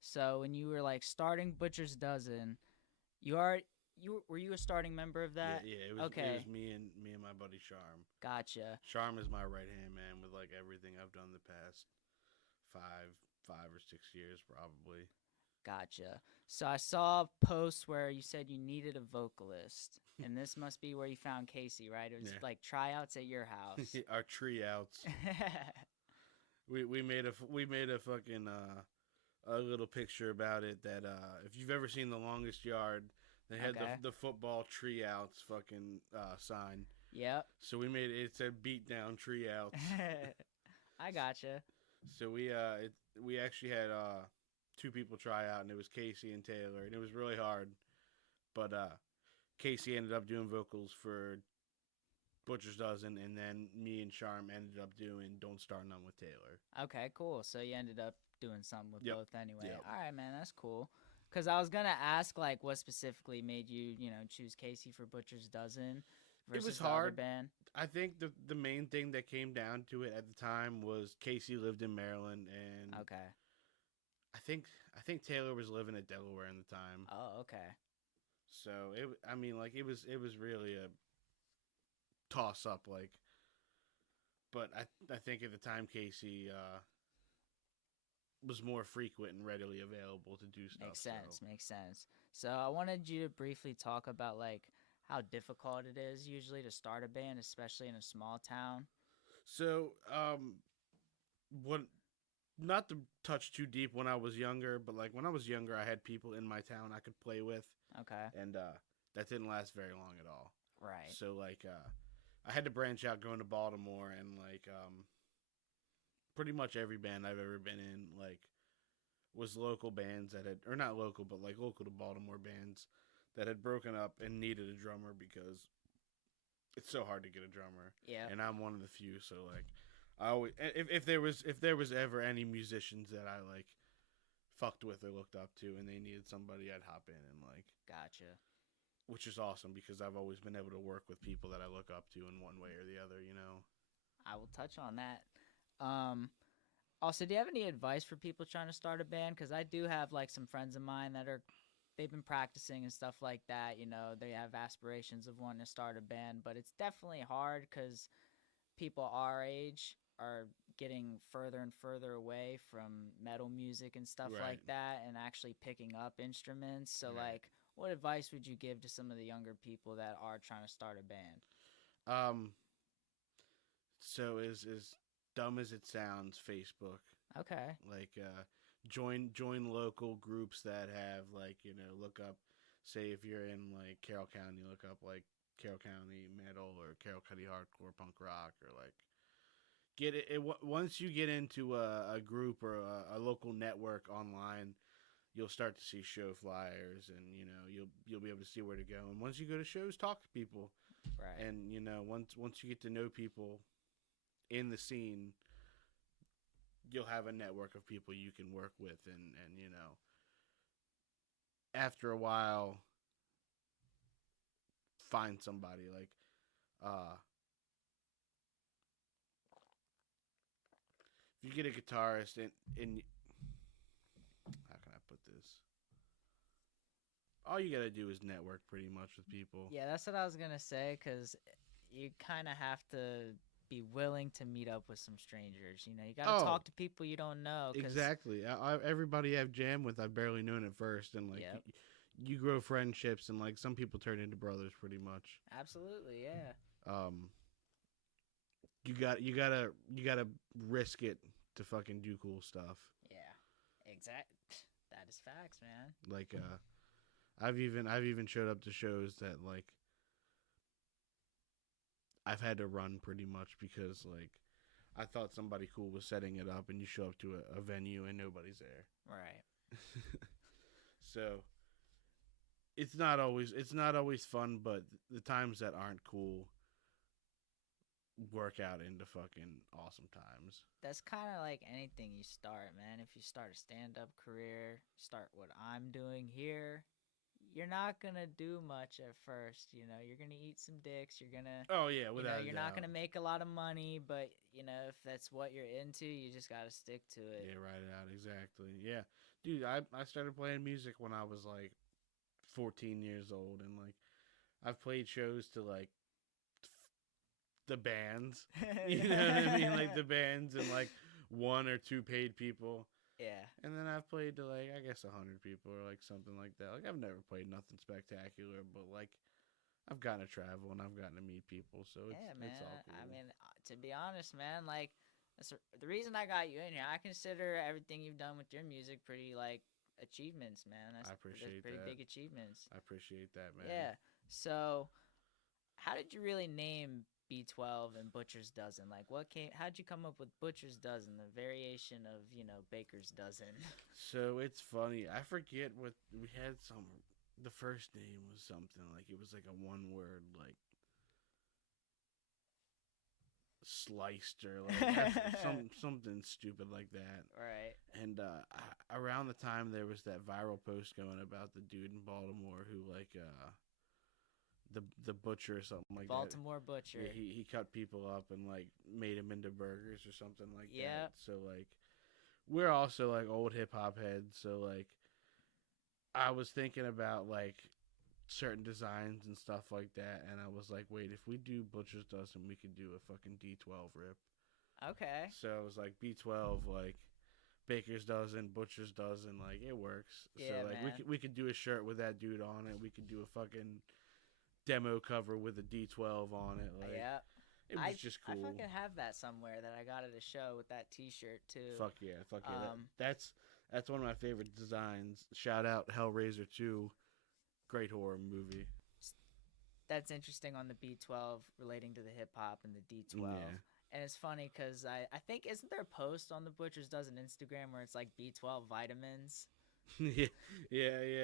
So when you were like starting Butcher's Dozen, you are were you a starting member of Yeah, that? yeah. It was Okay, me and my buddy Charm. gotcha. Charm is my right hand man with like everything I've done the past five 5 or 6 years probably. Gotcha. So I saw a post where you said you needed a vocalist, and this must be where you found Casey, right? It was Yeah. like tryouts at your house. Our tree outs. We made a fucking a little picture about it that if you've ever seen The Longest Yard, they had the Okay. the football tree outs fucking sign. Yep. So we made it said beatdown tree outs. I gotcha. So we actually had two people try out, and it was Casey and Taylor, and it was really hard. But Casey ended up doing vocals for Butcher's Dozen, and then me and Charm ended up doing Don't Start None with Taylor. Okay, cool. So you ended up doing something with Yep. both anyway. Yep. All right, man, that's cool. Cause I was gonna ask like what specifically made you, choose Casey for Butcher's Dozen It versus was the other hard. band. I think the main thing that came down to it at the time was Casey lived in Maryland, and Okay. I think Taylor was living at Delaware in the time. Oh, okay. So it was really a toss up like, but I think at the time Casey was more frequent and readily available to do stuff. Makes sense. Makes sense. So I wanted you to briefly talk about like how difficult it is usually to start a band, especially in a small town. So what not to touch too deep when I was younger, but like when I was younger, I had people in my town I could play with, Okay. and that didn't last very long at all. Right. So like I had to branch out going to Baltimore, and like pretty much every band I've ever been in like was local bands that had, or not local, but like local to Baltimore bands that had broken up and needed a drummer because it's so hard to get a drummer, Yeah. and I'm one of the few. So like I always, if there was ever any musicians that I like fucked with or looked up to, and they needed somebody, I'd hop in and like, Gotcha. which is awesome because I've always been able to work with people that I look up to in one way or the other, you know. I will touch on that. Um, Also, do you have any advice for people trying to start a band? Because I do have like some friends of mine that they've been practicing and stuff like that. They have aspirations of wanting to start a band, but it's definitely hard because people our age are getting further and further away from metal music and stuff Right. like that and actually picking up instruments. So, Right. like, what advice would you give to some of the younger people that are trying to start a band? Um. So as dumb as it sounds, Facebook, Okay. like join local groups that have like, look up, say if you're in like Carroll County, look up like Carroll County metal or Carroll County hardcore punk rock, or like get once you get into a group or a local network online, you'll start to see show flyers, and you'll be able to see where to go. And once you go to shows, talk to people, Right. and once you get to know people in the scene, you'll have a network of people you can work with, and after a while, find somebody like uh if you get a guitarist, and how can I put this, all you gotta do is network pretty much with people. Yeah, that's what I was gonna say. Cause you kind of have to be willing to meet up with some strangers. You got to Oh, talk to people you don't know. Cause exactly. Everybody I've jammed with, I've barely known at first, and like yep, you grow friendships, and like some people turn into brothers pretty much. absolutely, yeah, Um, you gotta risk it to fucking do cool stuff. yeah, exact. That is facts, man. Like I've even showed up to shows that like I've had to run pretty much because like I thought somebody cool was setting it up, and you show up to a venue and nobody's there. Right. So it's not always fun, but the times that aren't cool work out into fucking awesome times. That's kind of like anything you start, man. If you start a stand-up career, start what I'm doing here, you're not gonna do much at first. You're gonna eat some dicks. You're gonna Oh yeah, without a you're not doubt. gonna make a lot of money, but if that's what you're into, you just gotta stick to it. Yeah, write it out exactly. Yeah, Dude, I started playing music when I was like 14 years old, and like I've played shows to like the bands. You know what I mean? Like the bands and like one or two paid people. Yeah. And then I've played to like I guess 100 people or like something like that. Like I've never played nothing spectacular, but like I've gotten to travel and I've gotten to meet people, so Yeah, man. it's all cool. I mean, to be honest, man, like the reason I got you in here. I consider everything you've done with your music pretty like achievements, man. I appreciate pretty that. big achievements. I appreciate that, man. Yeah. So, how did you really name B12 and Butcher's Dozen? Like, how'd you come up with Butcher's Dozen, the variation of, Baker's Dozen? So it's funny. I forget what we had. The first name was something like it was like a one word like sliced or like something stupid like that. Right. And around the time there was that viral post going about the dude in Baltimore who like the butcher or something like Baltimore that. Butcher. Yeah, he cut people up and like made them into burgers or something like that. So like we're also like old hip hop heads, so like I was thinking about like certain designs and stuff like that, and I was like, wait, if we do Butcher's Dozen, we could do a fucking D12 rip. Okay. So it was like B12, like Baker's Dozen, Butcher's Dozen, like it works. Yeah, so like man. we could do a shirt with that dude on it. We could do a fucking demo cover with a D12 on it. Like, yeah. it was just cool. I fucking have that somewhere that I got at a show with that T-shirt too. Fuck yeah. That's one of my favorite designs. Shout out Hellraiser 2. Great horror movie. That's interesting on the B12 relating to the hip hop and the D12. Yeah. And it's funny because I think, isn't there a post on the Butcher's Dozen Instagram where it's like B12 vitamins? yeah.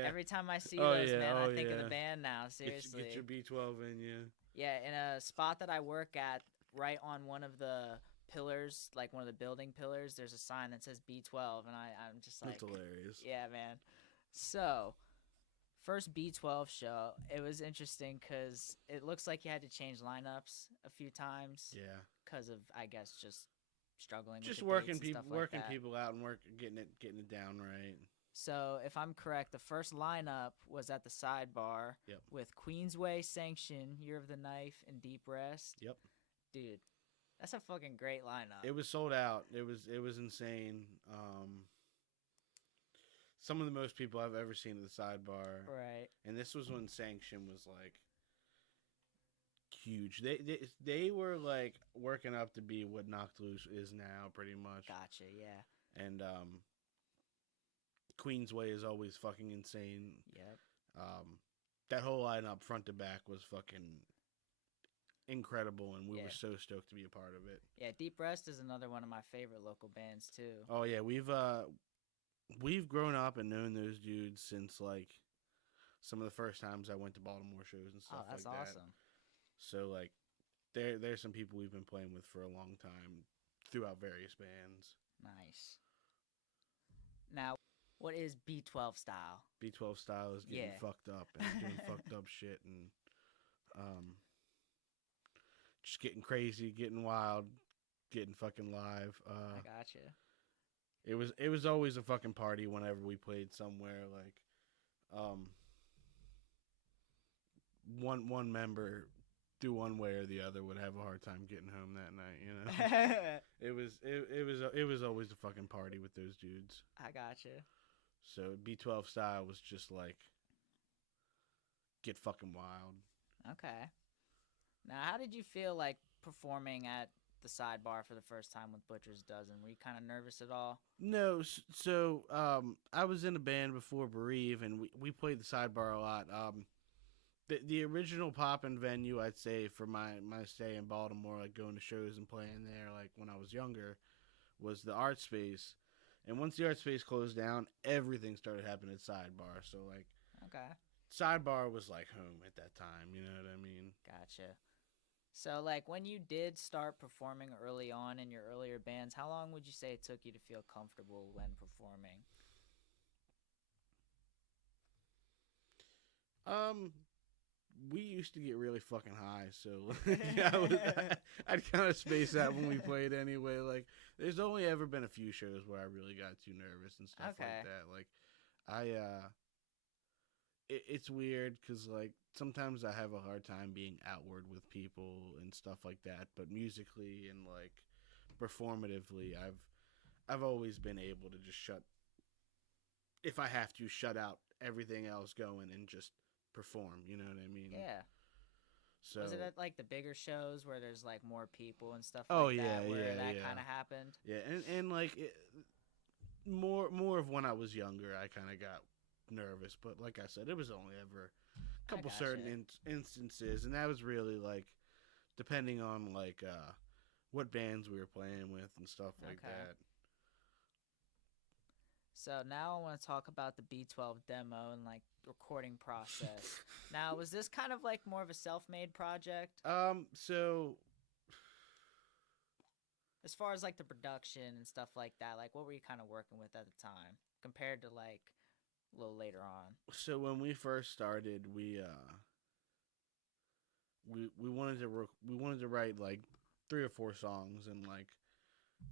Every time I see those, man, I think of yeah. the band now. Seriously. Get your B12 in, yeah. Yeah, in a spot that I work at, right on one of the pillars, like one of the building pillars, there's a sign that says B12, and I'm just like, that's hilarious. Yeah, man. So, first B12 show, it was interesting because it looks like you had to change lineups a few times. Yeah. Because of, I guess, just struggling. Just with the working dates and people, stuff like working that. people out and getting it down right. So, if I'm correct, the first lineup was at the sidebar with Queensway, Sanction, Year of the Knife, and Deep Rest. Yep. Dude, that's a fucking great lineup. It was sold out. It was insane. Some of the most people I've ever seen at the sidebar. Right. And this was when Sanction was like huge. They were like working up to be what Knocked Loose is now, pretty much. Gotcha. Yeah. And Queensway is always fucking insane. Yep. That whole lineup, front to back, was fucking incredible, and we were so stoked to be a part of it. Yeah, Deep Rest is another one of my favorite local bands too. Oh yeah, we've grown up and known those dudes since like some of the first times I went to Baltimore shows and stuff like that. That's awesome. So like there's some people we've been playing with for a long time throughout various bands. Nice. Now, what is B12 style? B12 style is getting fucked up and doing fucked up shit and just getting crazy, getting wild, getting fucking live. I gotcha. It was always a fucking party whenever we played somewhere. Like, one member, through one way or the other, would have a hard time getting home that night. You know, it was always a fucking party with those dudes. I gotcha. So B12 style was just like get fucking wild. Okay. Now, how did you feel like performing at the sidebar for the first time with Butcher's Dozen? Were you kind of nervous at all? No. So I was in a band before Bereave, and we played the sidebar a lot. The original poppin' venue, I'd say, for my stay in Baltimore, like going to shows and playing there, like when I was younger, was the Art Space. And once the Art Space closed down, everything started happening at sidebar. So like, okay, sidebar was like home at that time. You know what I mean? Gotcha. So, like, when you did start performing early on in your earlier bands, how long would you say it took you to feel comfortable when performing? we used to get really fucking high, so yeah, I'd kind of space out when we played anyway. Like, there's only ever been a few shows where I really got too nervous and stuff like that. Like, it's weird because like sometimes I have a hard time being outward with people and stuff like that. But musically and like performatively, I've always been able to just if I have to, shut out everything else going and just perform. You know what I mean? Yeah. So was it at like the bigger shows where there's like more people and stuff like that where that kind of happened? Yeah, and like more of when I was younger, I kind of got nervous, but like I said, it was only ever a couple certain instances, and that was really like depending on like what bands we were playing with and stuff like that. So now I want to talk about the B12 demo and like recording process. Now, was this kind of like more of a self-made project? So as far as like the production and stuff like that, like what were you kind of working with at the time compared to like a little later on? So when we first started, we wanted to write like 3 or 4 songs and like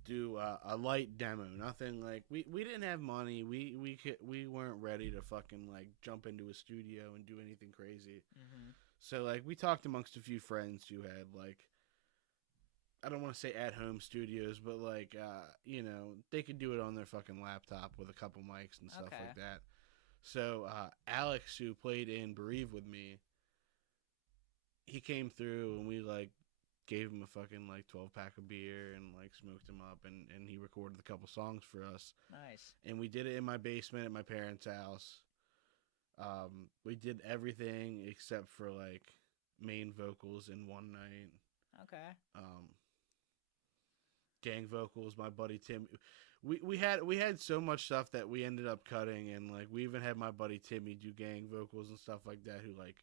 do a light demo. Nothing like we didn't have money. We weren't ready to fucking like jump into a studio and do anything crazy. Mm-hmm. So like we talked amongst a few friends who had like, I don't want to say at home studios, but like you know, they could do it on their fucking laptop with a couple mics and stuff like that. So Alex, who played in Bereave with me, he came through and we like gave him a fucking like 12-pack of beer and like smoked him up, and he recorded a couple songs for us. Nice. And we did it in my basement at my parents' house. We did everything except for like main vocals in one night. Okay. Gang vocals, my buddy Tim. We had so much stuff that we ended up cutting, and like we even had my buddy Timmy do gang vocals and stuff like that, who like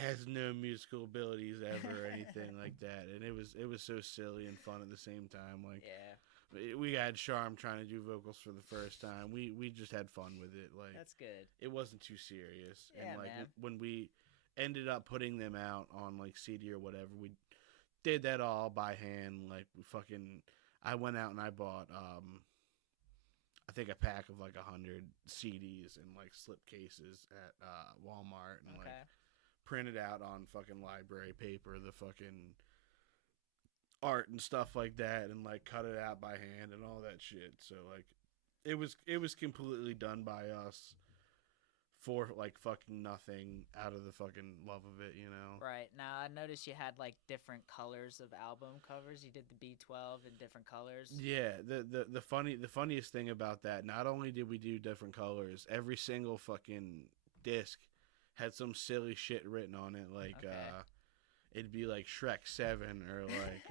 has no musical abilities ever or anything like that, and it was so silly and fun at the same time. Like, yeah, we had Charm trying to do vocals for the first time. We just had fun with it. Like, that's good. It wasn't too serious. Yeah, and like man. when we ended up putting them out on like CD or whatever, we did that all by hand. Like, I went out and I bought I think a pack of like 100 CDs in like slip cases at Walmart, and like printed out on fucking library paper the fucking art and stuff like that, and like cut it out by hand and all that shit. So like it was completely done by us for like fucking nothing, out of the fucking love of it, you know? Right. Now I noticed you had like different colors of album covers. You did the B12 in different colors. Yeah, the funniest thing about that, not only did we do different colors, every single fucking disc had some silly shit written on it, like it'd be like Shrek 7 or like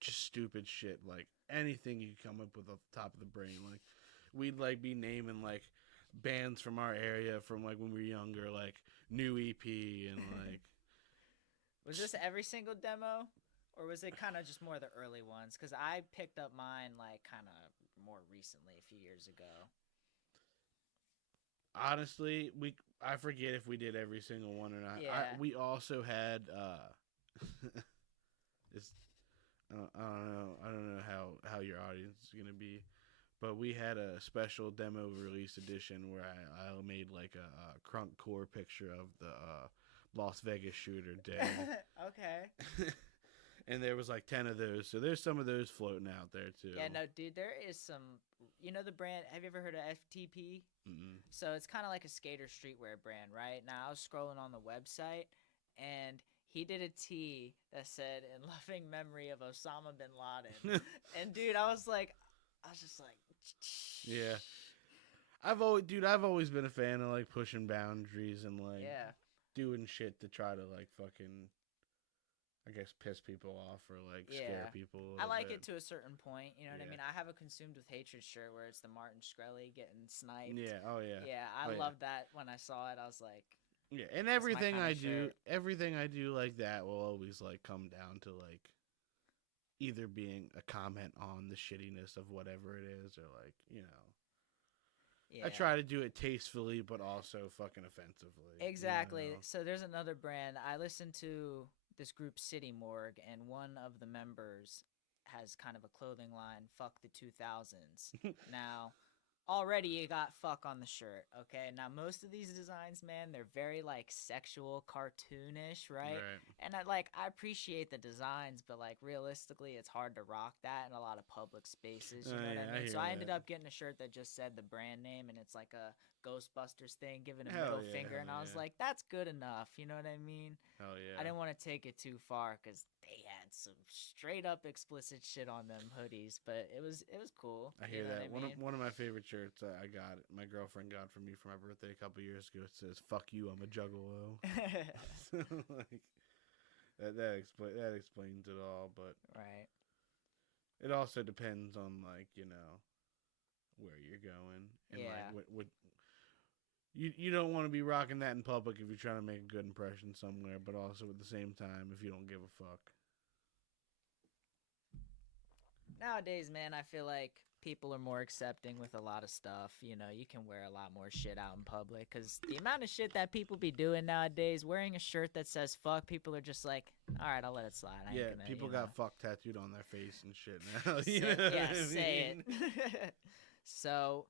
just stupid shit, like anything you could come up with off the top of the brain. Like, we'd like be naming like bands from our area from like when we were younger, like New EP, and like Was this every single demo, or was it kind of just more the early ones? Because I picked up mine like kind of more recently, a few years ago. Honestly, I forget if we did every single one or not. Yeah. We also had I don't know how your audience is gonna be, but we had a special demo release edition where I made like a crunk core picture of the Las Vegas shooter dead. Okay. And there was like 10 of those, so there's some of those floating out there too. Yeah, no, dude, there is some. You know the brand? Have you ever heard of FTP? Mm-mm. So it's kind of like a skater streetwear brand, right? Now I was scrolling on the website, and he did a tee that said "In loving memory of Osama bin Laden," and dude, I was just like, yeah. I've always been a fan of like pushing boundaries and like doing shit to try to like fucking, I guess, piss people off or like scare people. I like it to a certain point. You know what I mean? I have a Consumed with Hatred shirt where it's the Martin Shkreli getting sniped. Yeah. Oh yeah. Yeah, I loved that when I saw it. I was like, yeah, and everything I do like that will always like come down to like either being a comment on the shittiness of whatever it is, or like, you know, Yeah. I try to do it tastefully, but also fucking offensively. Exactly. You know? So there's another brand. I listen to this group City Morgue, and one of the members has kind of a clothing line, Fuck the 2000s. Now, already you got fuck on the shirt, okay? Now, most of these designs, man, they're very, like, sexual, cartoonish, right? And I appreciate the designs, but, like, realistically, it's hard to rock that in a lot of public spaces, you know what I mean? So I ended up getting a shirt that just said the brand name, and it's like a Ghostbusters thing, giving a middle finger, and I was like, that's good enough, you know what I mean? Hell yeah. I didn't want to take it too far, because they had some straight up explicit shit on them hoodies, but it was cool. I hear that. I mean? One of my favorite shirts I got, my girlfriend got for me for my birthday a couple years ago. It says "Fuck you, I'm a juggalo." Like that explains it all. But right. It also depends on, like, you know, where you're going and like what you don't want to be rocking that in public if you're trying to make a good impression somewhere, but also at the same time if you don't give a fuck. Nowadays, man, I feel like people are more accepting with a lot of stuff. You know, you can wear a lot more shit out in public, because the amount of shit that people be doing nowadays, wearing a shirt that says fuck, people are just like, all right, I'll let it slide. I ain't gonna, people got fuck tattooed on their face and shit now. Say it. So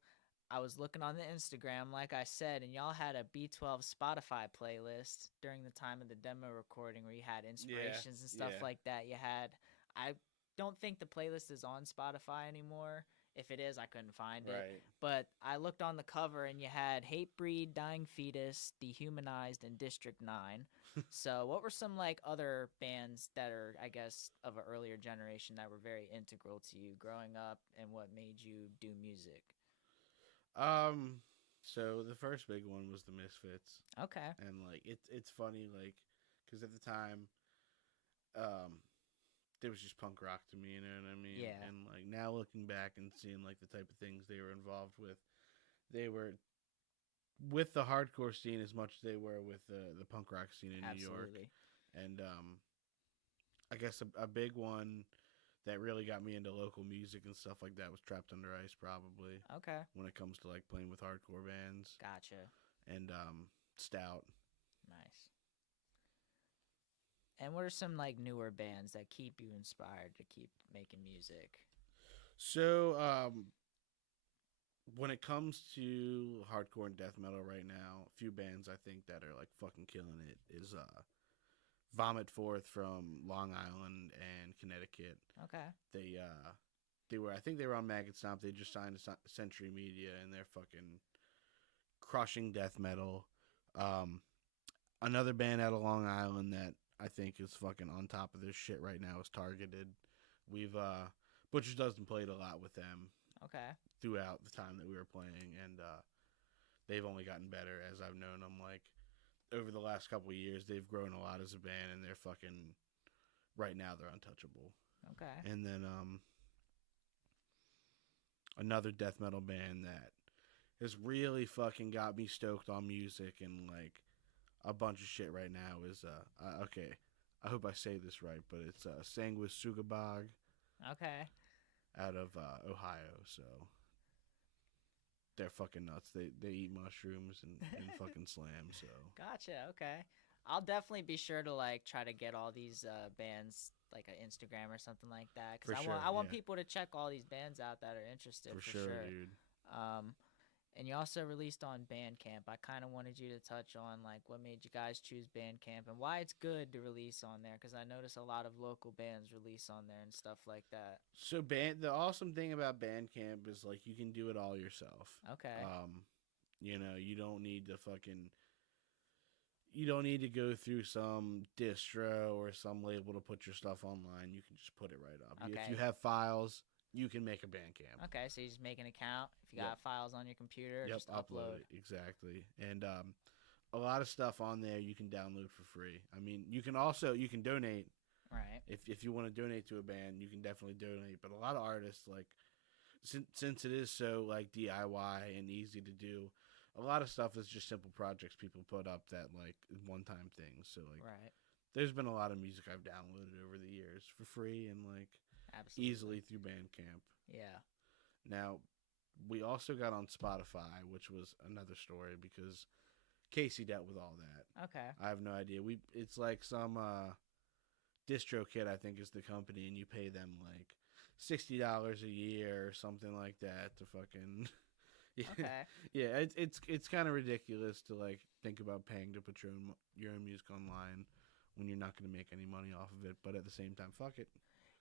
I was looking on the Instagram, like I said, and y'all had a B12 Spotify playlist during the time of the demo recording where you had inspirations and stuff like that. I don't think the playlist is on Spotify anymore. If it is, I couldn't find it. But I looked on the cover, and you had Hatebreed, Dying Fetus, Dehumanized, and District 9. So what were some, like, other bands that are, I guess, of an earlier generation that were very integral to you growing up, and what made you do music? So the first big one was the Misfits. Okay. And, like, it's funny, like, because at the time, it was just punk rock to me, you know what I mean? Yeah. And, like, now looking back and seeing, like, the type of things they were involved with, they were with the hardcore scene as much as they were with the punk rock scene in New York. And I guess a big one that really got me into local music and stuff like that was Trapped Under Ice, probably. Okay. When it comes to, like, playing with hardcore bands. Gotcha. And Stout. Nice. And what are some, like, newer bands that keep you inspired to keep making music? So, when it comes to hardcore and death metal right now, a few bands I think that are, like, fucking killing it is Vomit Forth from Long Island and Connecticut. Okay. They were, I think they were on Maggot Stomp. They just signed to Century Media, and they're fucking crushing death metal. Another band out of Long Island that I think is fucking on top of this shit right now is Targeted. We've Butcher's Dozen played a lot with them. Okay. Throughout the time that we were playing, and they've only gotten better as I've known them. Like, over the last couple of years, they've grown a lot as a band, and they're fucking, right now, they're untouchable. Okay. And then another death metal band that has really fucking got me stoked on music and, like, a bunch of shit right now is okay, I hope I say this right, but it's Sanguis Sugabog. Okay. Out of Ohio, so they're fucking nuts. They eat mushrooms and fucking slam. So Gotcha. Okay. I'll definitely be sure to, like, try to get all these bands, like, an Instagram or something like that, because I want people to check all these bands out that are interested. For sure, dude. And you also released on Bandcamp. I kind of wanted you to touch on, like, what made you guys choose Bandcamp and why it's good to release on there, because I notice a lot of local bands release on there and stuff like that. So the awesome thing about Bandcamp is, like, you can do it all yourself. Okay. You know, you don't need to go through some distro or some label to put your stuff online. You can just put it right up. Okay. If you have files, you can make a Bandcamp. Okay, so you just make an account. If you got files on your computer, just upload it. Exactly. And a lot of stuff on there you can download for free. I mean, you can donate. Right. If you want to donate to a band, you can definitely donate. But a lot of artists, like, since it is so, like, DIY and easy to do, a lot of stuff is just simple projects people put up that, like, one-time things. So, like, there's been a lot of music I've downloaded over the years for free and, like, easily through Bandcamp. Yeah. Now, we also got on Spotify, which was another story because Casey dealt with all that. Okay. I have no idea. It's like some DistroKid, I think, is the company, and you pay them like $60 a year or something like that to fucking. Yeah, Okay. yeah. It's kind of ridiculous to like think about paying to put your own music online when you're not going to make any money off of it. But at the same time, fuck it.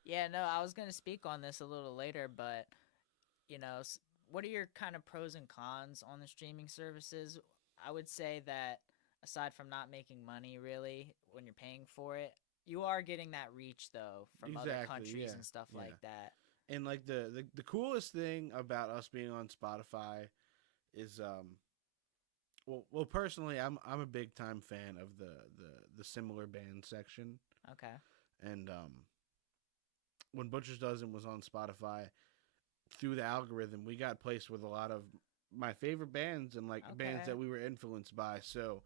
Yeah, no, I was gonna speak on this a little later, but what are your kind of pros and cons on the streaming services? I would say that aside from not making money, really, when you're paying for it, you are getting that reach though from other Exactly, countries yeah, and stuff yeah. like that. And like the coolest thing about us being on Spotify is well personally I'm a big time fan of the similar band section. Okay. And when Butcher's Dozen was on Spotify, through the algorithm, we got placed with a lot of my favorite bands and like bands Okay. that we were influenced by. So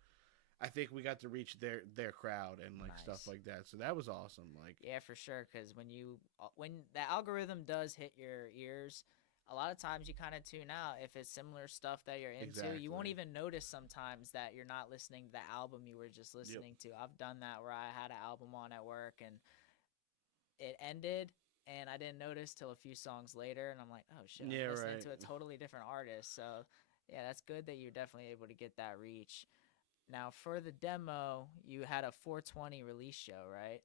I think we got to reach their crowd and like stuff Nice. like that. So that was awesome. Like Yeah, for sure. Because when the algorithm does hit your ears, a lot of times you kind of tune out if it's similar stuff that you're into. You won't Exactly. even notice sometimes that you're not listening to the album you were just listening to. I've done that where I had an album on at work and it ended and I didn't notice till a few songs later and I'm like, oh shit, Yeah, I'm listening right. to a totally different artist. So yeah, that's good that you're definitely able to get that reach. Now for the demo, you had a 420 release show, right?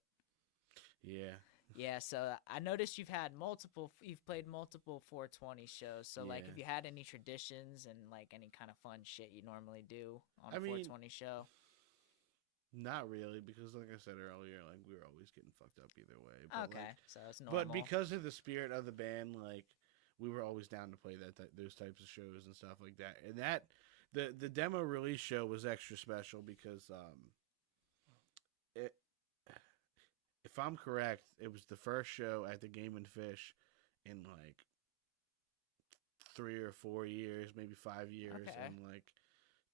Yeah. Yeah, so I noticed you've played multiple 420 shows. So like, Yeah. if you had any traditions and like any kind of fun shit you normally do on a I mean, 420 show. not really, because like I said earlier, like we were always getting fucked up either way. But Okay, like, so it's normal. but because of the spirit of the band, like we were always down to play those types of shows and stuff like that. And that the demo release show was extra special because it, if I'm correct, it was the first show at the Game and Fish in like 3 or 4 years, maybe 5 years, Okay. and like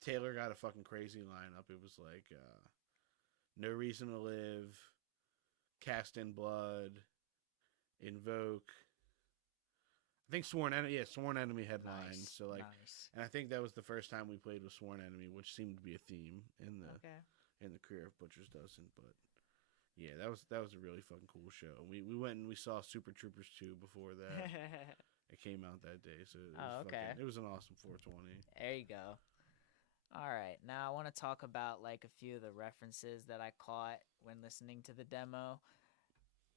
Taylor got a fucking crazy lineup. It was like No Reason to Live, Cast in Blood, Invoke. I think Sworn Enemy. Yeah, Sworn Enemy headlines. Nice. So like, nice. and I think that was the first time we played with Sworn Enemy, which seemed to be a theme in the Okay. career of Butcher's Dozen. But yeah, that was a really fucking cool show. We went and we saw Super Troopers 2 before that. It came out that day, so it was okay. it was an awesome 420. There you go. All right, now I want to talk about like a few of the references that I caught when listening to the demo.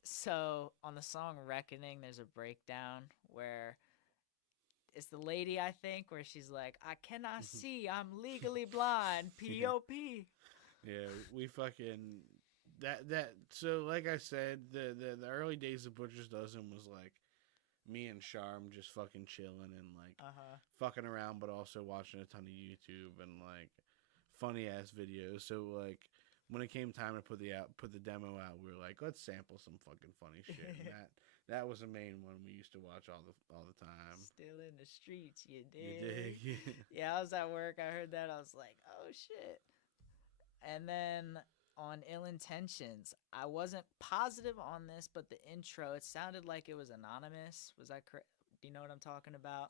So on the song Reckoning, there's a breakdown where it's the lady, I think, where she's like, I cannot see, I'm legally blind, P.O.P. Yeah, we fucking that. So like I said, the early days of Butcher's Dozen was like me and Sharm just fucking chilling and like fucking around, but also watching a ton of YouTube and like funny ass videos. So like when it came time to put the demo out, we were like, let's sample some fucking funny shit. And that was a main one we used to watch all the time. Still in the streets, you You dig? dig? Yeah, I was at work. I heard that. I was like, oh shit. And then on Ill Intentions, I wasn't positive on this, but the intro, it sounded like it was anonymous. Was that correct? Do you know what I'm talking about?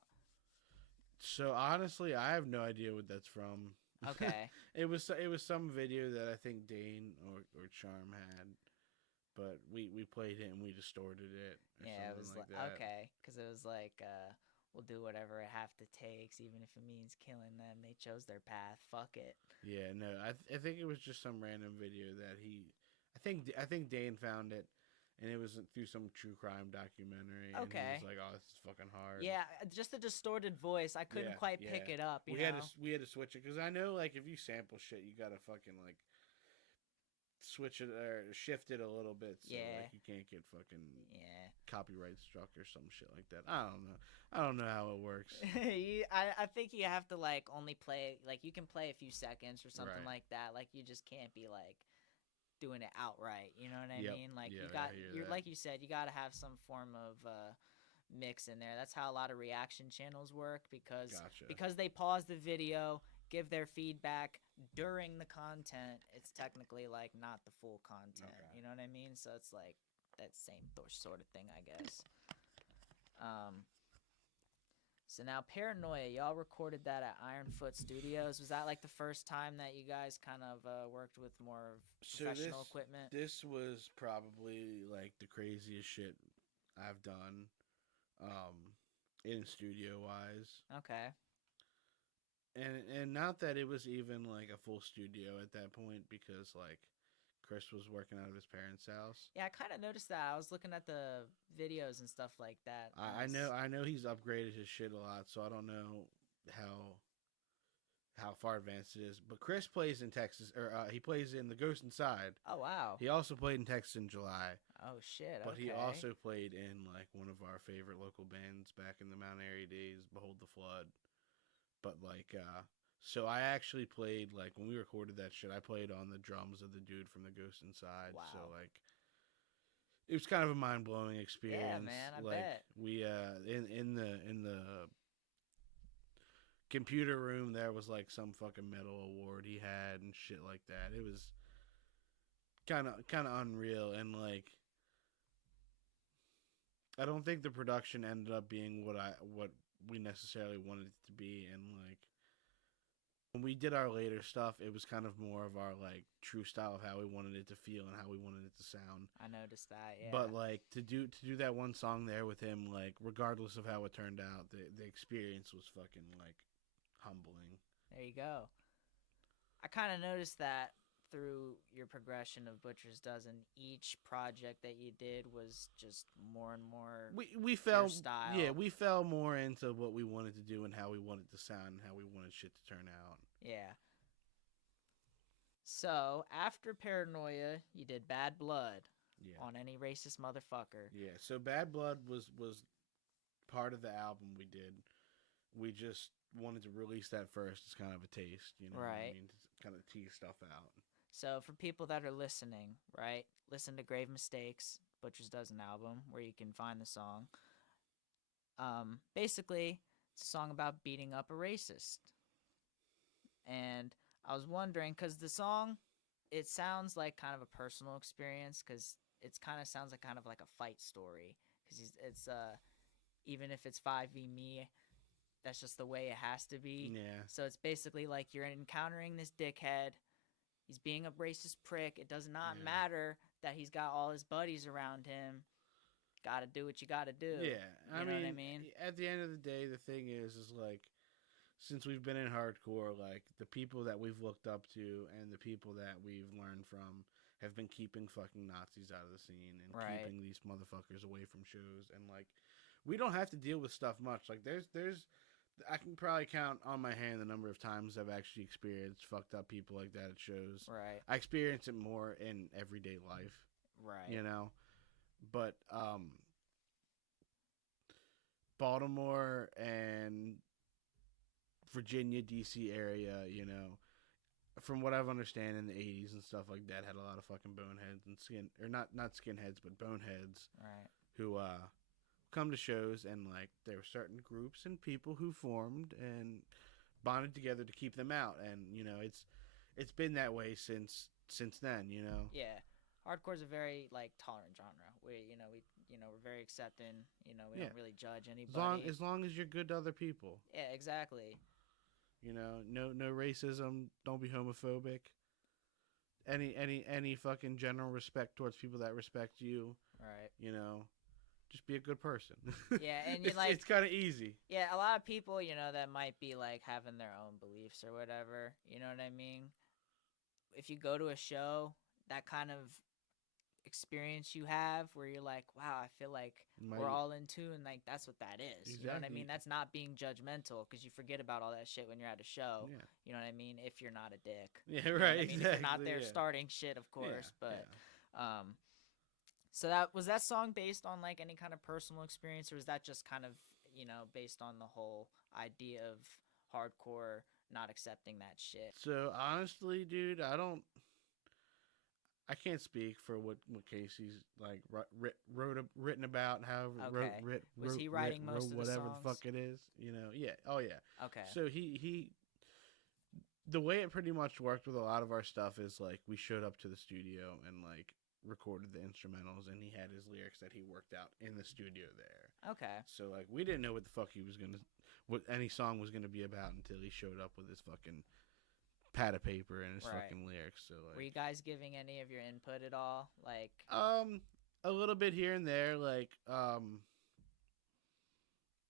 So honestly, I have no idea what that's from. Okay. It was some video that I think Dane or Charm had, but we played it and we distorted it. Or Yeah, it something was like like, that. okay, because it was like, we'll do whatever it have to takes, even if it means killing them. They chose their path. Fuck it. Yeah, no, I think it was just some random video that I think Dane found it, and it was through some true crime documentary. Okay. And he was like, "Oh, this is fucking hard." Yeah, just the distorted voice. I couldn't Yeah, quite yeah. pick it up. We had to switch it because I know like if you sample shit, you gotta fucking like switch it or shift it a little bit so like you can't get fucking copyright struck or some shit like that. I don't know how it works. I think you have to like only play like you can play a few seconds or something Right. like that. Like you just can't be like doing it outright. You know what I Yep. mean? Like Yeah, you got I hear you're that. like you said, you got to have some form of mix in there. That's how a lot of reaction channels work because Gotcha. they pause the video, give their feedback during the content. It's technically like not the full content. Okay. You know what I mean? So it's like that same sort of thing, I guess. So now Paranoia, y'all recorded that at Ironfoot Studios. Was that like the first time that you guys kind of worked with more professional equipment? This was probably like the craziest shit I've done, in studio wise. Okay. And not that it was even like a full studio at that point, because like Chris was working out of his parents' house. Yeah, I kind of noticed that. I was looking at the videos and stuff like that. I know he's upgraded his shit a lot, so I don't know how far advanced it is. But Chris plays in Texas, or he plays in The Ghost Inside. Oh wow. He also played in Texas in July. Oh shit. But okay. he also played in like one of our favorite local bands back in the Mount Airy days, Behold the Flood. But like, so I actually played, like, when we recorded that shit, I played on the drums of the dude from The Ghost Inside. Wow. So like, it was kind of a mind blowing experience. Yeah, man, I like, bet. We in the computer room, there was like some fucking metal award he had and shit like that. It was kind of unreal, and like, I don't think the production ended up being what we necessarily wanted it to be. And like, when we did our later stuff, it was kind of more of our like true style of how we wanted it to feel and how we wanted it to sound. I noticed that, yeah. But like, to do that one song there with him, like, regardless of how it turned out, the experience was fucking like humbling. There you go. I kind of noticed that through your progression of Butcher's Dozen. Each project that you did was just more and more we fell style. Yeah, we fell more into what we wanted to do and how we wanted to sound and how we wanted shit to turn out. Yeah. So after Paranoia, you did Bad Blood. Yeah. On Any Racist Motherfucker. Yeah. So Bad Blood was part of the album we did. We just wanted to release that first as kind of a taste, you know, right? What I mean, to kind of tease stuff out. So for people that are listening, right, listen to Grave Mistakes, Butcher's Dozen album, where you can find the song. Basically, it's a song about beating up a racist. And I was wondering, because the song, it sounds like kind of a personal experience, because it kind of sounds like kind of like a fight story. Because it's even if it's 5v me, that's just the way it has to be. Yeah. So it's basically like you're encountering this dickhead. He's being a racist prick. It does not matter that he's got all his buddies around him. Got to do what you got to do. Yeah. You know what I mean? At the end of the day, the thing is like, since we've been in hardcore, like, the people that we've looked up to and the people that we've learned from have been keeping fucking Nazis out of the scene and keeping these motherfuckers away from shows. And like, we don't have to deal with stuff much. Like, there's I can probably count on my hand the number of times I've actually experienced fucked up people like that at shows. Right. I experience it more in everyday life. Right. You know? But Baltimore and Virginia, D.C. area, you know, from what I've understand in the 80s and stuff like that, had a lot of fucking boneheads and not skinheads, but boneheads. Right. Who come to shows, and like, there were certain groups and people who formed and bonded together to keep them out. And you know, it's been that way since then, you know. Yeah. Hardcore is a very like tolerant genre. We're very accepting. You know, we don't really judge anybody. As long as you're good to other people. Yeah, exactly. You know, no racism. Don't be homophobic. Any fucking general respect towards people that respect you. Right. You know, just be a good person. Yeah, and it's kind of easy. Yeah, a lot of people, you know, that might be like having their own beliefs or whatever. You know what I mean? If you go to a show, that kind of experience you have where you're like, wow, I feel like we're all in tune, like, that's what that is. Exactly. You know what I mean? That's not being judgmental, because you forget about all that shit when you're at a show. Yeah. You know what I mean? If you're not a dick. Yeah, You know right. what I mean? Exactly. If you're not there starting shit, of course. So that song based on like any kind of personal experience, or is that just kind of, you know, based on the whole idea of hardcore not accepting that shit? So honestly, dude, I can't speak for what Casey's like written about. However, was he writing most of the whatever songs? the fuck it is, you know? Yeah. Oh yeah. Okay. So he the way it pretty much worked with a lot of our stuff is like, we showed up to the studio and like recorded the instrumentals, and he had his lyrics that he worked out in the studio there. Okay. So like, we didn't know what the fuck he was gonna. what any song was gonna be about until he showed up with his fucking pad of paper and his fucking lyrics. So like, were you guys giving any of your input at all? Like, a little bit here and there. Like,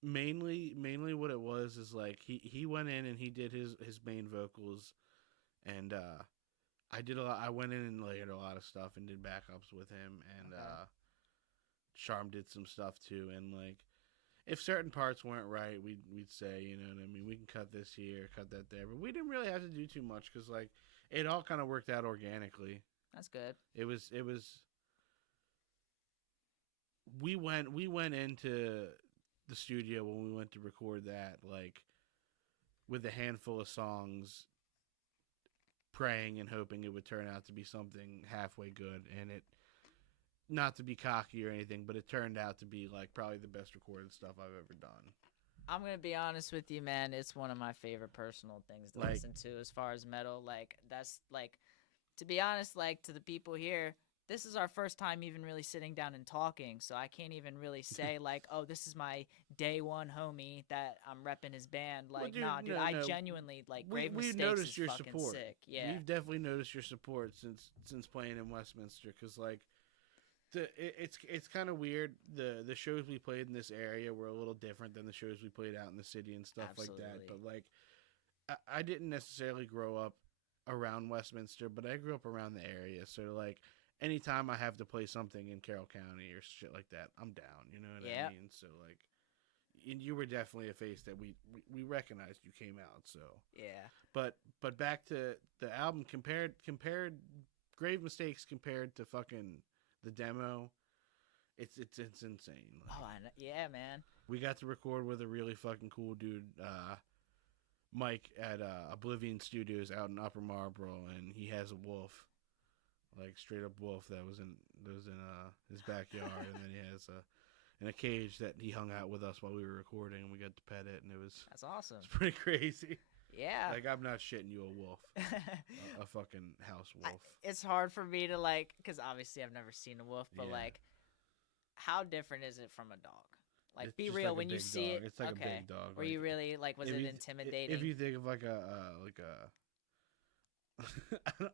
mainly what it was is like he went in and he did his main vocals, and I did a lot. I went in and layered a lot of stuff and did backups with him, and Charm did some stuff too. And like, if certain parts weren't right, we'd say, you know what I mean, we can cut this here, cut that there, but we didn't really have to do too much because like it all kind of worked out organically. That's good. It was. We went into the studio when we went to record that, like, with a handful of songs, praying and hoping it would turn out to be something halfway good, and it, not to be cocky or anything, but it turned out to be like probably the best recorded stuff I've ever done. I'm gonna be honest with you, man. It's one of my favorite personal things to listen to as far as metal. Like, that's like, to be honest, like, to the people here, this is our first time even really sitting down and talking, so I can't even really say like, oh, this is my day one homie that I'm repping his band. Like, well, dude, I genuinely like Grave Mistakes noticed is your fucking support. Sick. Yeah, we've definitely noticed your support since playing in Westminster, because like, it's kind of weird. The shows we played in this area were a little different than the shows we played out in the city and stuff like that. But like, I didn't necessarily grow up around Westminster, but I grew up around the area, so like, anytime I have to play something in Carroll County or shit like that, I'm down. You know what I mean? So like, and you were definitely a face that we recognized you came out. So yeah. But back to the album, compared Grave Mistakes compared to fucking the demo, it's insane. Like, oh, I know. Yeah, man. We got to record with a really fucking cool dude, Mike, at Oblivion Studios out in Upper Marlboro, and he has a wolf. Like, straight up wolf that was in his backyard, and then he has in a cage that he hung out with us while we were recording, and we got to pet it, and that's awesome. It's pretty crazy. Yeah. Like, I'm not shitting you, a wolf, a fucking house wolf. It's hard for me to like, because obviously I've never seen a wolf, but like, how different is it from a dog? Like, it's be real, like when you see it. It's like a big dog. Were you really like? Was it intimidating? If you think of like a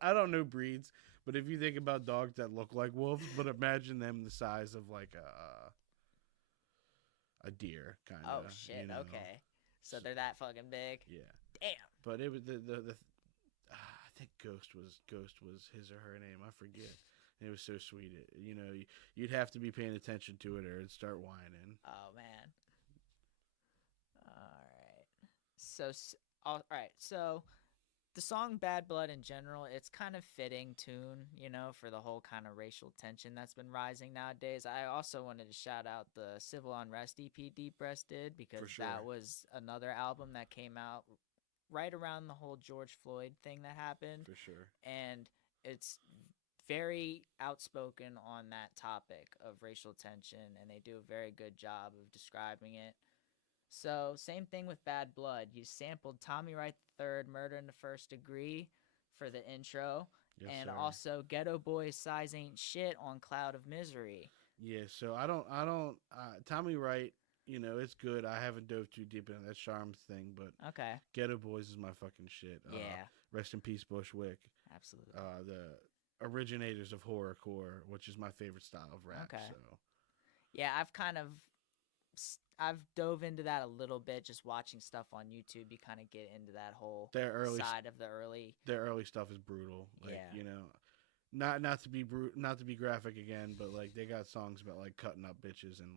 I don't know breeds, but if you think about dogs that look like wolves, but imagine them the size of like a deer, kind of. Oh shit! You know? Okay, so they're that fucking big. Yeah. Damn. But it was I think Ghost was his or her name. I forget. And it was so sweet. You'd have to be paying attention to it or it'd start whining. Oh man. All right. So the song Bad Blood in general, it's kind of fitting tune, for the whole kind of racial tension that's been rising nowadays. I also wanted to shout out the Civil Unrest EP Deep Breast did, because that was another album that came out right around the whole George Floyd thing that happened. For sure. And it's very outspoken on that topic of racial tension, and they do a very good job of describing it. So, same thing with Bad Blood. You sampled Tommy Wright III, Murder in the First Degree for the intro, and also Ghetto Boys Size Ain't Shit on Cloud of Misery. Yeah, so I don't Tommy Wright, it's good. I haven't dove too deep into that Charms thing, but okay. Ghetto Boys is my fucking shit. Yeah. Rest in peace, Bushwick. Absolutely. The originators of horrorcore, which is my favorite style of rap. Okay. So. Yeah, I've dove into that a little bit, just watching stuff on YouTube. You kind of get into that whole side of the early. Their early stuff is brutal. Like, not to be graphic again, but like they got songs about like cutting up bitches and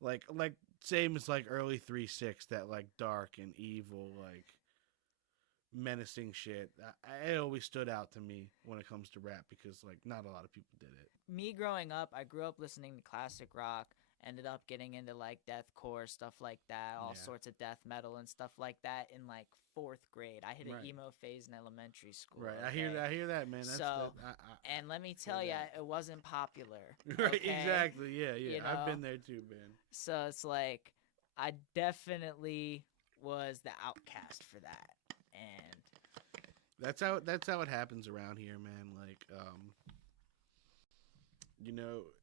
like like same as like early 3-6, that like dark and evil, like menacing shit. It always stood out to me when it comes to rap, because like not a lot of people did it. Me growing up, I grew up listening to classic rock. Ended up getting into like deathcore, stuff like that, all sorts of death metal and stuff like that in like 4th grade. I hit an emo phase in elementary school. Right, okay? I hear that, man. And let me tell you, it wasn't popular. Right, okay? Exactly. Yeah. I've been there too, man. So it's like I definitely was the outcast for that, and that's how it happens around here, man. Like,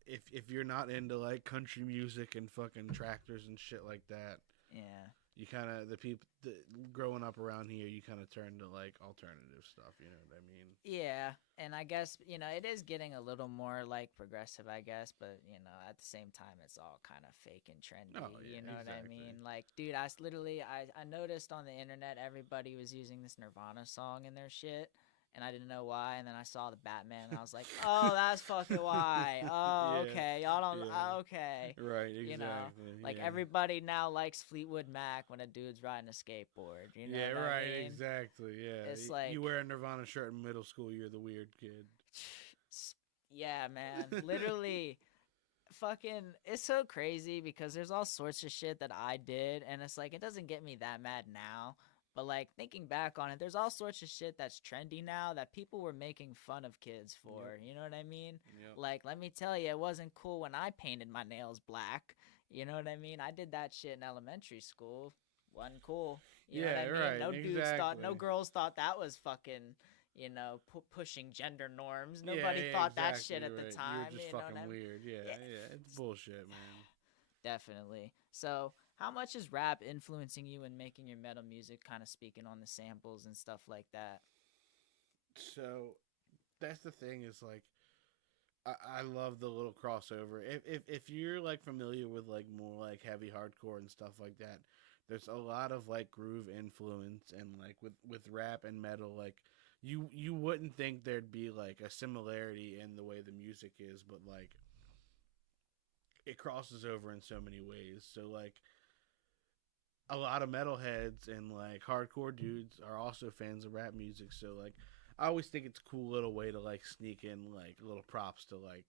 if you're not into like country music and fucking tractors and shit like that, Yeah. You kind of growing up around here, you kind of turn to like alternative stuff. You know what I mean? Yeah, and I guess it is getting a little more like progressive, I guess, but at the same time, it's all kind of fake and trendy. Oh, yeah, You know what I exactly. mean? Like, dude, I noticed on the internet everybody was using this Nirvana song in their shit, and I didn't know why. And then I saw the Batman, and I was like, oh, that's fucking why. Oh, Yeah, okay, y'all don't. yeah. Okay. Right, You know, exactly. like yeah. everybody now likes Fleetwood Mac when a dude's riding a skateboard. You know Yeah, what right, I mean? exactly. Yeah, It's like, you wear a Nirvana shirt in middle school, you're the weird kid. yeah, man. Literally, fucking, it's so crazy because there's all sorts of shit that I did, and it's like, it doesn't get me that mad now. But like thinking back on it, there's all sorts of shit that's trendy now that people were making fun of kids for. Yep. You know what I mean? Yep. Like, let me tell you, it wasn't cool when I painted my nails black. You know what I mean? I did that shit in elementary school. Wasn't cool. You know what I mean? right. No exactly. dudes thought, no girls thought that was fucking, pushing gender norms. Nobody thought that shit at the time. You're just you know fucking what I mean? weird. Yeah, it's bullshit, man. Definitely. So, how much is rap influencing you in making your metal music, kind of speaking on the samples and stuff like that? So, that's the thing is like, I love the little crossover. If you're like familiar with like more like heavy hardcore and stuff like that, there's a lot of like groove influence and like with rap and metal, like you wouldn't think there'd be like a similarity in the way the music is, but like it crosses over in so many ways. So like a lot of metalheads and like hardcore dudes are also fans of rap music. So like I always think it's a cool little way to like sneak in like little props to like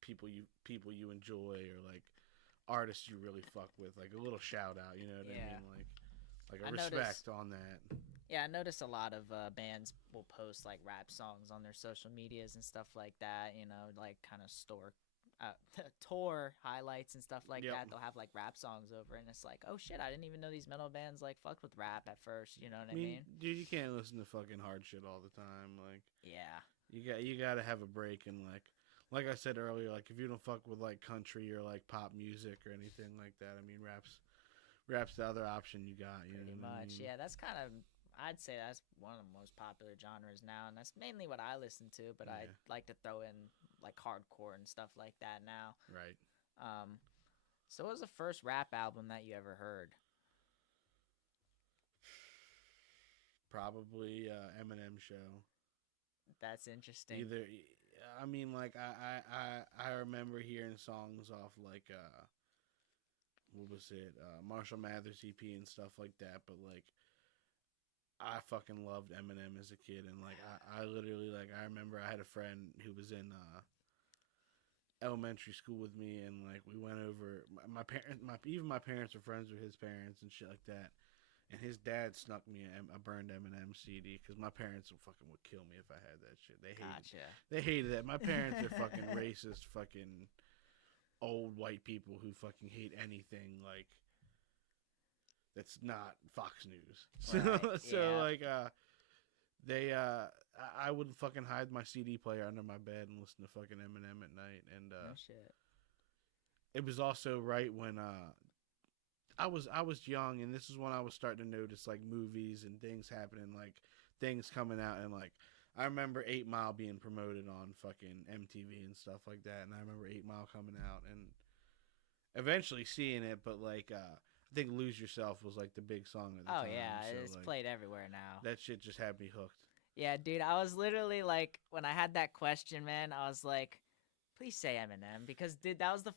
people you enjoy or like artists you really fuck with, like a little shout out. You know what I mean? Like a respect on that. Yeah, I notice a lot of bands will post like rap songs on their social medias and stuff like that. Like kind of tour highlights and stuff like that. They'll have like rap songs over, and it's like, oh shit, I didn't even know these metal bands like fucked with rap at first. You know what I mean? Dude, you can't listen to fucking hard shit all the time. Like, yeah, you got to have a break and like I said earlier, like if you don't fuck with like country or like pop music or anything like that, I mean rap's the other option you got. You pretty know what much. I mean? Yeah, that's kind of. I'd say that's one of the most popular genres now, and that's mainly what I listen to. But I like to throw in like hardcore and stuff like that now. Right. So what was the first rap album that you ever heard? Probably Eminem show. That's interesting. Either, I mean, like I remember hearing songs off like what was it, Marshall Mathers EP and stuff like that. But like, I fucking loved Eminem as a kid, and like I literally like I remember I had a friend who was in elementary school with me, and like we went over my parents, even my parents were friends with his parents and shit like that. And his dad snuck me a burned Eminem CD because my parents would kill me if I had that shit. They hated that. My parents are fucking racist, fucking old white people who fucking hate anything like that's not Fox News. Right, I would fucking hide my CD player under my bed and listen to fucking Eminem at night. And no shit. it was also right when I was young, and this is when I was starting to notice like movies and things happening, like things coming out, and like I remember 8 Mile being promoted on fucking MTV and stuff like that, and I remember 8 Mile coming out and eventually seeing it, but like I think "Lose Yourself" was like the big song at the time. Oh yeah, so, it's like, played everywhere now. That shit just had me hooked. Yeah, dude, I was literally like, when I had that question, man, I was like, please say Eminem, because dude, that was the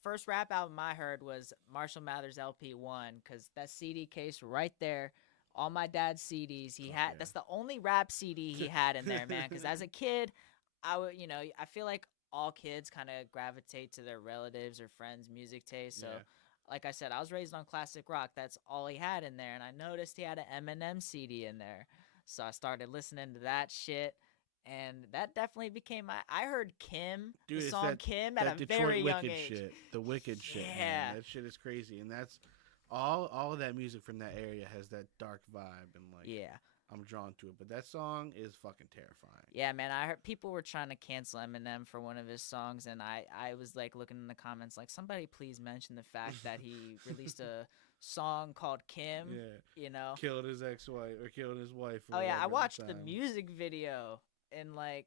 first rap album I heard was Marshall Mathers LP1, because that CD case right there, all my dad's CDs he had. That's the only rap CD he had in there, man. Because as a kid, I feel like all kids kind of gravitate to their relatives or friends' music taste. So, like I said, I was raised on classic rock. That's all he had in there, and I noticed he had an Eminem CD in there. So I started listening to that shit, and that definitely became I heard Kim, Dude, the song Kim, at a Detroit very young Wicked age. Shit, the Wicked shit, man. That shit is crazy, and that's all of that music from that area has that dark vibe, and like I'm drawn to it. But that song is fucking terrifying. Yeah, man. I heard people were trying to cancel Eminem for one of his songs, and I was like looking in the comments like, somebody please mention the fact that he released a song called Kim. Yeah. You know. Killed his ex-wife or killed his wife. Or Oh yeah, I whatever watched at the time. music video in like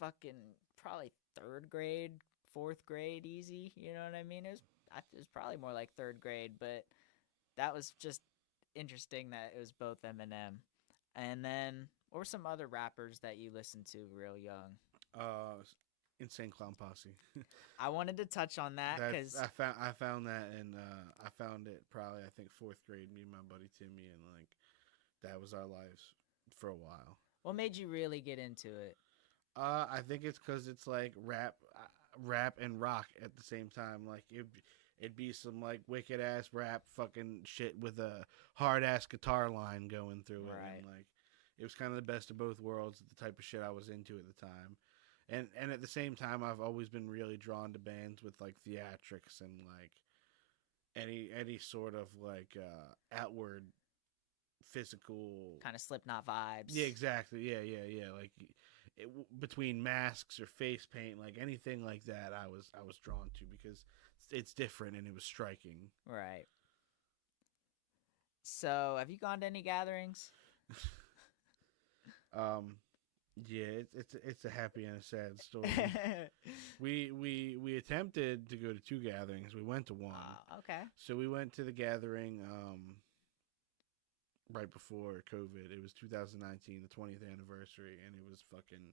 fucking probably 3rd grade, 4th grade, easy. You know what I mean? It was probably more like 3rd grade, but that was just interesting that it was both Eminem. And then, what were some other rappers that you listened to real young? Insane Clown Posse. I wanted to touch on that because I found that, and I found it probably I think 4th grade. Me and my buddy Timmy, and like that was our lives for a while. what made you really get into it? I think it's because it's like rap and rock at the same time. Like it'd be some like wicked ass rap fucking shit with a hard ass guitar line going through it, Right. and like it was kind of the best of both worlds. The type of shit I was into at the time. And at the same time, I've always been really drawn to bands with like theatrics and like any sort of like outward physical Kind of Slipknot vibes. Yeah, exactly. Yeah. Like between masks or face paint, like anything like that, I was drawn to because it's different and it was striking. Right. So, have you gone to any gatherings? Yeah, it's a happy and a sad story. we attempted to go to 2 gatherings. We went to one. Okay. So we went to the gathering right before COVID. It was 2019, the 20th anniversary, and it was fucking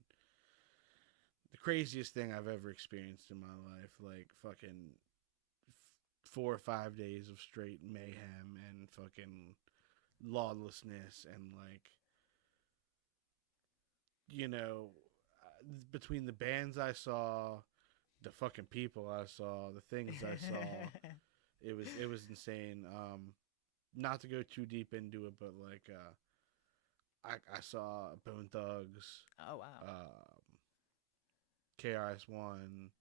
the craziest thing I've ever experienced in my life. Like fucking 4 or 5 days of straight mayhem and fucking lawlessness and like, you know, between the bands I saw, the fucking people I saw, the things I saw, it was insane. Not to go too deep into it, but like I saw Bone Thugs. Oh wow. KRS-One,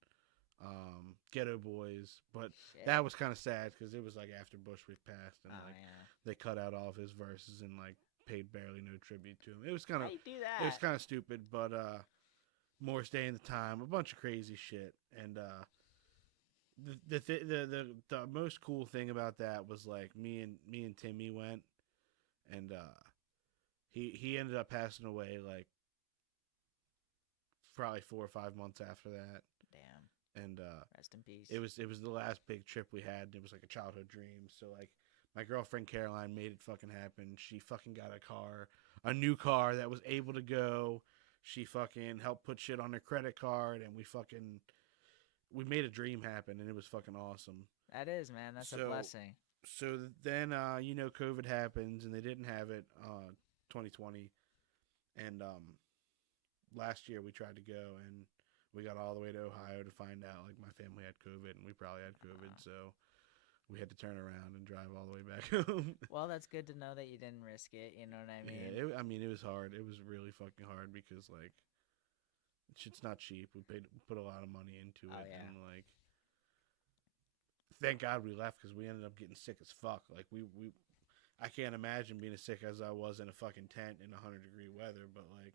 Ghetto Boys, but Shit. that was kind of sad because it was like after Bushwick passed, and Oh like yeah. they cut out all of his verses and like paid barely no tribute to him. It was kind How of you do that? it was kind of stupid, but Morris Day in the Time, a bunch of crazy shit, and the most cool thing about that was like me and Timmy went, and he ended up passing away like probably 4 or 5 months after that. Damn. And Rest in peace. it was the last big trip we had. And it was like a childhood dream. So like my girlfriend Caroline made it fucking happen. She fucking got a new car that was able to go. She fucking helped put shit on her credit card, and we made a dream happen, and it was fucking awesome. That is, man. That's a blessing. So then, you know, COVID happens, and they didn't have it 2020. And last year we tried to go, and we got all the way to Ohio to find out, like, my family had COVID, and we probably had COVID, so we had to turn around and drive all the way back home. Well, that's good to know that you didn't risk it. You know what I mean? Yeah, it was hard. It was really fucking hard because, like, shit's not cheap. We put a lot of money into it, yeah. and like, thank God we left because we ended up getting sick as fuck. Like I can't imagine being as sick as I was in a fucking tent in 100-degree weather. But like,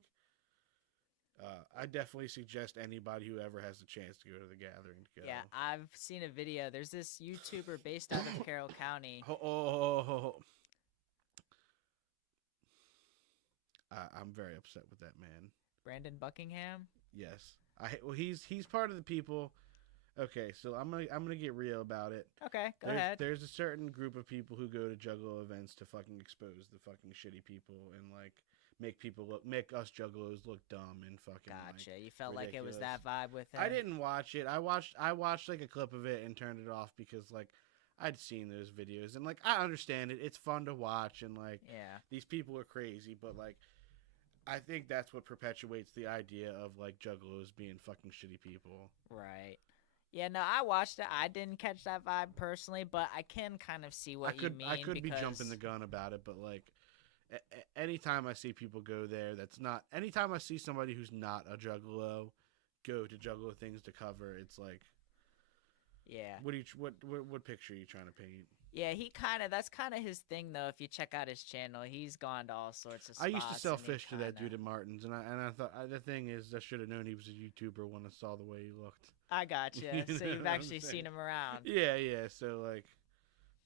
I definitely suggest anybody who ever has the chance to go to the gathering to go. Yeah, I've seen a video. There's this YouTuber based out of Carroll County. I'm very upset with that man. Brandon Buckingham. Yes, he's part of the people. Okay, so I'm gonna get real about it. Okay, go ahead. There's a certain group of people who go to Juggalo events to fucking expose the fucking shitty people and like make us Juggalos look dumb and fucking. Gotcha. Like, You felt ridiculous. like it was that vibe with him. I didn't watch it. I watched like a clip of it and turned it off because like I'd seen those videos and like I understand it. It's fun to watch and like these people are crazy, but like I think that's what perpetuates the idea of like Juggalos being fucking shitty people. Right. Yeah, no, I watched it. I didn't catch that vibe personally, but I can kind of see what you mean. I could be jumping the gun about it, but like anytime I see people go there, anytime I see somebody who's not a Juggalo go to Juggalo things to cover, it's like, yeah. What picture are you trying to paint? Yeah, that's kind of his thing though. If you check out his channel, he's gone to all sorts of spots. I used to sell fish to that dude at Martin's, and I thought the thing is I should have known he was a YouTuber when I saw the way he looked. I gotcha. So you've actually seen him around. Yeah. So like,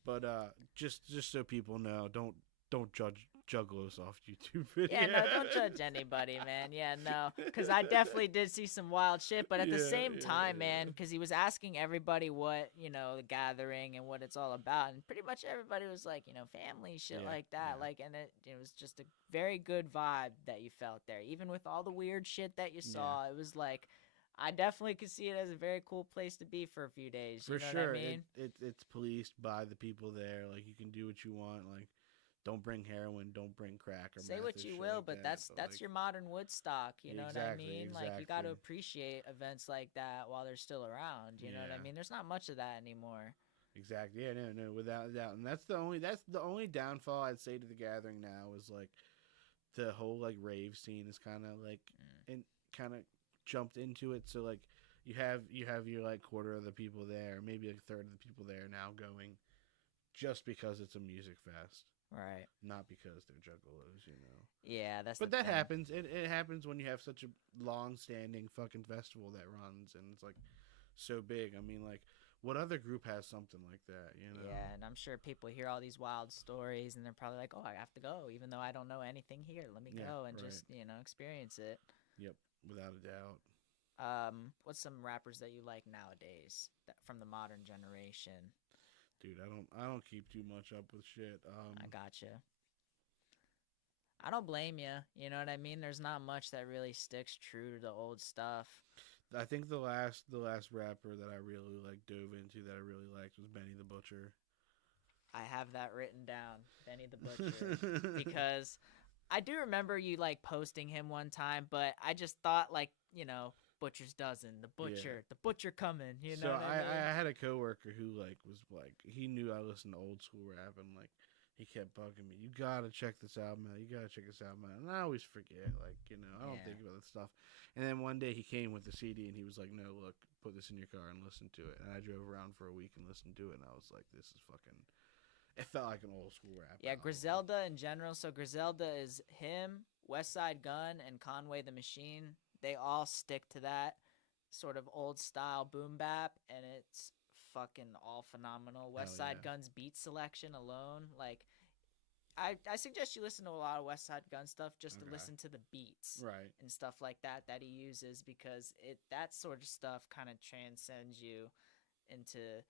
But just so people know, don't judge Juggalos off YouTube videos. Yeah, no, don't judge anybody, man. Yeah, no, because I definitely did see some wild shit. But at the same time, man, because he was asking everybody what, the gathering and what it's all about. And pretty much everybody was like, family, shit like that. Yeah. Like, and it was just a very good vibe that you felt there. Even with all the weird shit that you saw, it was like, I definitely could see it as a very cool place to be for a few days. For You know sure. what I mean? It's policed by the people there. Like, you can do what you want. Like, don't bring heroin, don't bring crack or Say meth what or you shit will, like but that. that's your modern Woodstock. You know what I Exactly, mean? Like, you got to exactly. appreciate events like that while they're still around. You know what I Yeah. mean? There's not much of that anymore. Exactly. Yeah, no, without a doubt. And that's the only downfall I'd say to the gathering now is like the whole like rave scene is kind of like kind of jumped into it. So like you have your like quarter of the people there, maybe like a third of the people there now going just because it's a music fest. Right. Not because they're juggalos, Yeah, that's. But the that thing. happens. It happens when you have such a long-standing fucking festival that runs and it's like so big. I mean, like, what other group has something like that? Yeah, and I'm sure people hear all these wild stories and they're probably like, "Oh, I have to go, even though I don't know anything here. Let me go and just experience it." Yep, without a doubt. What's some rappers that you like nowadays from the modern generation? Dude, I don't keep too much up with shit. I gotcha. I don't blame you. You know what I mean? There's not much that really sticks true to the old stuff. I think the last rapper that I really like dove into that I really liked was Benny the Butcher. I have that written down, Benny the Butcher, because I do remember you like posting him one time, but I just thought like, Butcher's dozen, the butcher coming, you know So what I mean? I had a coworker who like was like he knew I listened to old school rap and like he kept bugging me. You gotta check this album out. You gotta check this album out. And I always forget, like, I don't think about that stuff. And then one day he came with the CD and he was like, "No, look, put this in your car and listen to it." And I drove around for a week and listened to it, and I was like, "This is fucking." It felt like an old school rap. Yeah, album. Griselda in general. So Griselda is him, Westside Gunn, and Conway the Machine. They all stick to that sort of old style boom bap, and it's fucking all phenomenal. Westside Gunn's beat selection alone, like, I suggest you listen to a lot of Westside Gun stuff just to listen to the beats and stuff like that he uses, because that sort of stuff kind of transcends you into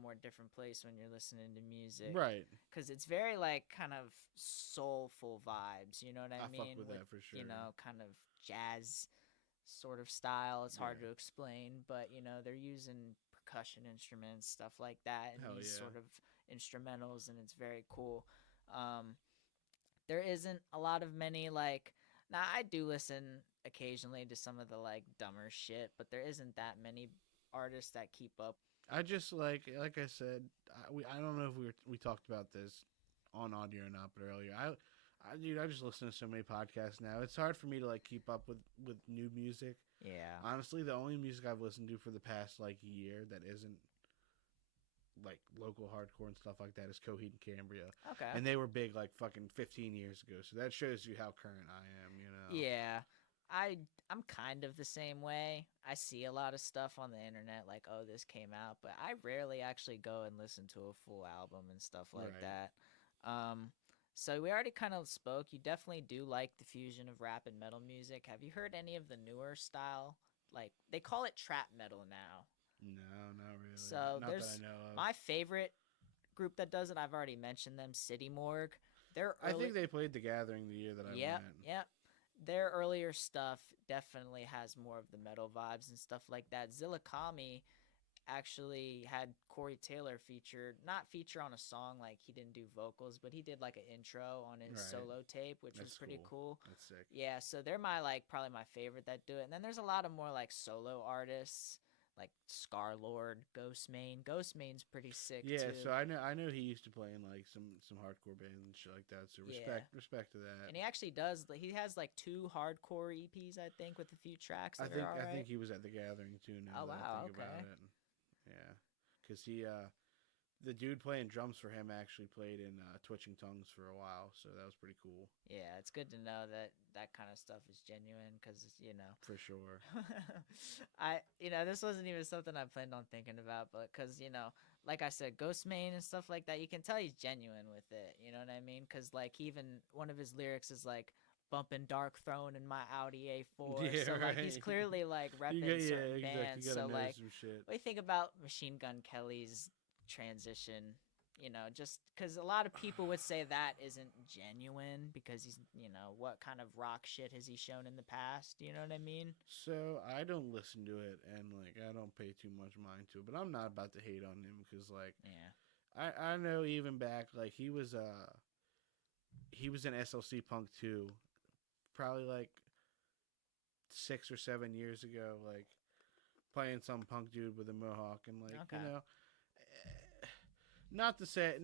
more different place when you're listening to music, right? Because it's very like kind of soulful vibes, you know what I mean? Fuck with that for sure. Kind of jazz sort of style. It's hard to explain, but they're using percussion instruments, stuff like that, and these sort of instrumentals, and it's very cool. There isn't a lot of many like. Now I do listen occasionally to some of the like dumber shit, but there isn't that many artists that keep up. I just like I said, I don't know if we talked about this on audio or not, but earlier I just listen to so many podcasts now. It's hard for me to like keep up with new music. Yeah. Honestly, the only music I've listened to for the past like year that isn't like local hardcore and stuff like that is Coheed and Cambria. Okay. And they were big like fucking 15 years ago, so that shows you how current I am. Yeah. I'm kind of the same way. I see a lot of stuff on the internet like, oh, this came out, but I rarely actually go and listen to a full album and stuff like that. So we already kind of spoke. You definitely do like the fusion of rap and metal music. Have you heard any of the newer style? Like, they call it trap metal now. No, not really. So not there's that I know of. my favorite group that does it. I've already mentioned them, City Morgue. I think they played The Gathering the year that I went. Yep. Their earlier stuff definitely has more of the metal vibes and stuff like that. Zillakami actually had Corey Taylor not feature on a song, like he didn't do vocals, but he did like an intro on his solo tape, which was pretty cool. That's sick. Yeah, so they're probably my favorite that do it. And then there's a lot of more like solo artists, like Scarlord, Ghostmane. Ghostmane's pretty sick too. Yeah, so I know he used to play in like some hardcore bands and shit like that. So respect to that. And he actually does. He has like 2 hardcore EPs, I think, with a few tracks. I think he was at The Gathering too. Now that I think about it. Yeah, because the dude playing drums for him actually played in Twitching Tongues for a while, so that was pretty cool. Yeah, it's good to know that kind of stuff is genuine, because for sure. this wasn't even something I planned on thinking about, but because like I said, Ghostmane and stuff like that, you can tell he's genuine with it. You know what I mean? Because like even one of his lyrics is like bumping Dark Throne in my Audi A4. Yeah, So like he's right. clearly like repping certain bands. You gotta So know like, some shit. what do you think about Machine Gun Kelly's transition? You know, just because a lot of people would say that isn't genuine because he's, you know, what kind of rock shit has he shown in the past? You know what I mean? So I don't listen to it, and like I don't pay too much mind to it. But I'm not about to hate on him because like Yeah. I know even back like he was in SLC Punk 2, probably like 6 or 7 years ago, like playing some punk dude with a mohawk and like Okay. you know. Not to say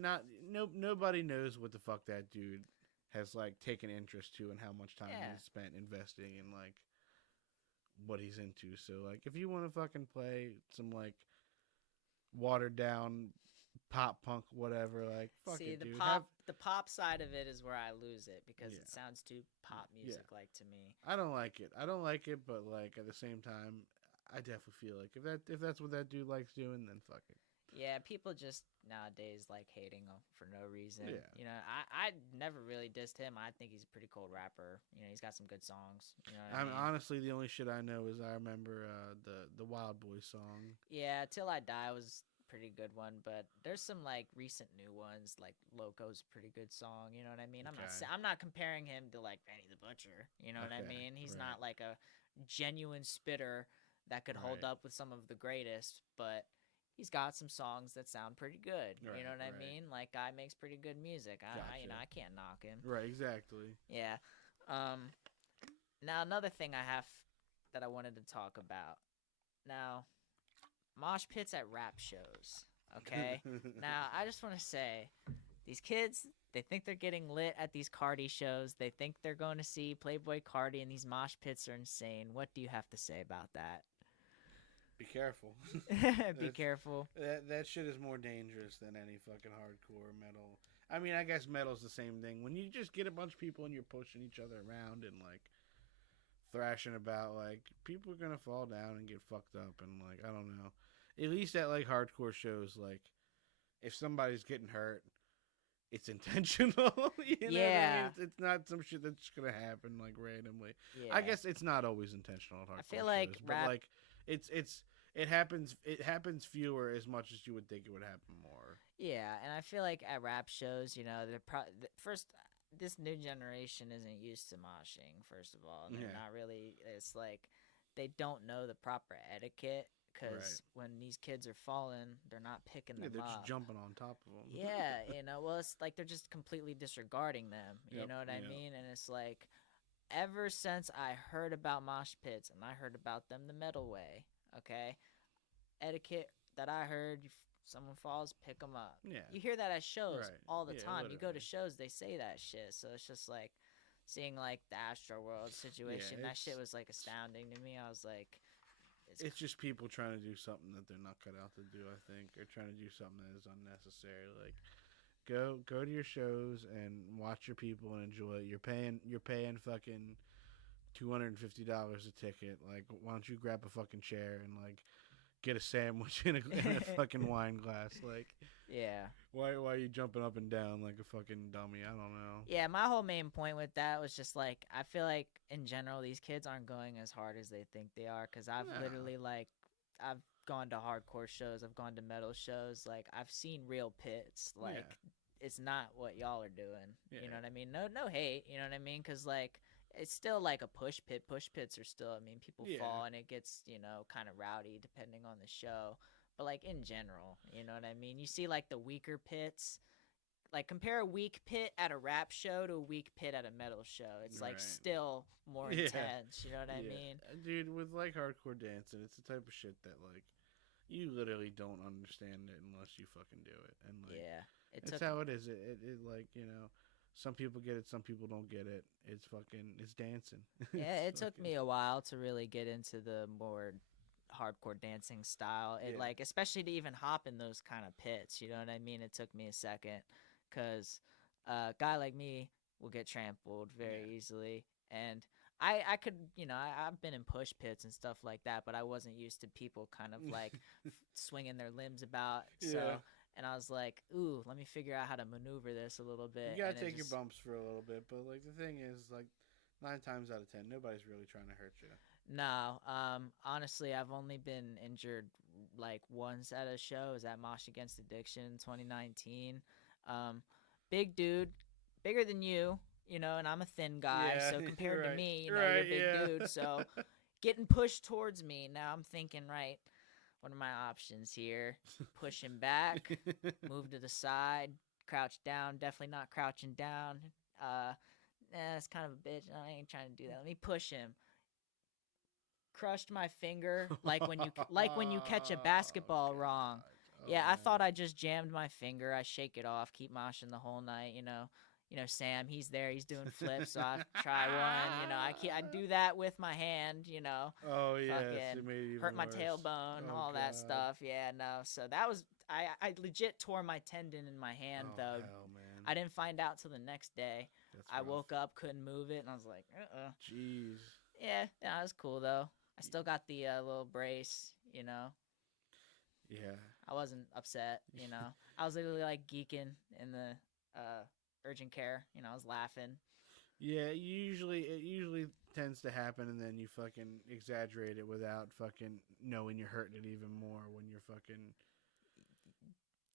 nobody knows what the fuck that dude has like taken interest to and how much time Yeah. he's spent investing in like what he's into. So like if you want to fucking play some like watered down pop punk whatever, like fuck See, it, the dude. pop side of it is where I lose it because Yeah. it sounds too pop music like to me. I don't like it, but like at the same time, I definitely feel like if that's what that dude likes doing, then fuck it. Yeah, people just nowadays like hating him for no reason. Yeah. You know, I never really dissed him. I think he's a pretty cool rapper. You know, he's got some good songs. You know what I mean? Honestly, the only shit I know is I remember the Wild Boy song. Yeah, Till I Die was a pretty good one, but there's some like recent new ones. Like Loco's a pretty good song. You know what I mean? Okay. I'm not comparing him to like Benny the Butcher. You know what I Okay, mean? He's right. not like a genuine spitter that could hold Right. up with some of the greatest, but he's got some songs that sound pretty good. Right, You know what I right. mean? Like, guy makes pretty good music. You know, Gotcha. I can't knock him. Right, exactly. Yeah. Now another thing I have that I wanted to talk about. Now, mosh pits at rap shows. Okay. Now I just want to say, these kids, they think they're getting lit at these Cardi shows. They think they're going to see Playboy Cardi, and these mosh pits are insane. What do you have to say about that? Be careful. Be careful. That shit is more dangerous than any fucking hardcore metal. I mean, I guess metal's the same thing. When you just get a bunch of people and you're pushing each other around and like thrashing about, like people are gonna fall down and get fucked up and like I don't know. At least at like hardcore shows, like if somebody's getting hurt, it's intentional. You know what I mean? It's not some shit that's just gonna happen like randomly. Yeah. I guess it's not always intentional at hardcore I feel like shows, but rap- like it happens fewer as much as you would think it would happen more. Yeah, and I feel like at rap shows, you know, first, this new generation isn't used to moshing. First of all, and they're Yeah. not really. It's like they don't know the proper etiquette because when these kids are falling, they're not picking Yeah, them they're up. just jumping on top of them. Yeah, you know, well, it's like they're just completely disregarding them. You Yep, know what I yep. mean? And it's like, ever since I heard about mosh pits and I heard about them the metal way, okay, etiquette that I heard, someone falls, pick them up. Yeah. You hear that at shows Right. all the Yeah, time. You go to literally. shows, they say that shit. So it's just like seeing like the Astro World situation. That shit it's- was like astounding to me. I was like, It's just people trying to do something that they're not cut out to do. I think, or trying to do something that is unnecessary. Like, go to your shows and watch your people and enjoy it. You're paying fucking $250 a ticket. Like, why don't you grab a fucking chair and like get a sandwich in a fucking wine glass? Like, yeah. why are you jumping up and down like a fucking dummy? I don't know. Yeah, my whole main point with that was just like, I feel like in general these kids aren't going as hard as they think they are, because I've No. literally like I've gone to hardcore shows, I've gone to metal shows, like I've seen real pits. Like it's not what y'all are doing. You Yeah. know what I mean? No hate. You know what I mean? Because like it's still like a push pit. Push pits are still. I mean, people Yeah. fall and it gets kind of rowdy depending on the show. But like in general, you know what I mean? You see like the weaker pits. Like compare a weak pit at a rap show to a weak pit at a metal show. It's like Right. still more Yeah. intense. You know what I mean? Dude, with like hardcore dancing, it's the type of shit that like you literally don't understand it unless you fucking do it. And like Yeah. that's how it is. It like, some people get it, some people don't get it. It's dancing. Yeah, it It's took fucking- me a while to really get into the more hardcore dancing style. It Yeah. like, especially to even hop in those kind of pits. You know what I mean? It took me a second, because a guy like me will get trampled very Yeah. easily. And I could, I've been in push pits and stuff like that, but I wasn't used to people kind of like swinging their limbs about. So, Yeah. and I was like, ooh, let me figure out how to maneuver this a little bit. You gotta and it take your just, bumps for a little bit, but like the thing is, like 9 times out of 10, nobody's really trying to hurt you. No, honestly, I've only been injured like once at a show. It was at Mosh Against Addiction in 2019. Um, big dude, bigger than you, and I'm a thin guy. Yeah, So you're compared to right. me, You're you're a right, big yeah. dude. So getting pushed towards me. Now I'm thinking, right, what are my options here? Push him back, move to the side, crouch down. Definitely not crouching down. It's kind of a bitch. I ain't trying to do that. Let me push him. Crushed my finger like when you catch a basketball Oh, wrong. God. Yeah, Oh, I thought man. I just jammed my finger. I shake it off, keep moshing the whole night. Sam, he's there, he's doing flips, so I try one. I do that with my hand. Oh, yes, it Fucking made it hurt even my worse. tailbone, Oh, all that God. stuff. Yeah, no. So that was I legit tore my tendon in my hand Oh, though. hell, man. I didn't find out till the next day. That's I rough. woke up, couldn't move it, and I was like, Jeez. Yeah, it was cool though. I still got the little brace. Yeah. I wasn't upset. I was literally like geeking in the urgent care. I was laughing. Yeah, it usually tends to happen, and then you fucking exaggerate it without fucking knowing you're hurting it even more when you're fucking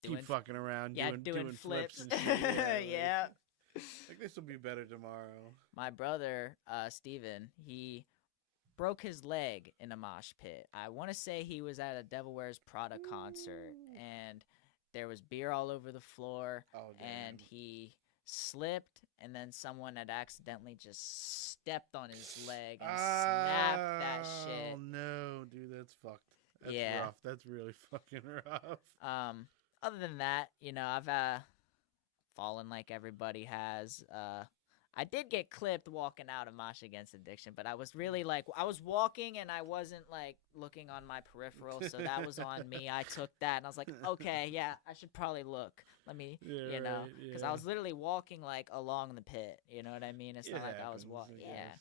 keep fucking around doing flips and shit. Yeah, Yeah. like this will be better tomorrow. My brother, Steven, he broke his leg in a mosh pit. I want to say he was at a Devil Wears Prada concert, and there was beer all over the floor, Oh, damn. and he slipped, and then someone had accidentally just stepped on his leg and snapped that Oh shit. no, dude, that's fucked. That's Yeah. rough. That's really fucking rough. Other than that, I've fallen like everybody has. I did get clipped walking out of Mosh Against Addiction, but I was really like, I was walking and I wasn't like looking on my peripheral, so that was on me. I took that and I was like, okay, yeah, I should probably look. Let me, Yeah, right, because yeah. I was literally walking like along the pit. You know what I mean? It's It not like I was happens, walking. I Yeah. guess.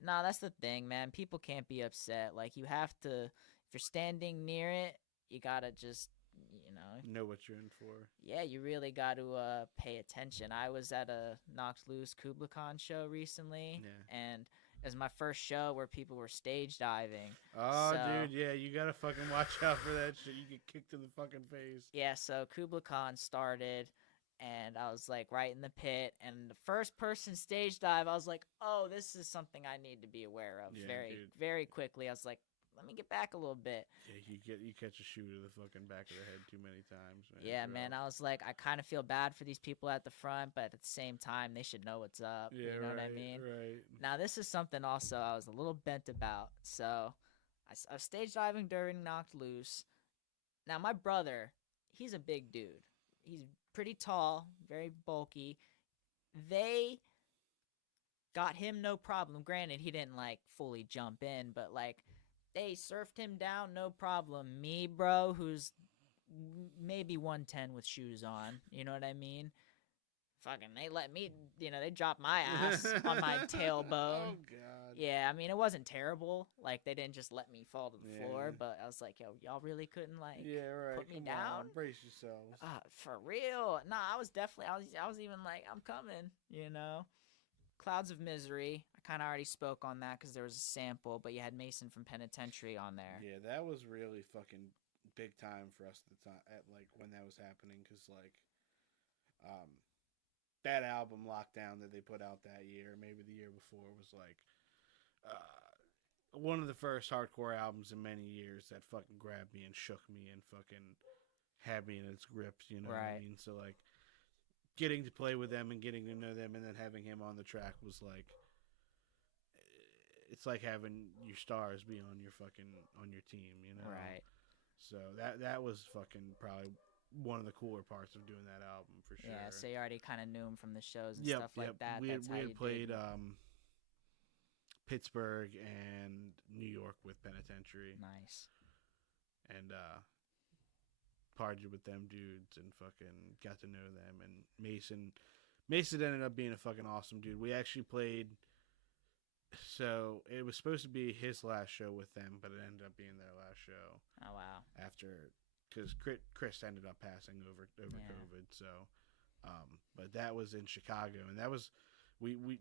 No, that's the thing, man. People can't be upset. Like you have to, if you're standing near it, you gotta just, Know what you're in for. yeah, you really got to pay attention. I was at a Knocked Loose Kubla Khan show recently, Yeah. and it was my first show where people were stage diving. Oh, So- dude, yeah, you gotta fucking watch out for that shit. You get kicked in the fucking face. Yeah, so Kubla Khan started, and I was like right in the pit, and the first person stage dive, I was like, oh, this is something I need to be aware of Yeah, very, dude. very quickly. I was like, let me get back a little bit. Yeah, you catch a shoe to the fucking back of the head too many times, man. Yeah, It's man, rough. I was like, I kind of feel bad for these people at the front, but at the same time, they should know what's up. Yeah, you know right, what I mean? Right. Now, this is something also I was a little bent about. So, I was stage diving during Knocked Loose. Now, my brother, he's a big dude. He's pretty tall, very bulky. They got him no problem. Granted, he didn't like fully jump in, but like they surfed him down no problem. Me, bro, who's maybe 110 with shoes on, you know what I mean? Fucking, they let me, they dropped my ass on my tailbone. Oh, God. Yeah, I mean, it wasn't terrible. Like, they didn't just let me fall to the floor, Yeah. but I was like, yo, y'all really couldn't, like, Yeah, right. put me Come down? on, brace yourselves. For real. Nah, I was definitely, I was even like, I'm coming, Clouds of Misery. I kind of already spoke on that because there was a sample, but you had Mason from Penitentiary on there. Yeah, that was really fucking big time for us at the time, like when that was happening, because like, that album Lockdown that they put out that year, maybe the year before, was like, one of the first hardcore albums in many years that fucking grabbed me and shook me and fucking had me in its grips. You know what I Right. mean? So like, getting to play with them and getting to know them and then having him on the track was like, it's like having your stars be on your fucking on your team, Right. So that was fucking probably one of the cooler parts of doing that album for sure. Yeah, so you already kind of knew him from the shows and Yep, stuff like that. We That's how had you played did. Pittsburgh and New York with Penitentiary, Nice. and partied with them dudes and fucking got to know them. And Mason ended up being a fucking awesome dude. We actually played So it was supposed to be his last show with them, but it ended up being their last show. Oh wow. After, because Chris ended up passing over COVID. So, but that was in Chicago, and that was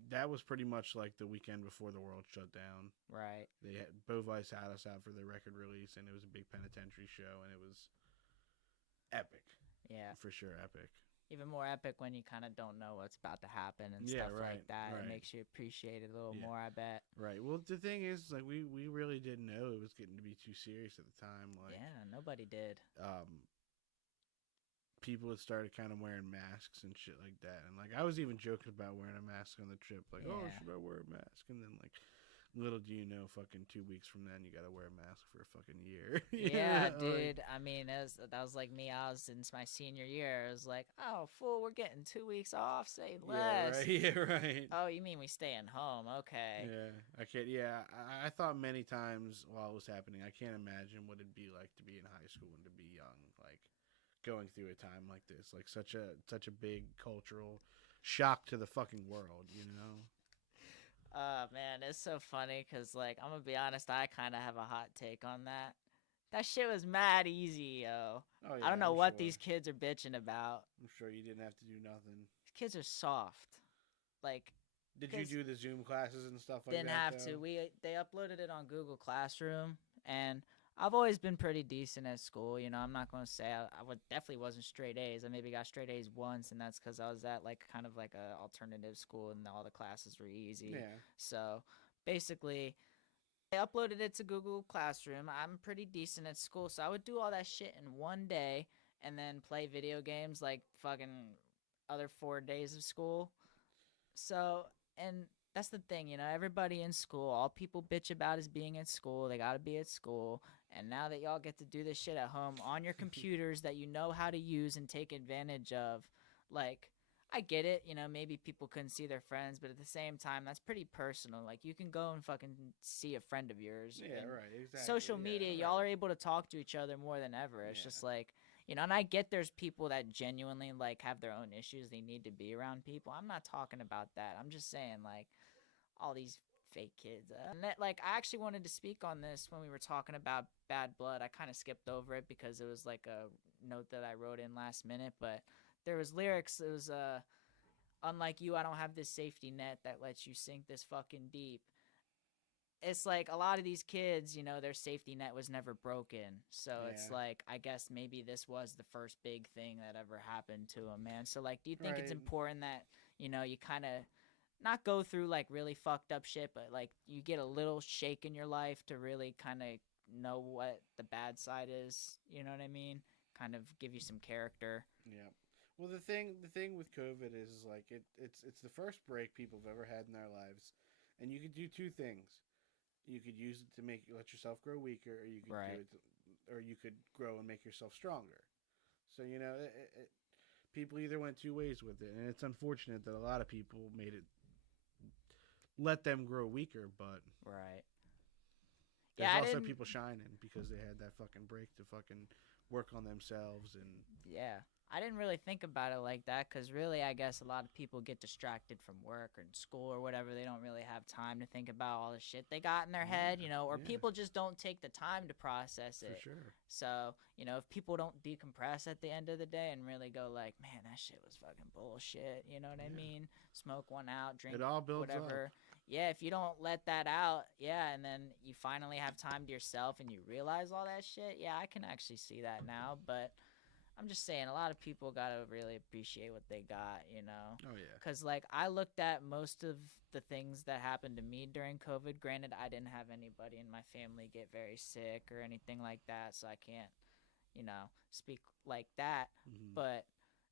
that was pretty much like the weekend before the world shut down. Right. They had Bovice had us out for their record release, and it was a big penitentiary show, and it was epic. Yeah. For sure, epic. Even more epic when you kind of don't know what's about to happen and stuff like that. It makes you appreciate it a little more, I bet. Right. Well, the thing is, like, we really didn't know it was getting to be too serious at the time. Like, yeah, nobody did. People had started kind of wearing masks and shit like that, and like I was even joking about wearing a mask on the trip, like, oh, should I wear a mask? And then like, little do you know, fucking 2 weeks from then, you gotta wear a mask for a fucking year. Yeah, dude. I mean, that was like me. I was in my senior year. It was like, oh, fool, we're getting 2 weeks off. Say less. Yeah, right. Oh, you mean we staying home? Okay. Yeah, I can't. Yeah, I thought many times while it was happening, I can't imagine what it'd be like to be in high school and to be young, like going through a time like this, like such a big cultural shock to the fucking world, you know. Man, it's so funny because, like, I'm gonna be honest, I kind of have a hot take on that. That shit was mad easy, yo. Oh, yeah, I don't know what these kids are bitching about. I'm sure you didn't have to do nothing. These kids are soft. Like, did you do the Zoom classes and stuff like that? Didn't have to. They uploaded it on Google Classroom, and I've always been pretty decent at school. You know, I'm not going to say I definitely wasn't straight A's. I maybe got straight A's once, and that's because I was at like kind of like a alternative school, and all the classes were easy. Yeah. So basically, I uploaded it to Google Classroom. I'm pretty decent at school, so I would do all that shit in one day, and then play video games like fucking other 4 days of school. So, and that's the thing, you know, everybody in school, all people bitch about is being at school. They got to be at school. And now that y'all get to do this shit at home on your computers that you know how to use and take advantage of, like, I get it. You know, maybe people couldn't see their friends, but at the same time, that's pretty personal. Like, you can go and fucking see a friend of yours. Yeah, right, exactly. Social media, y'all are able to talk to each other more than ever. It's just like, you know, and I get there's people that genuinely, like, have their own issues. They need to be around people. I'm not talking about that. I'm just saying, like, all these fake kids. And that, like, I actually wanted to speak on this when we were talking about Bad Blood. I kind of skipped over it because it was like a note that I wrote in last minute, but there was lyrics. It was unlike you, I don't have this safety net that lets you sink this fucking deep. It's like a lot of these kids, you know, their safety net was never broken. So it's like, I guess maybe this was the first big thing that ever happened to them, man. So, like, do you think it's important that, you know, you kind of not go through like really fucked up shit, but like you get a little shake in your life to really kind of know what the bad side is? You know what I mean? Kind of give you some character. Yeah. Well, the thing with COVID is like it's the first break people have ever had in their lives, and you could do two things. You could use it to let yourself grow weaker, or you could do it or you could grow and make yourself stronger. So, you know, people either went two ways with it, and it's unfortunate that a lot of people let them grow weaker, but there's also people shining because they had that fucking break to fucking work on themselves. And I didn't really think about it like that because really I guess a lot of people get distracted from work or school or whatever. They don't really have time to think about all the shit they got in their head, you know, or people just don't take the time to process it. For sure. So, you know, if people don't decompress at the end of the day and really go like, man, that shit was fucking bullshit, you know what I mean? Smoke one out, drink it all builds whatever. Up. Yeah, if you don't let that out, and then you finally have time to yourself and you realize all that shit, I can actually see that now. But I'm just saying, a lot of people got to really appreciate what they got, you know? Oh, yeah. Because, like, I looked at most of the things that happened to me during COVID. Granted, I didn't have anybody in my family get very sick or anything like that, so I can't, you know, speak like that. Mm-hmm. But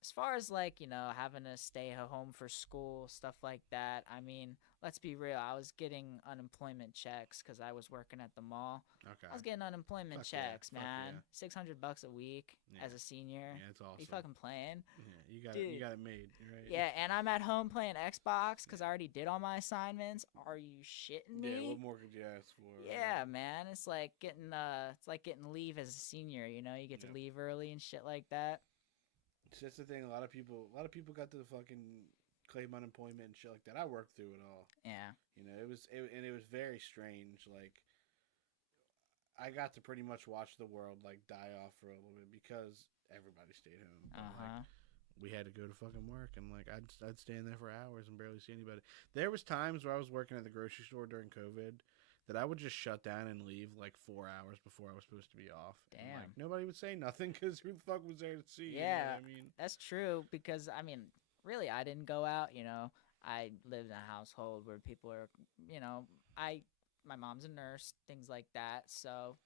as far as, like, you know, having to stay home for school, stuff like that, I mean, let's be real. I was getting unemployment checks because I was working at the mall. Okay. I was getting unemployment checks, man. $600 a week as a senior. Yeah, it's awesome. You fucking playing? Yeah, you got it made, right? Yeah, and I'm at home playing Xbox because I already did all my assignments. Are you shitting me? Yeah, what more could you ask for? Yeah, man. It's like getting leave as a senior. You know, you get to leave early and shit like that. That's the thing. A lot of people got the fucking claim unemployment and shit like that. I worked through it all. Yeah. You know, it was very strange. Like, I got to pretty much watch the world like die off for a little bit because everybody stayed home. But, like, we had to go to fucking work, and like I'd stand there for hours and barely see anybody. There was times where I was working at the grocery store during COVID that I would just shut down and leave like 4 hours before I was supposed to be off. Damn. And, like, nobody would say nothing because who the fuck was there to see? Yeah, you know what I mean, that's true because I mean, really, I didn't go out. You know, I lived in a household where people are, you know, my mom's a nurse, things like that. So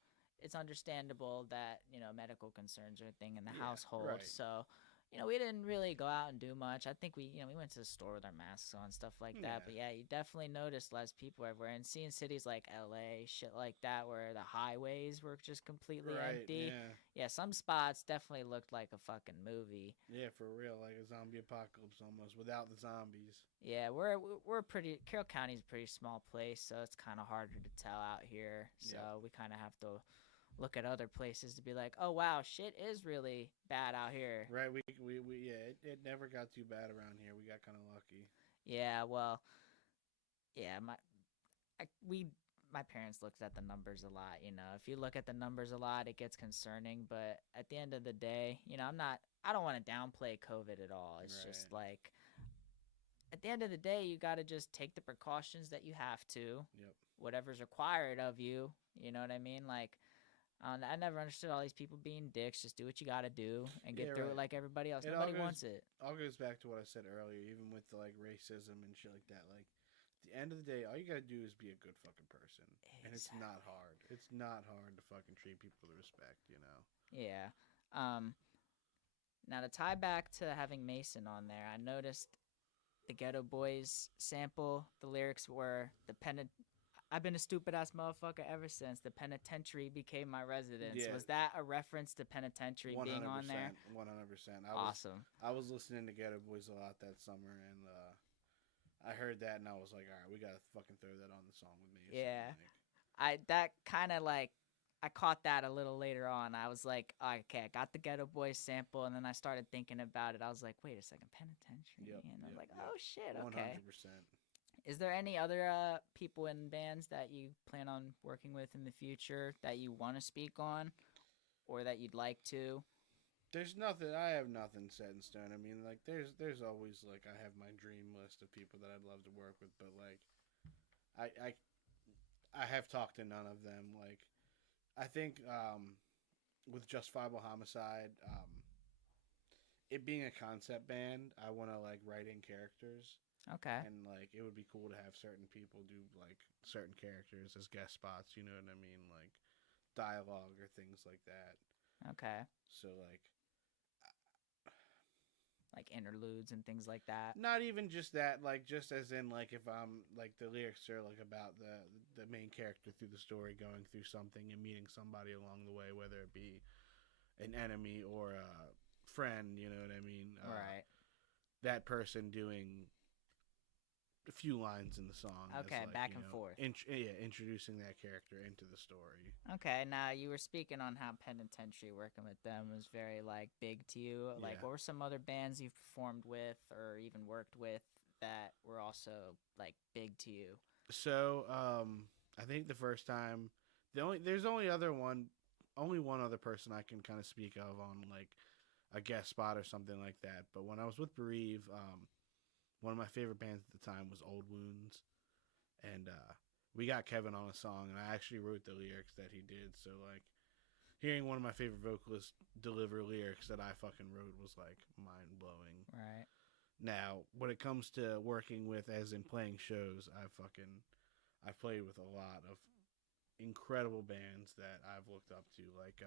it's understandable that, you know, medical concerns are a thing in the household. Right. So, you know, we didn't really go out and do much. I think we went to the store with our masks on, stuff like that. But yeah, you definitely noticed less people everywhere. And seeing cities like LA, shit like that, where the highways were just completely empty. Yeah, some spots definitely looked like a fucking movie. Yeah, for real, like a zombie apocalypse almost without the zombies. Yeah, we're pretty. Carroll County's a pretty small place, so it's kind of harder to tell out here. So we kind of have to look at other places to be like, oh wow, shit is really bad out here. Right. We it never got too bad around here. We got kind of lucky. Yeah. Well. Yeah. My parents looked at the numbers a lot. You know, if you look at the numbers a lot, it gets concerning. But at the end of the day, you know, I don't want to downplay COVID at all. It's just like, at the end of the day, you got to just take the precautions that you have to. Yep. Whatever's required of you. You know what I mean? Like, I never understood all these people being dicks. Just do what you got to do and get through it like everybody else. Nobody wants it. All goes back to what I said earlier, even with the, like, racism and shit like that. Like, at the end of the day, all you got to do is be a good fucking person. Exactly. And it's not hard. It's not hard to fucking treat people with respect, you know? Yeah. Now, to tie back to having Mason on there, I noticed the Ghetto Boys sample. The lyrics were, I've been a stupid-ass motherfucker ever since the penitentiary became my residence. Yeah. Was that a reference to penitentiary 100%, being on there? 100%. Awesome. I was listening to Ghetto Boys a lot that summer, and I heard that, and I was like, all right, we got to fucking throw that on the song with me. Yeah. That kind of like, I caught that a little later on. I was like, okay, I got the Ghetto Boys sample, and then I started thinking about it. I was like, wait a second, penitentiary? And I'm like, oh, shit, okay. 100%. Is there any other people in bands that you plan on working with in the future that you want to speak on or that you'd like to? There's nothing. I have nothing set in stone. I mean, like, there's always, like, I have my dream list of people that I'd love to work with, but, like, I have talked to none of them. Like, I think with Justifiable Homicide, it being a concept band, I want to, like, write in characters. Okay. And, like, it would be cool to have certain people do, like, certain characters as guest spots, you know what I mean? Like, dialogue or things like that. Okay. So, like interludes and things like that? Not even just that, like, just as in, like, if I'm, like, the lyrics are, like, about the main character through the story going through something and meeting somebody along the way, whether it be an enemy or a friend, you know what I mean? Right. That person doing a few lines in the song. Okay, as, like, back and forth. Introducing that character into the story. Okay, now you were speaking on how penitentiary working with them was very, like, big to you. Like, what were some other bands you've performed with or even worked with that were also, like, big to you? So, I think the first time, there's only one other person I can kind of speak of on, like, a guest spot or something like that. But when I was with Bereave, one of my favorite bands at the time was Old Wounds, and we got Kevin on a song, and I actually wrote the lyrics that he did. So, like, hearing one of my favorite vocalists deliver lyrics that I fucking wrote was, like, mind-blowing. Right. Now, when it comes to working with, as in playing shows, I've played with a lot of incredible bands that I've looked up to, like,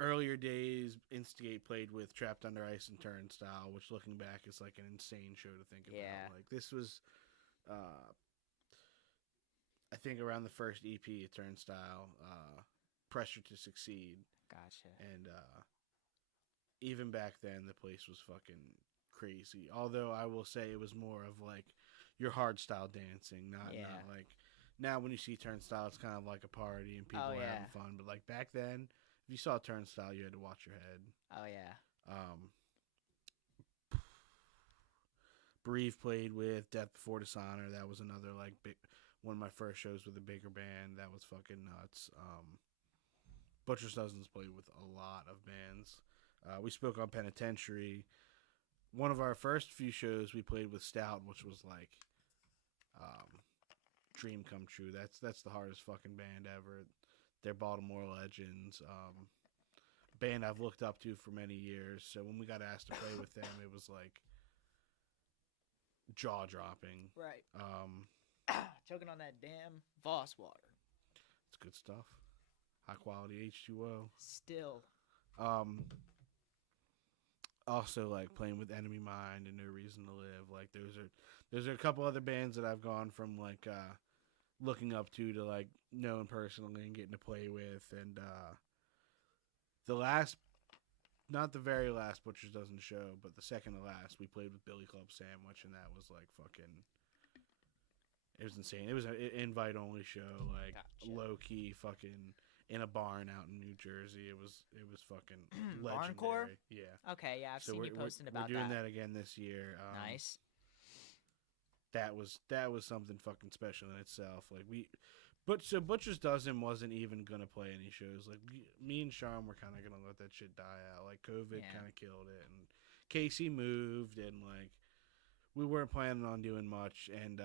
earlier days, Instigate played with Trapped Under Ice and Turnstile, which, looking back, is like an insane show to think about. Like, this was, I think, around the first EP of Turnstile, Pressure to Succeed. Gotcha. And even back then, the place was fucking crazy. Although I will say it was more of like your hard style dancing, not like now when you see Turnstile, it's kind of like a party and people are having fun. But like back then, if you saw Turnstile, you had to watch your head. Oh, yeah. Bereave played with. Death Before Dishonor. That was another like big one of my first shows with a bigger band. That was fucking nuts. Butcher's Dozens played with a lot of bands. We spoke on Penitentiary. One of our first few shows we played with Stout, which was like dream come true. That's the hardest fucking band ever. They're Baltimore legends. Band I've looked up to for many years. So when we got asked to play with them, it was like jaw dropping. Right. Choking on that damn Voss water. It's good stuff. High quality H2O. Still. Also like playing with Enemy Mind and No Reason to Live. Like those are a couple other bands that I've gone from like looking up to like knowing personally and getting to play with. And the last, not the very last Butcher's Dozen show, but the second to last, we played with Billy Club Sandwich, and that was like fucking. It was insane. It was an invite only show, like low key, fucking in a barn out in New Jersey. It was fucking legendary. Barncore? Yeah. Okay, yeah, I've seen you posting about that. We're doing that again this year. Nice. That was something fucking special in itself. Like Butcher's Dozen wasn't even gonna play any shows. Like me and Sean were kind of gonna let that shit die out. Like COVID kind of killed it, and Casey moved, and like we weren't planning on doing much, and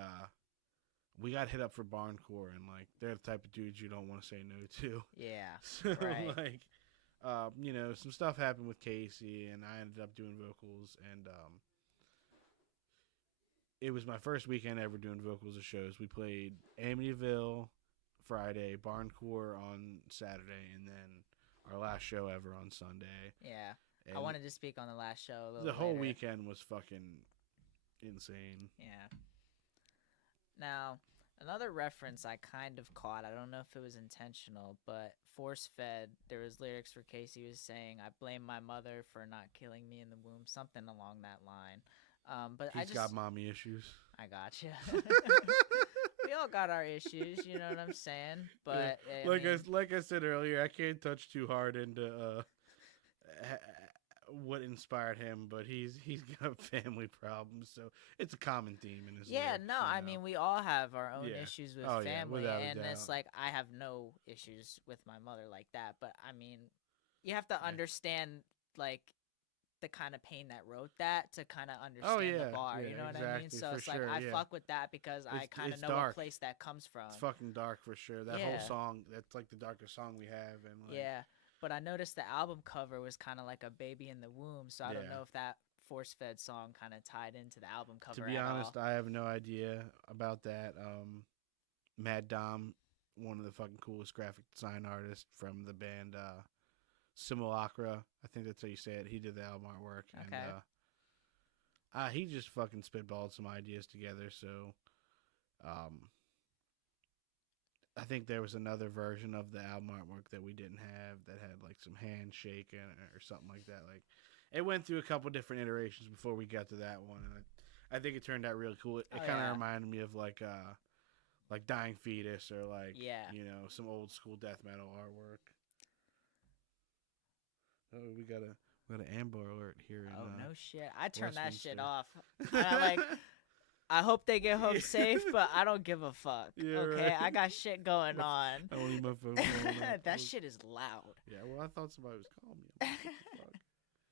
we got hit up for Barncore, and like they're the type of dudes you don't want to say no to. Yeah. So right. like, you know, some stuff happened with Casey, and I ended up doing vocals, and it was my first weekend ever doing vocals of shows. We played Amityville Friday, Barncore on Saturday, and then our last show ever on Sunday. Yeah. And I wanted to speak on the last show a little the whole later. weekend was fucking insane. Yeah. Now, another reference I kind of caught, I don't know if it was intentional, but Force Fed, there was lyrics where Casey was saying, I blame my mother for not killing me in the womb, something along that line. But He's got mommy issues. I gotcha. We all got our issues, you know what I'm saying? But yeah. Like I said earlier, I can't touch too hard into what inspired him, but he's got family problems, so it's a common theme in his lyrics, I mean, we all have our own issues with family, and doubt. It's like I have no issues with my mother like that, but I mean, you have to understand like the kind of pain that wrote that to kind of understand the bar, you know what I mean? So it's like I fuck with that because I kind of know what place that comes from. It's fucking dark for sure. That whole song, that's like the darkest song we have, and like, But I noticed the album cover was kind of like a baby in the womb, so I don't know if that Force Fed song kind of tied into the album cover. To be honest, I have no idea about that. Mad Dom, one of the fucking coolest graphic design artists from the band Simulacra, I think that's how you say it. He did the album artwork, and he just fucking spitballed some ideas together. So, I think there was another version of the album artwork that we didn't have that had like some handshaking or something like that. Like, it went through a couple different iterations before we got to that one, and I think it turned out really cool. It kind of reminded me of like Dying Fetus or like you know, some old school death metal artwork. Oh, we got an Amber Alert here. Oh no shit! I turned that shit off. I hope they get home safe, but I don't give a fuck. Yeah, okay, right. I got shit going on. I don't need my phone going off. That shit is loud. Yeah, well, I thought somebody was calling me. I'm like, what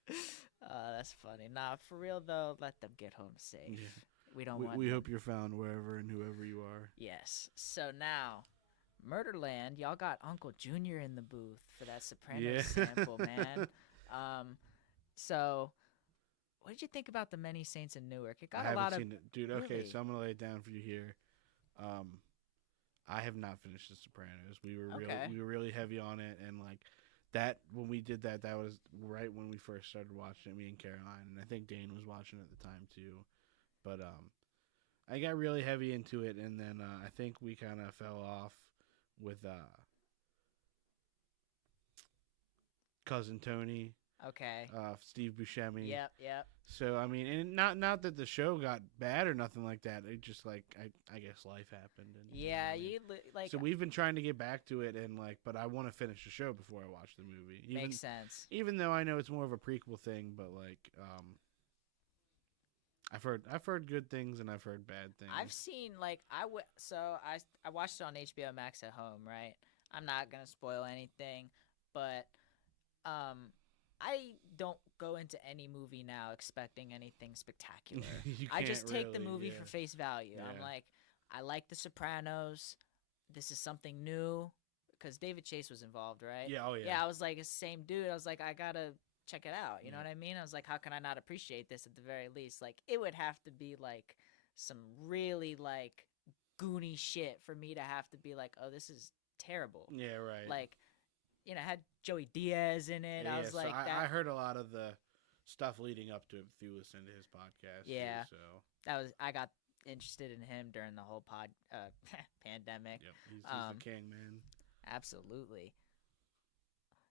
the fuck? That's funny. Nah, for real though, let them get home safe. Yeah. We don't want. We hope you're found wherever and whoever you are. Yes. So now, Murderland, y'all got Uncle Junior in the booth for that Sopranos sample, man. So. What did you think about the Many Saints in Newark? It got a lot of. Seen it. Dude, okay, really? so I'm gonna lay it down for you here. I have not finished The Sopranos. We were really heavy on it, and like that when we did that was right when we first started watching it. Me and Caroline, and I think Dane was watching it at the time too. But I got really heavy into it, and then I think we kind of fell off with Cousin Tony. Okay. Steve Buscemi. Yep. So I mean, and not that the show got bad or nothing like that. It just like I guess life happened. And, yeah, like. So we've been trying to get back to it, and like, but I want to finish the show before I watch the movie. Makes sense. Even though I know it's more of a prequel thing, but like, I've heard good things and I've heard bad things. I've seen like I watched it on HBO Max at home, right? I'm not gonna spoil anything, but I don't go into any movie now expecting anything spectacular. You I just can't take the really, movie yeah. for face value. I'm Yeah. like, I like The Sopranos. This is something new because David Chase was involved, right? Yeah, oh yeah. Yeah, I was like, it's the same dude. I was like, I gotta check it out. You know Yeah. what I mean? I was like, how can I not appreciate this at the very least? Like, it would have to be like some really like goony shit for me to have to be like, oh, this is terrible. Yeah, right. Like, you know, it had Joey Diaz in it. Yeah, I was so like, I heard a lot of the stuff leading up to it through listening to his podcast. Yeah. Too, so I got interested in him during the whole pandemic. yep, he's Um, the king, man. Absolutely.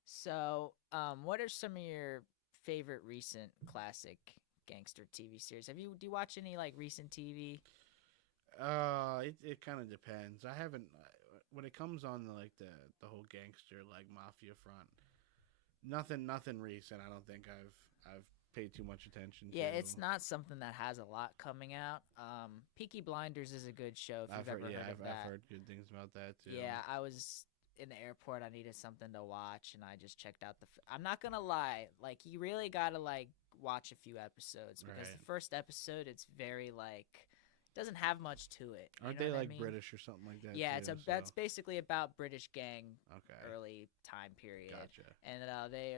So, what are some of your favorite recent classic gangster TV series? Do you watch any like recent TV? It kind of depends. I haven't when it comes on like the whole gangster like mafia front. Nothing recent. I don't think I've paid too much attention to. Yeah, it's not something that has a lot coming out. Peaky Blinders is a good show if you've ever heard of that. I've heard good things about that too. Yeah, I was in the airport. I needed something to watch, and I just checked out I'm not gonna lie. Like, you really gotta like watch a few episodes because Right. the first episode, it's very like doesn't have much to it. You Aren't know they what I like mean? British or something like that? Yeah, too, that's so- basically about British gang okay. early time period. Gotcha. And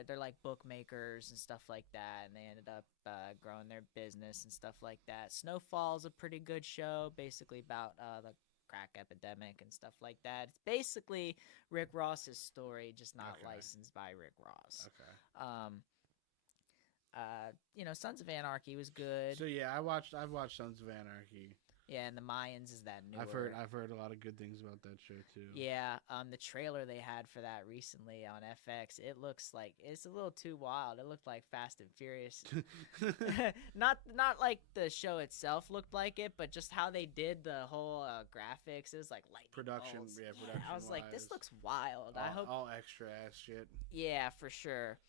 they're like bookmakers and stuff like that, and they ended up growing their business and stuff like that. Snowfall's a pretty good show, basically about the crack epidemic and stuff like that. It's basically Rick Ross's story, just not Okay. licensed by Rick Ross. Okay. You know, Sons of Anarchy was good. So yeah, I've watched Sons of Anarchy. Yeah, and the Mayans is that newer. I've heard a lot of good things about that show too. Yeah, the trailer they had for that recently on FX, it looks like it's a little too wild. It looked like Fast and Furious. not like the show itself looked like it, but just how they did the whole graphics. It was like lightning Production, bolts. yeah, I was like, this production-wise. looks wild. I hope. all extra ass shit. Yeah, for sure.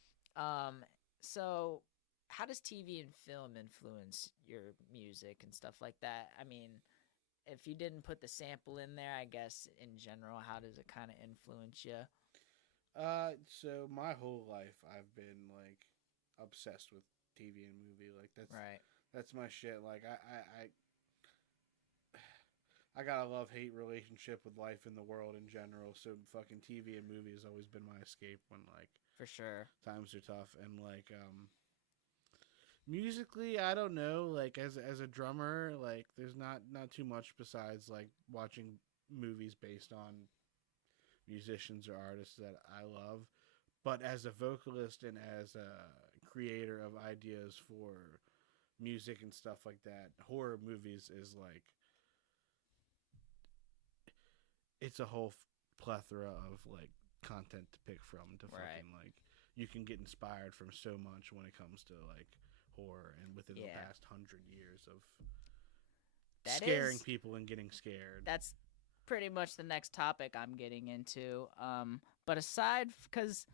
So how does TV and film influence your music and stuff like that? I mean, if you didn't put the sample in there, I guess in general, how does it kind of influence you? So my whole life I've been like obsessed with TV and movie. Like that's my shit. Like I got a love-hate relationship with life in the world in general. So fucking TV and movie has always been my escape when like For sure. times are tough. And like musically, I don't know. Like as a drummer, like there's not too much besides like watching movies based on musicians or artists that I love. But as a vocalist and as a creator of ideas for music and stuff like that, horror movies is like it's a whole plethora of like content to pick from to fucking like you can get inspired from so much when it comes to like horror and within the past 100 years of scaring people and getting scared. That's pretty much the next topic I'm getting into. But aside, because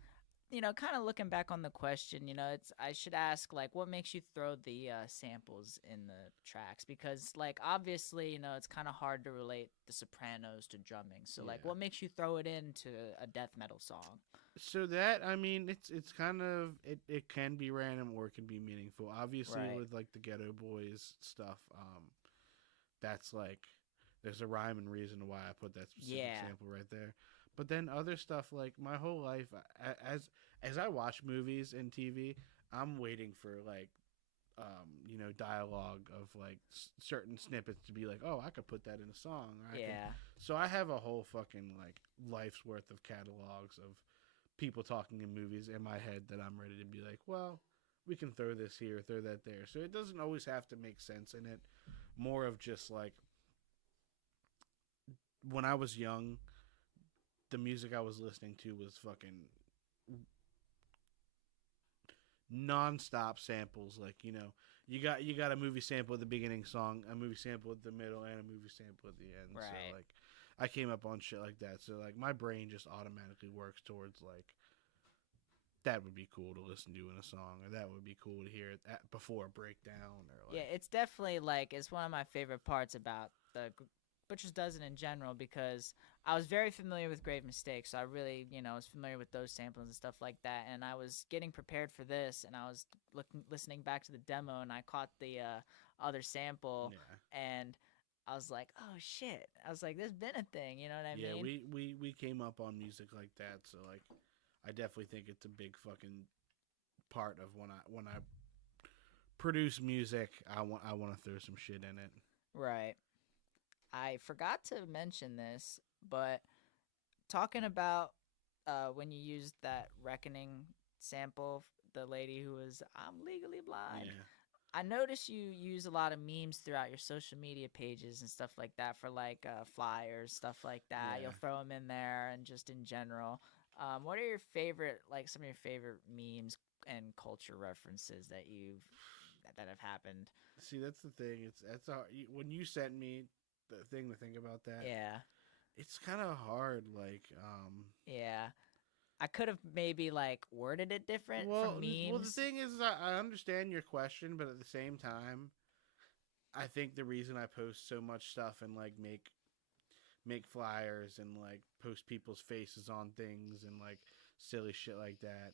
you know, kind of looking back on the question, you know, I should ask like, what makes you throw the samples in the tracks? Because like obviously, you know, it's kind of hard to relate The Sopranos to drumming. So like, what makes you throw it into a death metal song? So that, I mean, it's kind of it can be random or it can be meaningful. Obviously, with like the Ghetto Boys stuff, that's like there's a rhyme and reason why I put that specific sample right there. But then other stuff like my whole life, as I watch movies and TV, I'm waiting for like, you know, dialogue of like certain snippets to be like, oh, I could put that in a song. Or so I have a whole fucking like life's worth of catalogs of people talking in movies in my head that I'm ready to be like, well, we can throw this here, throw that there. So it doesn't always have to make sense in it. More of just like when I was young, the music I was listening to was fucking non-stop samples. Like, you know, you got a movie sample at the beginning song, a movie sample at the middle, and a movie sample at the end. So like I came up on shit like that. So like my brain just automatically works towards like that would be cool to listen to in a song, or that would be cool to hear it before a breakdown, or Yeah, it's definitely like it's one of my favorite parts about the Butcher's Dozen in general because I was very familiar with Grave Mistakes, so I really, was familiar with those samples and stuff like that. And I was getting prepared for this, and I was listening back to the demo, and I caught the other sample, and I was like, oh shit! I was like, there's been a thing, you know what I mean? Yeah, we came up on music like that, so like, I definitely think it's a big fucking part of when I produce music. I want to throw some shit in it. Right. I forgot to mention this, but talking about when you used that Reckoning sample, the lady who was I'm legally blind. Yeah. I noticed you use a lot of memes throughout your social media pages and stuff like that for like flyers, stuff like that. Yeah. You'll throw them in there and just in general. What are your favorite, like some of your favorite memes and culture references that have happened? See, that's the thing. That's hard. When you sent me the thing to think about that. Yeah. It's kind of hard. Like, yeah. I could have maybe like worded it different for memes. Well, the thing is, I understand your question, but at the same time, I think the reason I post so much stuff and like make flyers and like post people's faces on things and like silly shit like that,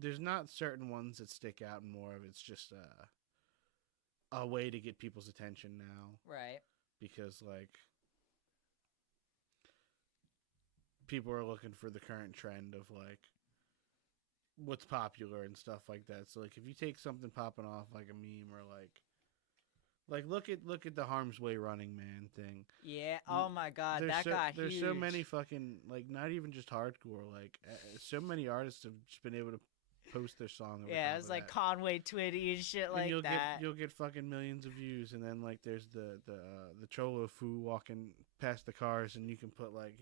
there's not certain ones that stick out, and more of it's just a way to get people's attention now, right? Because like people are looking for the current trend of like what's popular and stuff like that. So like if you take something popping off like a meme, or like look at the Harm's Way Running Man thing. Yeah. Oh my God, that got huge. There's so many fucking, like, not even just hardcore. Like so many artists have just been able to post their song. Yeah, it's like Conway Twitty and shit like that. You'll get fucking millions of views, and then like there's the Cholo Fu walking past the cars, and you can put like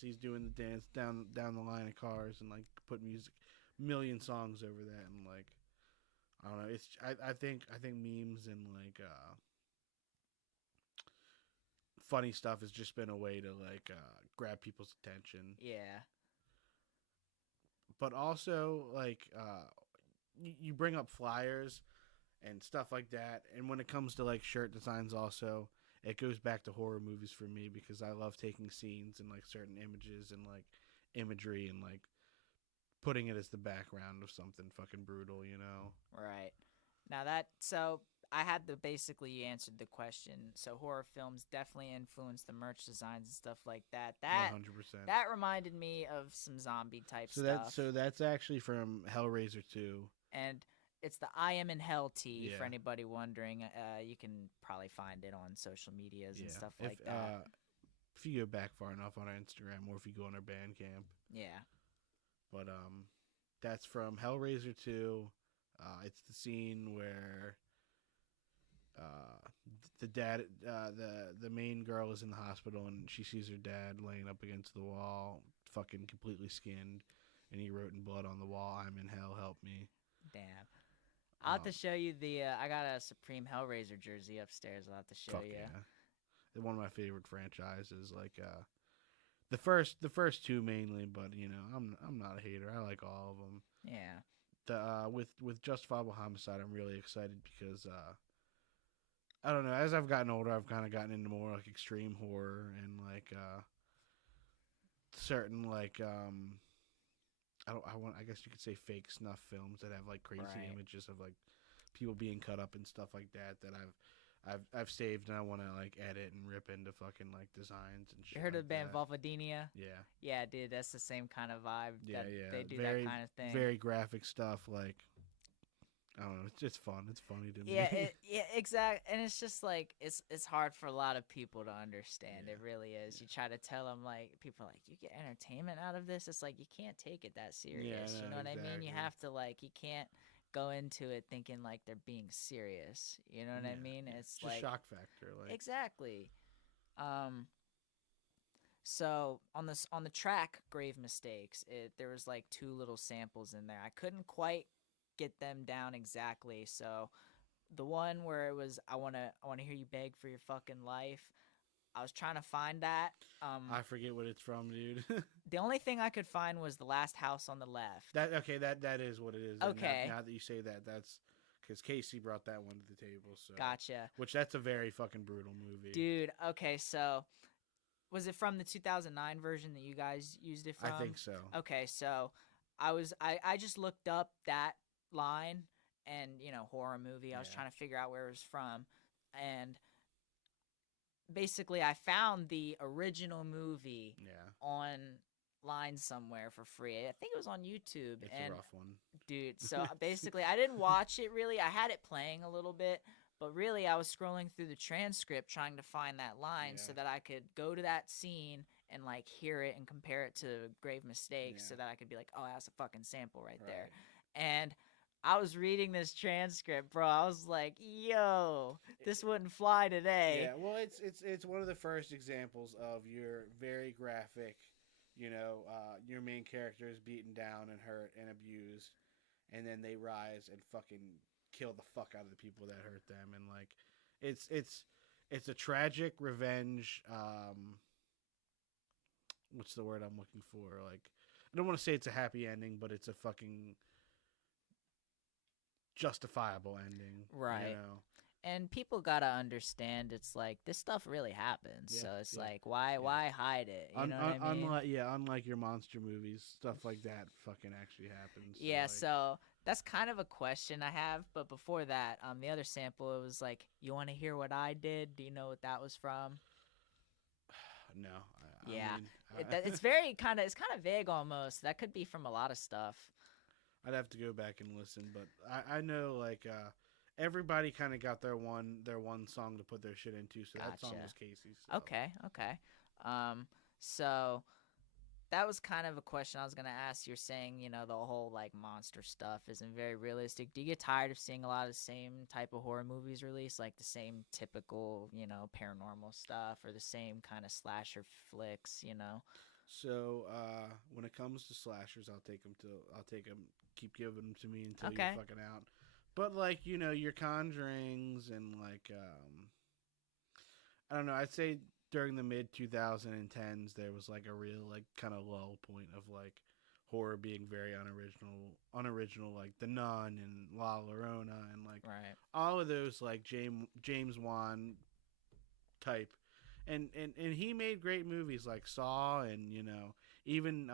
he's doing the dance down the line of cars, and like put music, million songs over that, and like I don't know. It's I think memes and like funny stuff has just been a way to like grab people's attention. Yeah. But also, like, you bring up flyers and stuff like that, and when it comes to like shirt designs, also it goes back to horror movies for me, because I love taking scenes and like certain images and like imagery and like putting it as the background of something fucking brutal, you know? Right. Now so I had to basically answered the question. So horror films definitely influence the merch designs and stuff like that. 100%. That reminded me of some zombie type stuff. So that's actually from Hellraiser 2. And it's the I Am in Hell tee, for anybody wondering. You can probably find it on social medias and stuff like that. If you go back far enough on our Instagram, or if you go on our Bandcamp. Yeah. But that's from Hellraiser 2. It's the scene where the dad, the main girl is in the hospital, and she sees her dad laying up against the wall, fucking completely skinned, and he wrote in blood on the wall, "I'm in hell, help me." Damn. I'll have to show you I got a Supreme Hellraiser jersey upstairs. I'll have to show you. Yeah. One of my favorite franchises. Like the first two mainly, but you know, I'm not a hater. I like all of them. Yeah. With Justifiable Homicide, I'm really excited because I don't know. As I've gotten older, I've kind of gotten into more like extreme horror and like certain like I guess you could say fake snuff films that have like crazy images of like people being cut up and stuff like that I've saved, and I want to like edit and rip into fucking like designs and shit. You heard like of the band that. Vulvodynia? Yeah. Yeah, dude, that's the same kind of vibe. Yeah. They do very, that kind of thing. Very graphic stuff. Like, I don't know. It's just fun. It's funny to me. Yeah, exactly. And it's just like it's hard for a lot of people to understand. It really is. You try to tell them, like, people are like, you get entertainment out of this. It's like you can't take it that serious. Yeah, you know what I mean? You exactly. have to like you can't go into it thinking like they're being serious. You know what I mean? It's just like shock factor. Like, exactly. So on the track Grave Mistakes, there was like 2 little samples in there. I couldn't quite get them down exactly. So the one where it was I wanna hear you beg for your fucking life, I was trying to find that. I forget what it's from, dude. The only thing I could find was The Last House on the Left. That is what it is. And Okay. Now that you say that, that's because Casey brought that one to the table. So Gotcha. Which that's a very fucking brutal movie, dude. Okay, so was it from the 2009 version that you guys used it from? I think so. Okay, so I just looked up that line and horror movie. I was trying to figure out where it was from, and basically I found the original movie online somewhere for free. I think it was on YouTube. It's a rough one, dude. So basically I didn't watch it really. I had it playing a little bit, but really I was scrolling through the transcript trying to find that line so that I could go to that scene and like hear it and compare it to Grave Mistakes so that I could be like, oh, that's a fucking sample right there. And I was reading this transcript, bro. I was like, yo, this wouldn't fly today. Yeah, well, it's one of the first examples of your very graphic, your main character is beaten down and hurt and abused, and then they rise and fucking kill the fuck out of the people that hurt them. And like, it's a tragic revenge. What's the word I'm looking for? Like, I don't want to say it's a happy ending, but it's a fucking justifiable ending, right? And people gotta understand, it's like this stuff really happens, so it's like why hide it? You know what I mean? Unlike your monster movies, stuff like that fucking actually happens. So that's kind of a question I have. But before that, the other sample, it was like, you want to hear what I did? Do you know what that was from? No. It's very kind of vague almost. That could be from a lot of stuff. I'd have to go back and listen, but I know like everybody kind of got their one song to put their shit into, so that song was Casey's. So. Okay. So that was kind of a question I was gonna ask. You're saying the whole like monster stuff isn't very realistic. Do you get tired of seeing a lot of the same type of horror movies released, like the same typical paranormal stuff or the same kind of slasher flicks? So when it comes to slashers, I'll take them. Keep giving them to me until you're fucking out. But like your Conjurings and like I don't know. I'd say during the mid 2010s there was like a real like kind of lull point of like horror being very unoriginal, like The Nun and La Llorona and like all of those like James Wan type. And he made great movies like Saw and even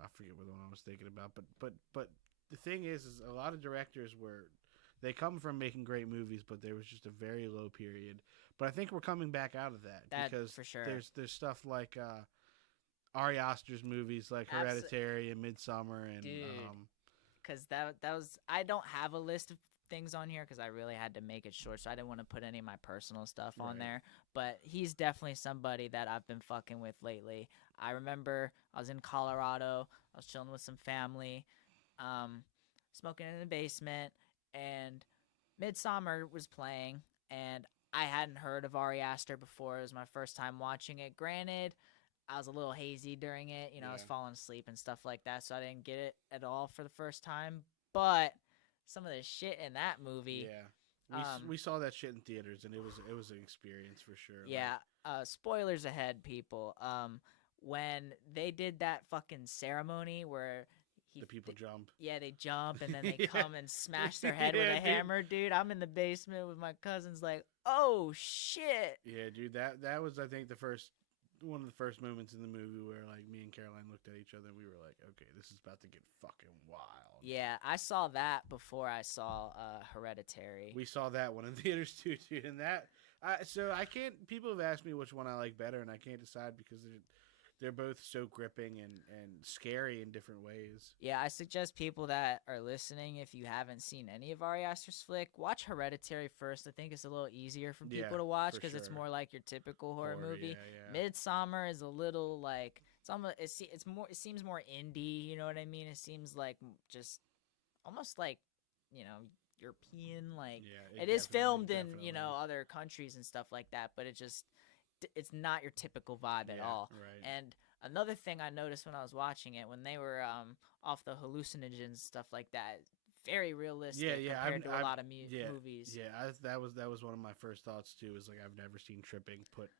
I forget what one I was thinking about, but the thing is a lot of directors they come from making great movies, but there was just a very low period. But I think we're coming back out of that because for sure. There's stuff like Ari Aster's movies like Hereditary and Midsommar and because that was, I don't have a list of things on here because I really had to make it short, so I didn't want to put any of my personal stuff on there, but he's definitely somebody that I've been fucking with lately. I remember I was in Colorado, I was chilling with some family, smoking in the basement, and Midsommar was playing, and I hadn't heard of Ari Aster before. It was my first time watching it. Granted, I was a little hazy during it, I was falling asleep and stuff like that, so I didn't get it at all for the first time, but some of the shit in that movie. Yeah. We saw that shit in theaters, and it was an experience for sure. Yeah. Spoilers ahead, people. When they did that fucking ceremony where the people jump. Yeah, they jump, and then they come and smash their head with a hammer, dude. I'm in the basement with my cousins like, oh, shit. Yeah, dude, that was, I think, one of the first moments in the movie where like me and Caroline looked at each other and we were like, okay, this is about to get fucking wild. Yeah, I saw that before I saw Hereditary. We saw that one in theaters too, dude. And so I can't, people have asked me which one I like better, and I can't decide because they're both so gripping and scary in different ways. Yeah, I suggest people that are listening, if you haven't seen any of Ari Aster's flick, watch Hereditary first. I think it's a little easier for people to watch because it's more like your typical horror movie. Yeah. Midsommar is a little like it seems more indie. You know what I mean? It seems like just almost like European. Like it is filmed in other countries and stuff like that, but it's not your typical vibe at all. Right. And another thing I noticed when I was watching it, when they were off the hallucinogens, stuff like that, very realistic Yeah. compared to a lot of yeah, movies. Yeah, that was one of my first thoughts too. Is like I've never seen tripping put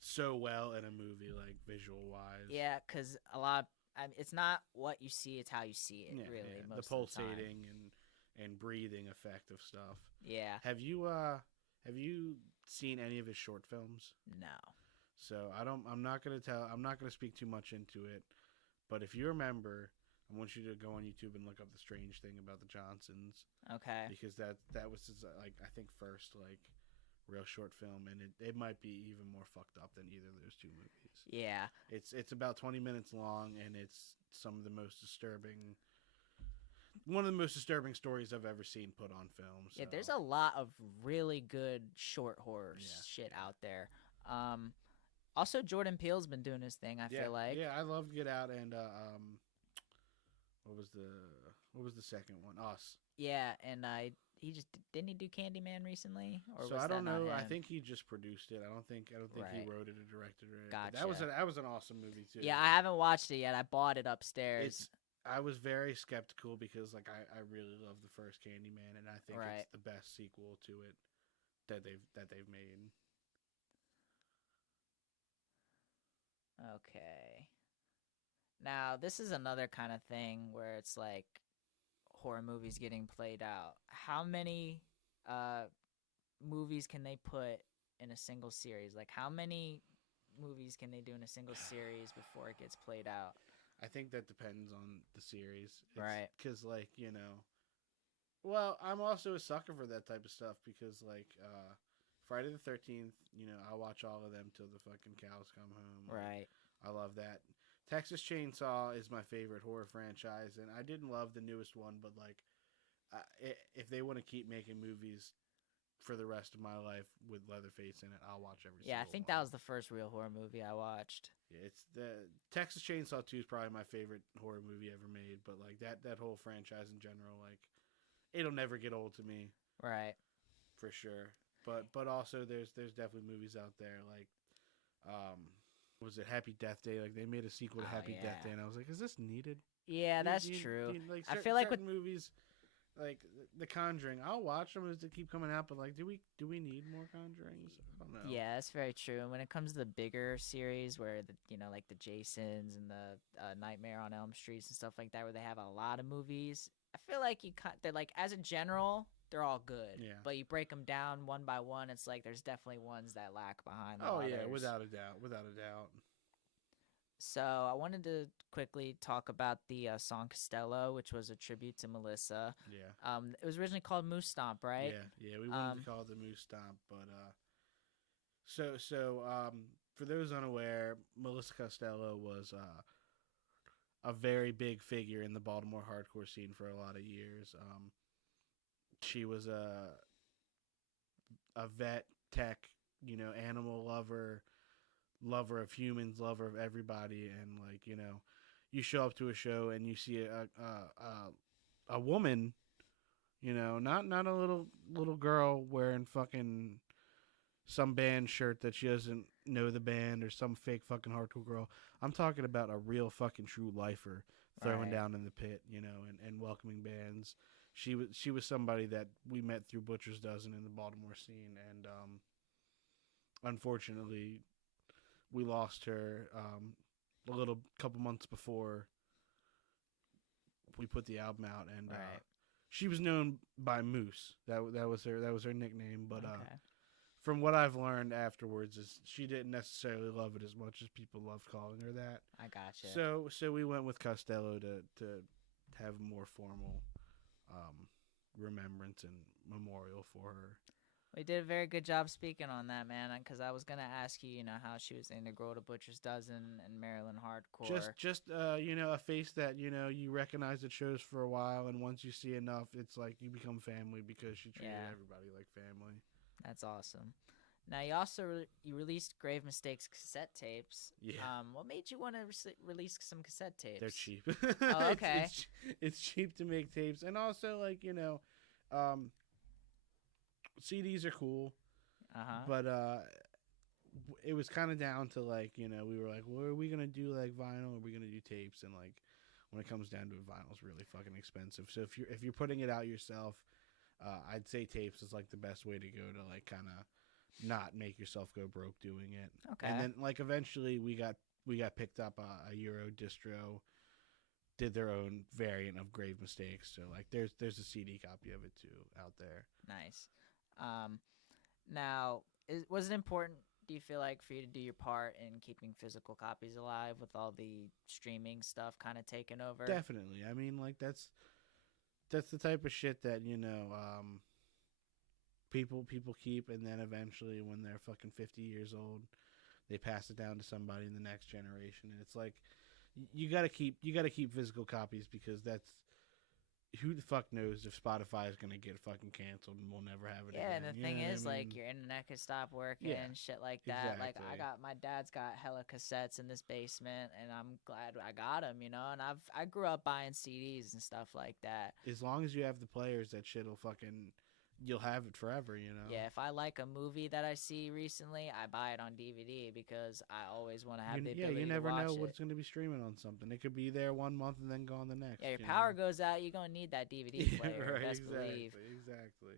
so well in a movie, like visual wise. Yeah, because a lot. It's not what you see; it's how you see it. Yeah, Really, yeah. most The of the time. pulsating and breathing effect of stuff. Yeah. Have you seen any of his short films? No. So I'm not gonna speak too much into it, but if you remember, I want you to go on YouTube and look up The Strange Thing About the Johnsons. Okay. Because that was his, like, I think first like real short film, and it might be even more fucked up than either of those two movies. Yeah. It's about 20 minutes long, and it's some of the most disturbing. One of the most disturbing stories I've ever seen put on film. So. Yeah, there's a lot of really good short horror shit Yeah. out there. Also, Jordan Peele's been doing his thing. I feel like. Yeah, I loved Get Out, and what was the second one? Us. Yeah, and he just didn't he do Candyman recently, or so was I don't that not know. him? I think he just produced it. I don't think he Right. wrote it or directed it. Gotcha. That was an awesome movie too. Yeah, I haven't watched it yet. I bought it upstairs. I was very skeptical because like I really love the first Candyman, and I think Right. it's the best sequel to it that they've made. Okay. Now, this is another kind of thing where it's like horror movies getting played out. How many movies can they put in a single series? Like, how many movies can they do in a single series before it gets played out? I think that depends on the series. Right. Because, like, you know... Well, I'm also a sucker for that type of stuff because, like, Friday the 13th, you know, I watch all of them till the fucking cows come home. Right. I love that. Texas Chainsaw is my favorite horror franchise, and I didn't love the newest one, but, like, if they want to keep making movies for the rest of my life with Leatherface in it, I'll watch every single one. Yeah, I think that was the first real horror movie I watched. Yeah, it's the Texas Chainsaw 2 is probably my favorite horror movie ever made, but like that whole franchise in general, like it'll never get old to me. Right. For sure. But also there's definitely movies out there like was it Happy Death Day? Like they made a sequel to Happy Death Day, and I was like, is this needed? Yeah, that's true. Like, I feel like with movies like The Conjuring, I'll watch them as they keep coming out, but like, do we need more Conjurings? I don't know. Yeah, that's very true. And when it comes to the bigger series, where like the Jasons and the Nightmare on Elm Streets and stuff like that, where they have a lot of movies, I feel like they're like as a general, they're all good. Yeah. But you break them down one by one, it's like there's definitely ones that lag behind. Oh yeah, others. without a doubt. So I wanted to quickly talk about the song Costello, which was a tribute to Melissa. Yeah. It was originally called Moose Stomp, right? Yeah. We wanted to call it the Moose Stomp, but so for those unaware, Melissa Costello was a very big figure in the Baltimore hardcore scene for a lot of years. She was a vet, tech, you know, animal lover of humans, lover of everybody, and like, you know, you show up to a show and you see a woman, you know, not a little girl wearing fucking some band shirt that she doesn't know the band or some fake fucking hardcore girl. I'm talking about a real fucking true lifer throwing down in the pit, you know, and welcoming bands. She was somebody that we met through Butcher's Dozen in the Baltimore scene, and unfortunately we lost her a couple months before we put the album out, and she was known by Moose. That was her nickname, but from what I've learned afterwards is she didn't necessarily love it as much as people loved calling her that. I gotcha. So we went with Costello to have a more formal remembrance and memorial for her. We did a very good job speaking on that, man, because I was going to ask you, you know, how she was integral to Butcher's Dozen and Maryland hardcore. Just you know, a face that, you know, you recognize at shows for a while, and once you see enough, it's like you become family because she treated everybody like family. That's awesome. Now, you also you released Grave Mistakes cassette tapes. Yeah. What made you want to release some cassette tapes? They're cheap. Oh, okay. It's cheap to make tapes, and also, like, you know, CDs are cool, but it was kind of down to, like, you know, we were like, well, are we gonna do like vinyl, or are we gonna do tapes? And like, when it comes down to it, vinyl's really fucking expensive. So if you're putting it out yourself, I'd say tapes is like the best way to go to like kind of not make yourself go broke doing it. Okay. And then like eventually we got picked up a Euro distro, did their own variant of Grave Mistakes. So like there's a CD copy of it too out there. Nice. Now, was it important, do you feel like, for you to do your part in keeping physical copies alive with all the streaming stuff kind of taking over? Definitely. I mean, like that's the type of shit that, you know, people keep, and then eventually when they're fucking 50 years old, they pass it down to somebody in the next generation. And it's like you got to keep physical copies, because that's, who the fuck knows if Spotify is going to get fucking canceled and we'll never have it again. Yeah, and the thing is, I mean? like, your internet could stop working and shit like that. Exactly. Like, my dad's got hella cassettes in this basement, and I'm glad I got them, you know? And I grew up buying CDs and stuff like that. As long as you have the players, that shit'll fucking, you'll have it forever, you know? Yeah, if I like a movie that I see recently, I buy it on DVD because I always want to have the ability you never to watch know it. what's going to be streaming on something. It could be there 1 month and then gone the next. Yeah, your power goes out, you're going to need that DVD player, right, best believe. Exactly.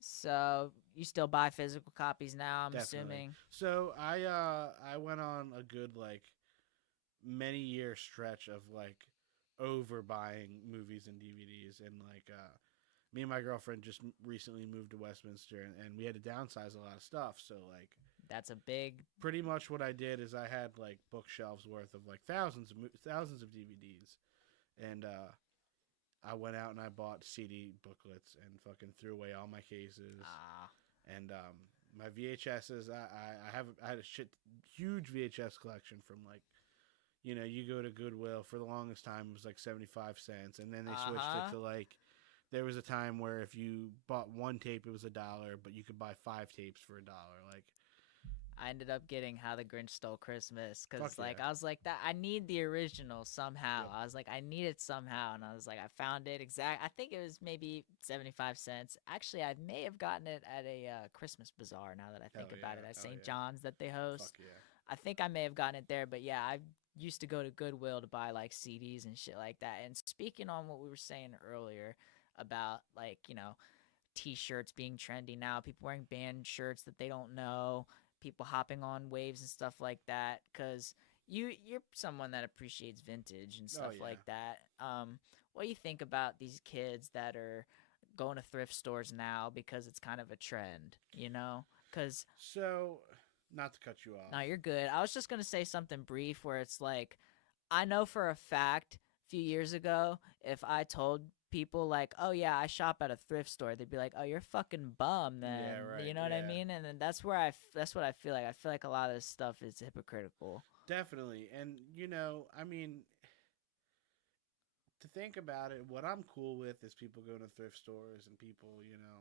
So you still buy physical copies now, I'm Definitely. assuming? So I went on a good like many year stretch of like overbuying movies and DVDs, and like me and my girlfriend just recently moved to Westminster, and we had to downsize a lot of stuff. So like That's a big... pretty much what I did is I had like bookshelves worth of like thousands of DVDs, and I went out and I bought CD booklets and fucking threw away all my cases. And my VHSs, I had a huge VHS collection from like, you know, you go to Goodwill, for the longest time it was like 75 cents, and then they switched it to like, there was a time where if you bought one tape it was $1, but you could buy 5 tapes for $1. Like, I ended up getting How the Grinch Stole Christmas because, Fuck like, yeah. I was like, that I need the original somehow. Yeah. I was like, I need it somehow, and I was like, I found it I think it was maybe 75 cents. Actually, I may have gotten it at a Christmas bazaar. Now that I think about it, at St. John's that they host. Fuck yeah. I think I may have gotten it there, but yeah, I used to go to Goodwill to buy like CDs and shit like that. And speaking on what we were saying earlier about, like, you know, T-shirts being trendy now, people wearing band shirts that they don't know, people hopping on waves and stuff like that, because you're someone that appreciates vintage and stuff like that. What do you think about these kids that are going to thrift stores now because it's kind of a trend, you know? Because So, not to cut you off. no, you're good. I was just gonna say something brief where it's like, I know for a fact a few years ago, if I told people like, oh yeah, I shop at a thrift store, they'd be like, oh, you're a fucking bum then. Yeah, right, You know what I yeah. mean? And then that's what I feel like. I feel like a lot of this stuff is hypocritical. Definitely. And, you know, I mean, to think about it, what I'm cool with is people going to thrift stores and people, you know,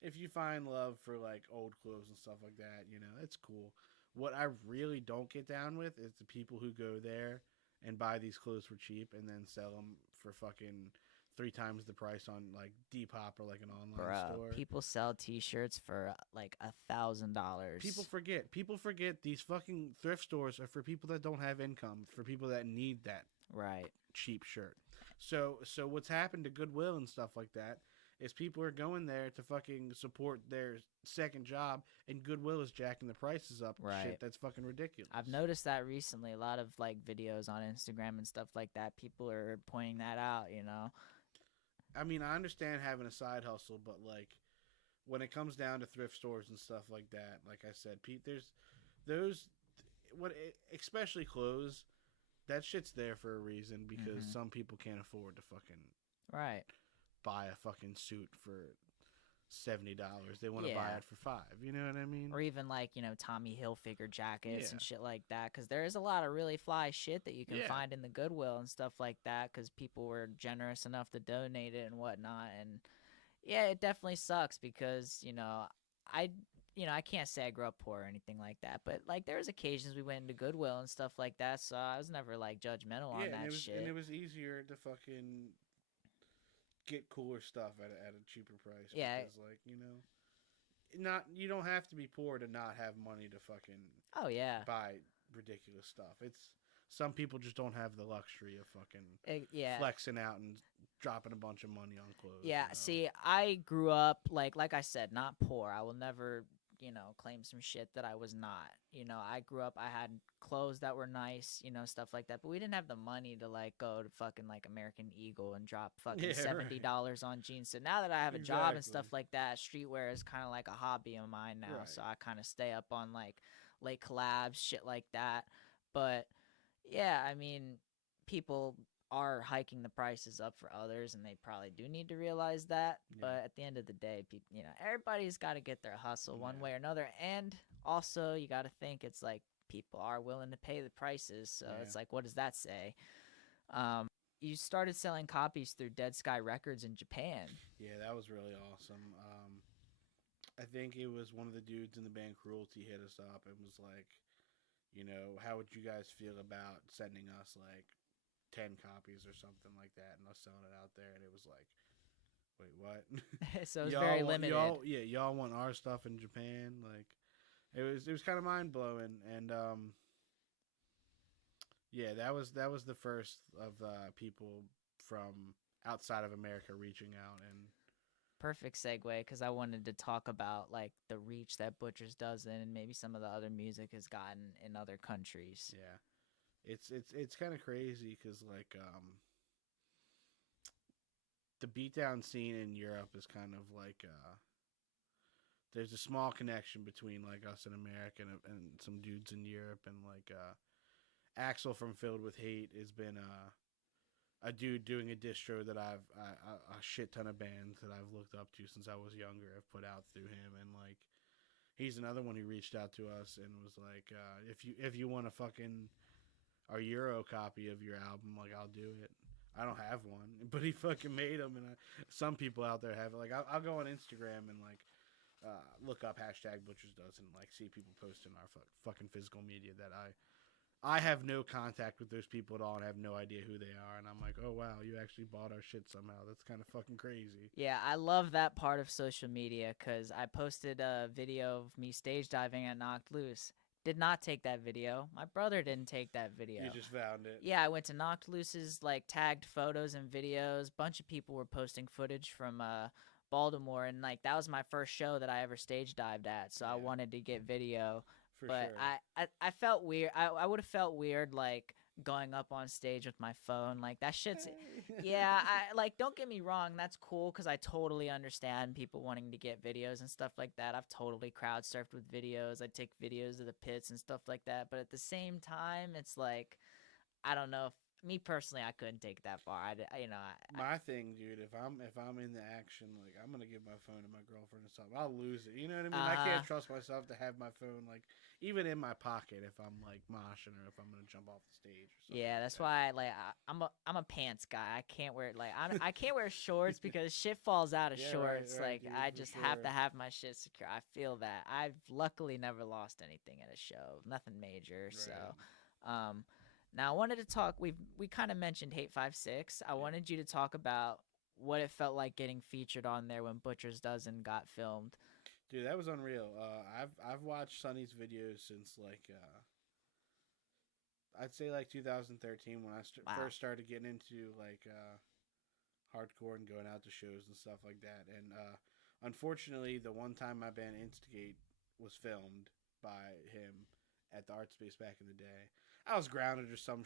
if you find love for like old clothes and stuff like that, you know, it's cool. What I really don't get down with is the people who go there and buy these clothes for cheap and then sell them for fucking 3 times the price on like Depop or like an online store. People sell T-shirts for like $1,000. People forget these fucking thrift stores are for people that don't have income, for people that need that Right. cheap shirt. So what's happened to Goodwill and stuff like that is people are going there to fucking support their second job, and Goodwill is jacking the prices up. Right. Shit, that's fucking ridiculous. I've noticed that recently. A lot of like videos on Instagram and stuff like that. People are pointing that out, you know. I mean, I understand having a side hustle, but like when it comes down to thrift stores and stuff like that, like I said, Pete, there's those especially clothes. That shit's there for a reason, because some people can't afford to fucking Right. buy a fucking suit for $70. They want to buy Yeah. it for $5. You know what I mean? Or even like, you know, Tommy Hilfiger jackets and Yeah. shit like that. Because there is a lot of really fly shit that you can Yeah. find in the Goodwill and stuff like that. Because people were generous enough to donate it and whatnot. And yeah, it definitely sucks because, you know, I can't say I grew up poor or anything like that. But like there was occasions we went into Goodwill and stuff like that. So I was never like judgmental on that shit. And it was easier to fucking get cooler stuff at a cheaper price. Yeah. Because, like, you know, you don't have to be poor to not have money to fucking Oh, yeah. buy ridiculous stuff. It's some people just don't have the luxury of fucking Yeah. flexing out and dropping a bunch of money on clothes. Yeah, you know? see, I grew up like I said, not poor. I will never, claim some shit that I was not. I grew up, I had clothes that were nice, stuff like that. But we didn't have the money to like go to fucking like American Eagle and drop fucking $70 on jeans. So now that I have a job and stuff like that, streetwear is kind of like a hobby of mine now. Right. So I kind of stay up on like late collabs, shit like that. But yeah, I mean, people are hiking the prices up for others, and they probably do need to realize that. Yeah. But at the end of the day, people, everybody's got to get their hustle one way or another. And also, you got to think it's like people are willing to pay the prices. So it's like, what does that say? You started selling copies through Dead Sky Records in Japan. Yeah, that was really awesome. I think it was one of the dudes in the band Cruelty hit us up and was like, how would you guys feel about sending us like 10 copies or something like that and us selling it out there? And it was like, wait, what? So it was very limited. Y'all want our stuff in Japan? Like, it was kind of mind blowing. And yeah, that was the first of people from outside of America reaching out. And perfect segue, because I wanted to talk about like the reach that Butchers does and maybe some of the other music has gotten in other countries. Yeah. It's kind of crazy because like the beatdown scene in Europe is kind of like there's a small connection between like us in America and some dudes in Europe, and like Axel from Filled with Hate has been a dude doing a distro that a shit ton of bands that I've looked up to since I was younger have put out through him, and like he's another one who reached out to us and was like, if you want a fucking our Euro copy of your album, like, I'll do it. I don't have one, but he fucking made them, and some people out there have it. Like, I'll go on Instagram and like look up #ButchersDoes and like see people posting our fucking physical media that I have no contact with those people at all and have no idea who they are, and I'm like, oh wow, you actually bought our shit somehow. That's kind of fucking crazy. Yeah, I love that part of social media, because I posted a video of me stage diving at Knocked Loose. Did not take that video. My brother didn't take that video. You just found it. Yeah, I went to Knocked Loose's like tagged photos and videos. Bunch of people were posting footage from Baltimore, and like that was my first show that I ever stage dived at. So I wanted to get video. For but sure. I felt weird. I would have felt weird like going up on stage with my phone. Like that shit's yeah, I like, don't get me wrong, that's cool because I totally understand people wanting to get videos and stuff like that. I've totally crowd surfed with videos. I take videos of the pits and stuff like that. But at the same time, it's like, I don't know, if me personally, I couldn't take it that far. My thing, dude, if I'm in the action, like I'm gonna give my phone to my girlfriend or something, I'll lose it. You know what I mean? I can't trust myself to have my phone like even in my pocket if I'm like moshing or if I'm gonna jump off the stage or something. Yeah, that's why I'm a pants guy. I can't wear I can't wear shorts because shit falls out of shorts. Right, like dude, I just have to have my shit secure. I feel that. I've luckily never lost anything at a show, nothing major. Right. So, now I wanted to talk. We kind of mentioned Hate5six. I wanted you to talk about what it felt like getting featured on there when Butchers Dozen got filmed. Dude, that was unreal. I've watched Sonny's videos since like I'd say like 2013 when I first started getting into like hardcore and going out to shows and stuff like that. And unfortunately, the one time my band Instigate was filmed by him at the Art Space back in the day, I was grounded or some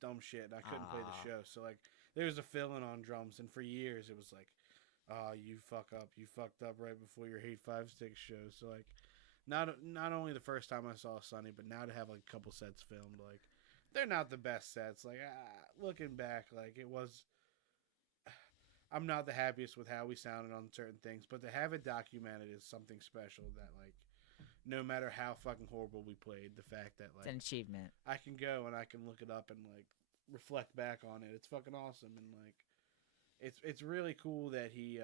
dumb shit, and I couldn't play the show. So like, there was a fill-in on drums, and for years it was like, "Oh, you fucked up right before your Hate5six show." So like, not only the first time I saw Sonny, but now to have like a couple sets filmed, like they're not the best sets. Like looking back, like it was. I'm not the happiest with how we sounded on certain things, but to have it documented is something special. That like. No matter how fucking horrible we played, the fact that like it's an achievement. I can go and I can look it up and like reflect back on it. It's fucking awesome, and like it's really cool that he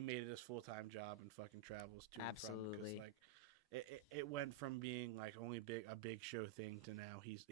made it his full-time job and fucking travels to Absolutely. and from, because like it went from being like only a big show thing to now he's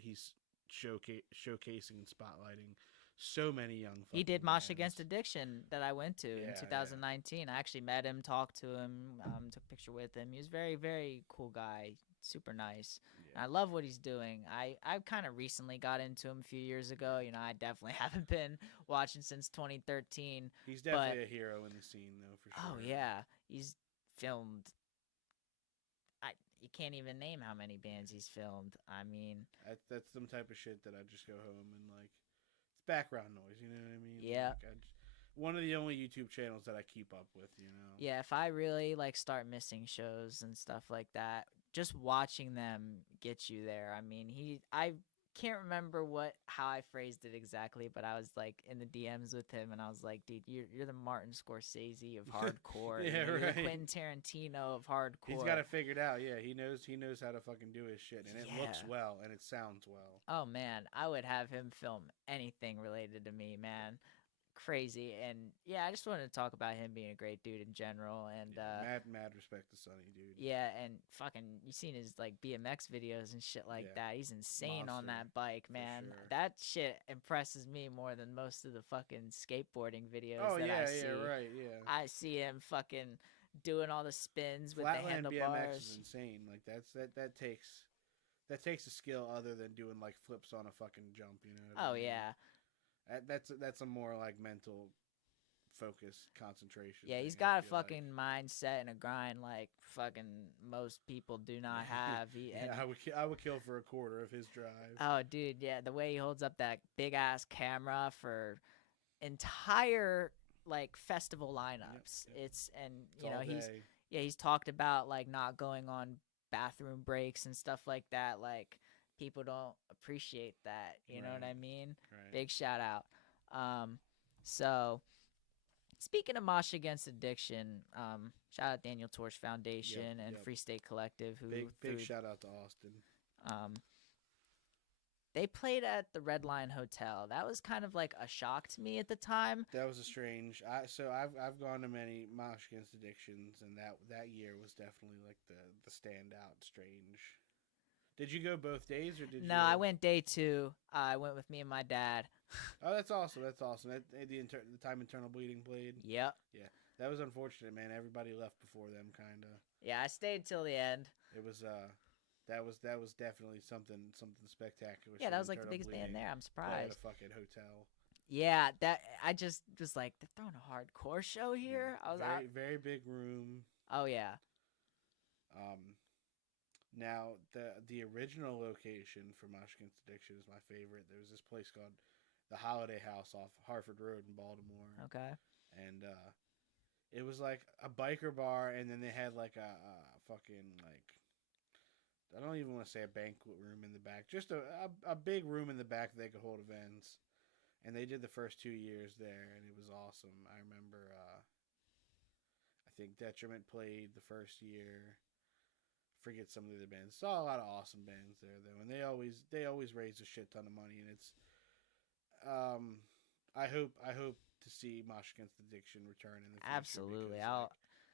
showcasing and spotlighting so many young fucking He did bands. Mosh Against Addiction that I went to in 2019. I actually met him, talked to him, took a picture with him. He was very, very cool guy, super nice. Yeah. I love what he's doing. I kind of recently got into him a few years ago. You know, I definitely haven't been watching since 2013. He's definitely a hero in the scene, though, for sure. Oh yeah, he's filmed. You can't even name how many bands he's filmed. I mean, that's some type of shit that I just go home and like. It's background noise, you know what I mean? Yeah. Like, one of the only YouTube channels that I keep up with, you know. Yeah, if I really like start missing shows and stuff like that, just watching them gets you there. I mean, I can't remember how I phrased it exactly, but I was like in the DMs with him, and I was like, dude, you're the Martin Scorsese of hardcore. Yeah, you know, right. You're the Quentin Tarantino of hardcore. He's got it figured out. Yeah, he knows how to fucking do his shit, and it looks well, and it sounds well. Oh man, I would have him film anything related to me, man. Crazy. And yeah, I just wanted to talk about him being a great dude in general. And mad respect to Sonny, dude. Yeah, and fucking you seen his like BMX videos and shit like that. He's insane on that bike, man. Sure. That shit impresses me more than most of the fucking skateboarding videos Oh that yeah, I see. right, yeah. I see him fucking doing all the spins with Flatland the handlebars. BMX is insane. Like that takes a skill other than doing like flips on a fucking jump, you know. Oh yeah. That's a more like mental focus, concentration. Yeah, he's got a fucking mindset and a grind like fucking most people do not have. I would kill for a quarter of his drive. Oh, dude, yeah, the way he holds up that big ass camera for entire like festival lineups. Yep. It's you know he's talked about like not going on bathroom breaks and stuff like that. Like people don't appreciate that. You know what I mean? Right. Big shout out. So speaking of Mosh Against Addiction, shout out Daniel Torch Foundation and Free State Collective. Who big shout out to Austin. They played at the Red Lion Hotel. That was kind of like a shock to me at the time. That was a strange. I've gone to many Mosh Against Addictions, and that year was definitely like the standout strange. Did you go both days or did you? No, I went day 2. I went with me and my dad. Oh, that's awesome. That's awesome. The time Internal Bleeding played. Yep. Yeah, that was unfortunate, man. Everybody left before them, kind of. Yeah, I stayed till the end. It was that was definitely something spectacular. Yeah, that was like the biggest band there. I'm surprised. At a fucking hotel. Yeah, that I just was like, they're throwing a hardcore show here. I was very big room. Oh yeah. Now the original location for Mosh Against Addiction is my favorite. There was this place called the Holiday House off Harford Road in Baltimore. Okay. And it was like a biker bar, and then they had like a fucking like, I don't even want to say a banquet room in the back, just a big room in the back that they could hold events. And they did the first 2 years there, and it was awesome. I remember, I think Detriment played the first year. Forget some of the other bands. Saw a lot of awesome bands there though, and they always raise a shit ton of money, and it's I hope to see Mosh Against Addiction return in the future. Absolutely.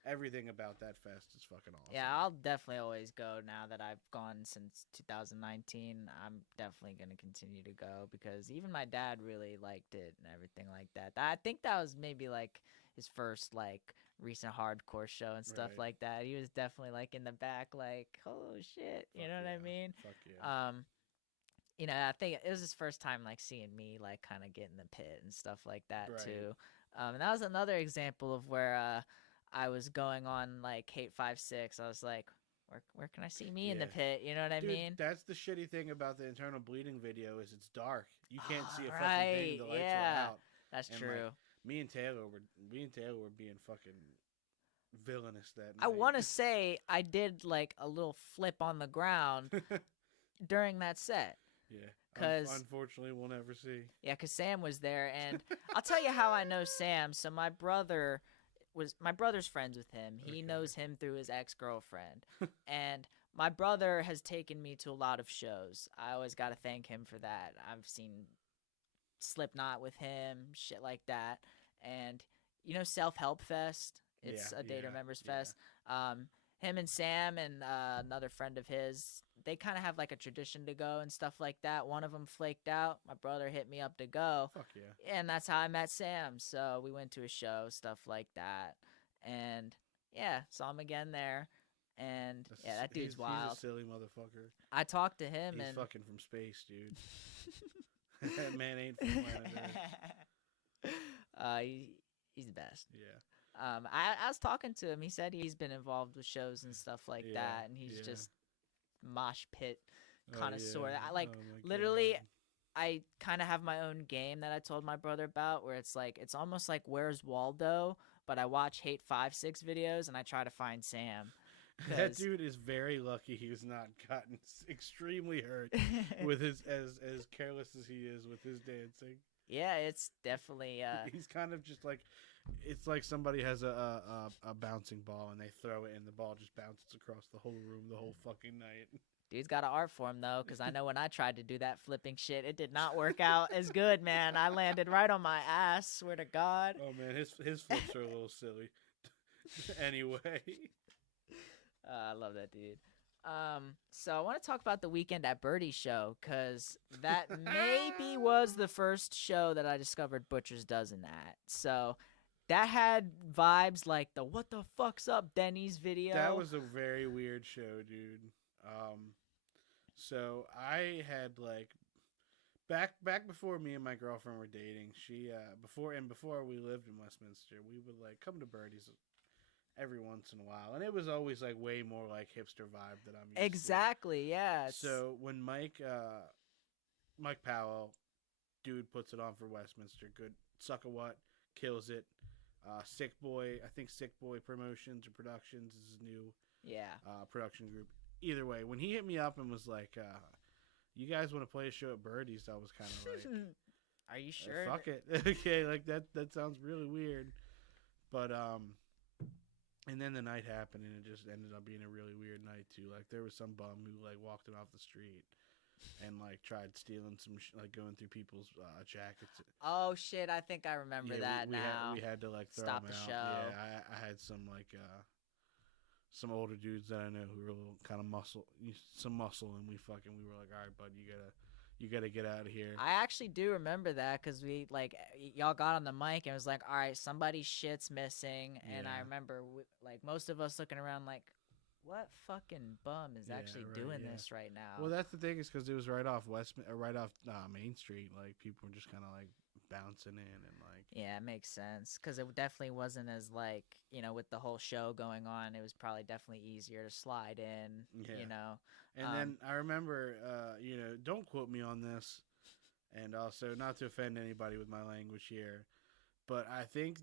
Everything about that fest is fucking awesome. Yeah, I'll definitely always go now that I've gone since 2019. I'm definitely going to continue to go because even my dad really liked it and everything like that. I think that was maybe like his first like recent hardcore show and stuff like that. He was definitely like in the back like, oh shit, you know what I mean? Fuck yeah. You know, I think it was his first time like seeing me like kind of get in the pit and stuff like that too. And that was another example of where I was going on like Hate5six. I was like, where can I see me in the pit? You know what I mean? That's the shitty thing about the Internal Bleeding video is it's dark. You can't see a fucking thing. The lights are out. That's true. Like, me and Taylor were being fucking villainous that night. I want to say I did like a little flip on the ground during that set. Yeah. Because unfortunately, we'll never see. Yeah, because Sam was there, and I'll tell you how I know Sam. So my brother's friends with him. He knows him through his ex-girlfriend, and my brother has taken me to a lot of shows. I always got to thank him for that. I've seen Slipknot with him, shit like that, and you know Self-Help Fest. It's a Data Members Fest. Him and Sam and another friend of his, they kind of have like a tradition to go and stuff like that. One of them flaked out. My brother hit me up to go. Fuck yeah. And that's how I met Sam. So we went to a show, stuff like that. And yeah, saw him again there. and That's yeah, that dude's wild. He's a silly motherfucker. I talked to him, He's and fucking from space, dude. That man ain't from planet Earth. He's the best. Yeah. I was talking to him. He said he's been involved with shows and stuff like Yeah, that, and he's yeah. just mosh pit Oh, connoisseur. yeah. I like Oh, my literally. God. I kind of have my own game that I told my brother about, where it's like it's almost like Where's Waldo, but I watch Hate5six videos and I try to find Sam. That dude is very lucky he has not gotten extremely hurt with his as careless as he is with his dancing. Yeah, it's definitely. He's kind of just like, it's like somebody has a bouncing ball and they throw it and the ball just bounces across the whole room the whole fucking night. Dude's got an art form though, because I know when I tried to do that flipping shit, it did not work out as good, man. I landed right on my ass. Swear to God. Oh man, his flips are a little silly. Anyway. I love that dude. So I want to talk about the Weekend at Birdie's show, because that maybe was the first show that I discovered Butcher's Dozen at. So that had vibes like the "What the fuck's up, Denny's" video. That was a very weird show, dude. So I had like back before me and my girlfriend were dating. She before we lived in Westminster, we would like come to Birdie's every once in a while, and it was always like way more like hipster vibe that I'm used exactly, yeah. So when Mike Powell, dude, puts it on for Westminster, good. Sucka What kills it. Sick Boy, I think Sick Boy Promotions or Productions is his new production group. Either way, when he hit me up and was like, "You guys want to play a show at Birdie's?" I was kind of like, "Are you sure?" Fuck it. Okay, like that sounds really weird, but and then the night happened, and it just ended up being a really weird night too. Like there was some bum who like walked in off the street and like tried stealing some like going through people's jackets. Oh shit! I think I remember that now. We had to like throw stop them the out. show. Yeah, I had some like some older dudes that I know who were a little kind of muscle, and we were like, all right, bud, you gotta get out of here. I actually do remember that, because we like y'all got on the mic and it was like, all right, somebody's shit's missing, and I remember like most of us looking around like, what fucking bum is actually doing this right now? Well, that's the thing, is because it was right off Main Street. Like people were just kind of like bouncing in and like. Yeah, it makes sense, because it definitely wasn't as like, you know, with the whole show going on, it was probably definitely easier to slide in. Yeah. You know. And then I remember, you know, don't quote me on this, and also not to offend anybody with my language here, but I think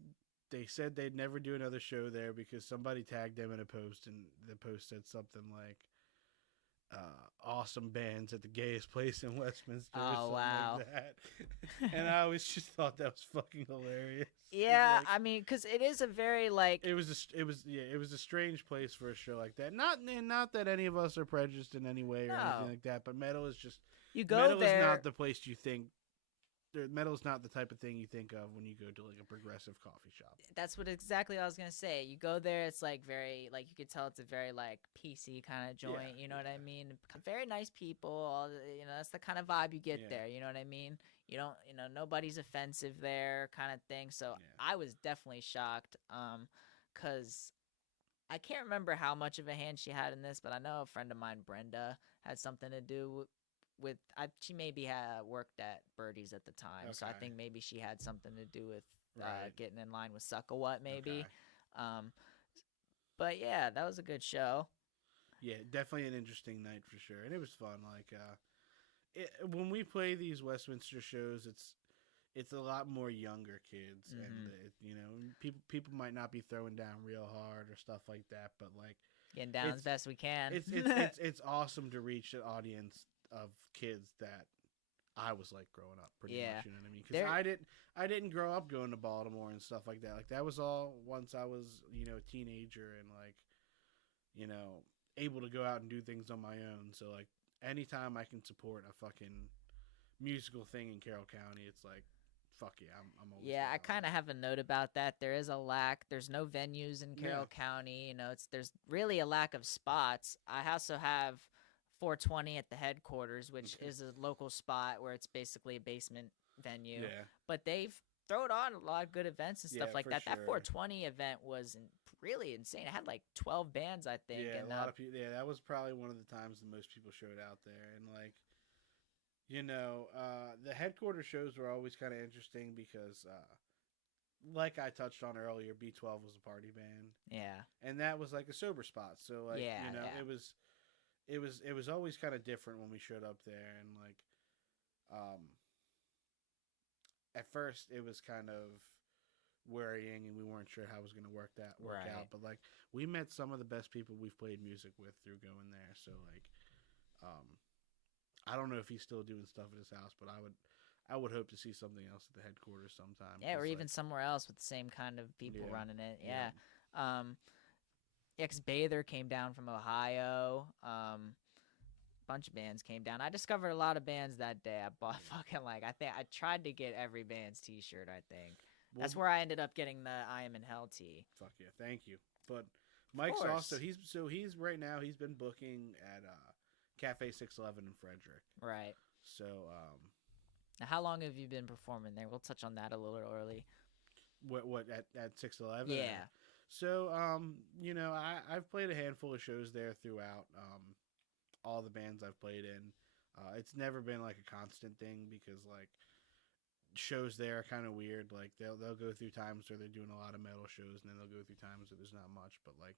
they said they'd never do another show there because somebody tagged them in a post, and the post said something like, awesome bands at the gayest place in Westminster. Oh, or something wow. like that. And I always just thought that was fucking hilarious. Yeah, like, I mean, because it is a very like. It was a strange place for a show like that. Not that any of us are prejudiced in any way or anything like that, but metal is just. You go metal there. Metal is not the place you think. Metal is not the type of thing you think of when you go to like a progressive coffee shop. That's exactly what I was gonna say. You go there, it's like very like you could tell it's a very like PC kind of joint. Yeah, you know what I mean? Very nice people. You know, that's the kind of vibe you get Yeah. there. You know what I mean? You don't, you know, nobody's offensive there, kind of thing. So Yeah. I was definitely shocked, cause I can't remember how much of a hand she had in this, but I know a friend of mine, Brenda, had something to do with she maybe had worked at Birdie's at the time, so I Okay. think maybe she had something to do with Right. getting in line with Sucka What maybe. Okay. But yeah, that was a good show. Yeah, definitely an interesting night for sure, and it was fun. Like, when we play these Westminster shows, it's a lot more younger kids, and you know, people might not be throwing down real hard or stuff like that, but like Getting down as best we can. It's awesome to reach an audience of kids that I was like growing up pretty much, you know what I mean? Because I didn't grow up going to Baltimore and stuff like that. Like that was all once I was, you know, a teenager and like, you know, able to go out and do things on my own. So like anytime I can support a fucking musical thing in Carroll County, it's like, fuck yeah, I'm always Yeah, I down. kind of have a note about that. There is a lack. There's no venues in Carroll County. You know, there's really a lack of spots. I also have 420 at the headquarters, which is a local spot where it's basically a basement venue. Yeah. But they've thrown on a lot of good events and stuff like for that. That sure. 420 event was really insane. It had like 12 bands, I think. Yeah, and a lot of people. Yeah, that was probably one of the times the most people showed out there, and like, the headquarters shows were always kind of interesting because, like I touched on earlier, B12 was a party band, yeah, and that was like a sober spot. So like, Yeah, yeah. it was always kind of different when we showed up there, and like, at first it was kind of worrying, and we weren't sure how it was going to work Right. out. But like, we met some of the best people we've played music with through going there. So like, I don't know if he's still doing stuff at his house, but I would hope to see something else at the headquarters sometime. Yeah, or 'cause, even like, somewhere else with the same kind of people Yeah, running it. yeah. Yeah. Yeah, 'cause Bather came down from Ohio. Bunch of bands came down. I discovered a lot of bands that day. I bought fucking I think I tried to get every band's T-shirt. I think that's where I ended up getting the "I Am in Hell" tee. Fuck yeah, thank you. But Mike's course. also he's right now he's been booking at Cafe 611 in Frederick. Right. So Now, how long have you been performing there? We'll touch on that a little early. what at 611? Yeah. So I've played a handful of shows there throughout all the bands I've played in. It's never been like a constant thing because like shows there are kind of weird. Like they'll go through times where they're doing a lot of metal shows, and then they'll go through times where there's not much. But like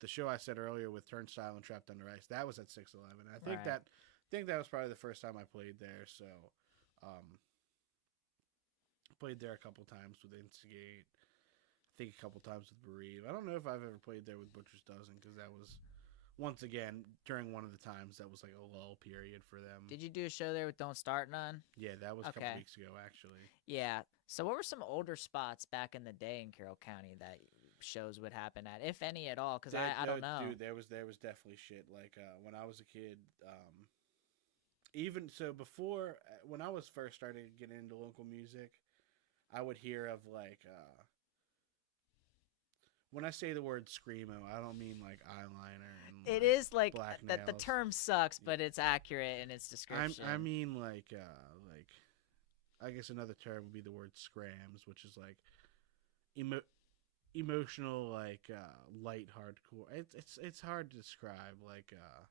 the show I said earlier with Turnstile and Trapped Under Ice, that was at 611. I think Right. that was probably the first time I played there. So played there a couple times with Instigate. I think a couple times with Bereave. I don't know if I've ever played there with Butcher's Dozen because that was once again during one of the times that was like a lull period for them. Did you do a show there with Don't Start None? Yeah, that was a couple Okay. weeks ago actually. Yeah. So what were some older spots back in the day in Carroll County that shows would happen at, if any at all? Because I don't know. Dude, there was definitely shit. Like when I was a kid, even so before when I was first starting to get into local music, I would hear of like when I say the word screamo, I don't mean like eyeliner and It is like black that. The nails. term sucks, but it's accurate in its description. I mean like I guess another term would be the word scrams, which is like emotional like light hardcore. It's hard to describe. Like I'm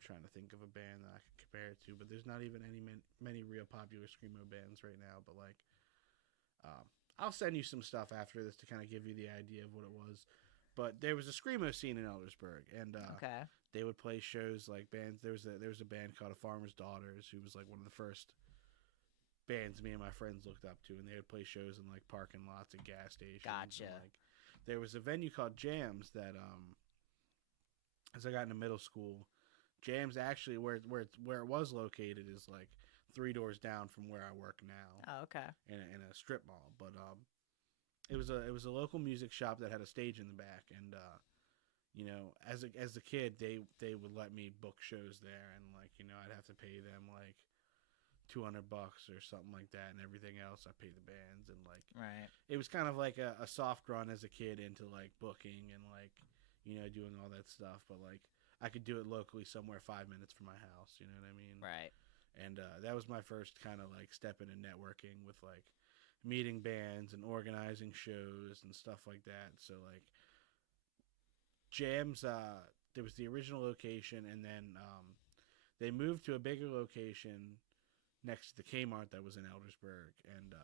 trying to think of a band that I could compare it to, but there's not even many real popular screamo bands right now. But like I'll send you some stuff after this to kind of give you the idea of what it was. But there was a screamo scene in Eldersburg, and Okay. they would play shows like bands. There was a band called A Farmer's Daughters, who was like one of the first bands me and my friends looked up to, and they would play shows in like parking lots and gas stations. Gotcha. And, like, there was a venue called Jams that as I got into middle school, Jams actually where it was located is like 3 doors down from where I work now. Oh, okay. In a strip mall, but it was a local music shop that had a stage in the back, and as a kid they would let me book shows there, and like I'd have to pay them like $200 or something like that, and everything else I paid the bands, and like Right. it was kind of like a soft run as a kid into like booking and like doing all that stuff, but like I could do it locally somewhere 5 minutes from my house, you know what I mean? Right. And that was my first kind of like step into networking with like meeting bands and organizing shows and stuff like that. So like Jams, there was the original location, and then they moved to a bigger location next to the Kmart that was in Eldersburg, and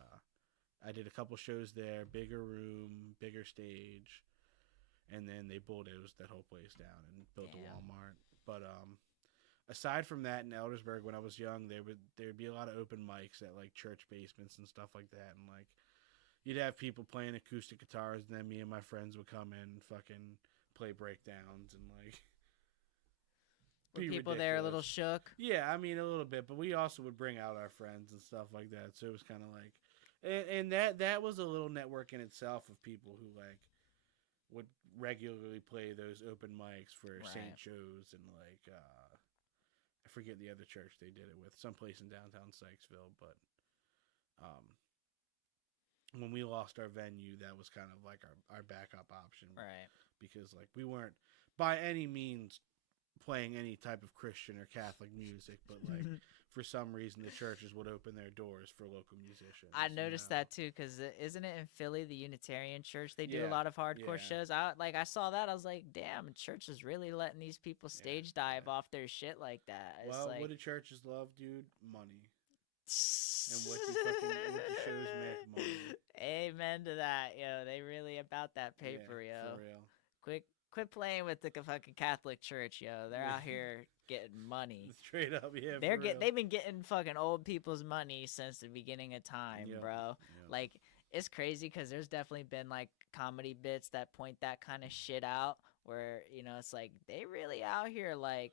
I did a couple shows there, bigger room, bigger stage, and then they bulldozed that whole place down and built a Damn. Walmart. But aside from that, in Eldersburg, when I was young, there'd be a lot of open mics at like church basements and stuff like that, and like you'd have people playing acoustic guitars, and then me and my friends would come in and fucking play breakdowns and like. Were be people there a little ridiculous. shook? Yeah, I mean a little bit, but we also would bring out our friends and stuff like that. So it was kind of like, and that was a little network in itself of people who like would regularly play those open mics for Saint Right. shows, and like I forget the other church they did it with, someplace in downtown Sykesville. But when we lost our venue, that was kind of like our backup option, Right. because like we weren't by any means playing any type of Christian or Catholic music, but like for some reason the churches would open their doors for local musicians. I noticed that too, because isn't it in Philly, the Unitarian Church? They do a Yeah, lot of hardcore yeah. shows. I saw that. I was like, damn, church is really letting these people stage dive off their shit like that. It's Well, like, what do churches love, dude? Money. And what do shows make? Money. Amen to that, yo. They really about that paper, Yeah, yo. for real. Quit playing with the fucking Catholic Church, yo. They're out here getting money. Straight up, yeah. They've been getting fucking old people's money since the beginning of time, Yep, bro. yep. Like, it's crazy because there's definitely been like comedy bits that point that kind of shit out, where it's like they really out here like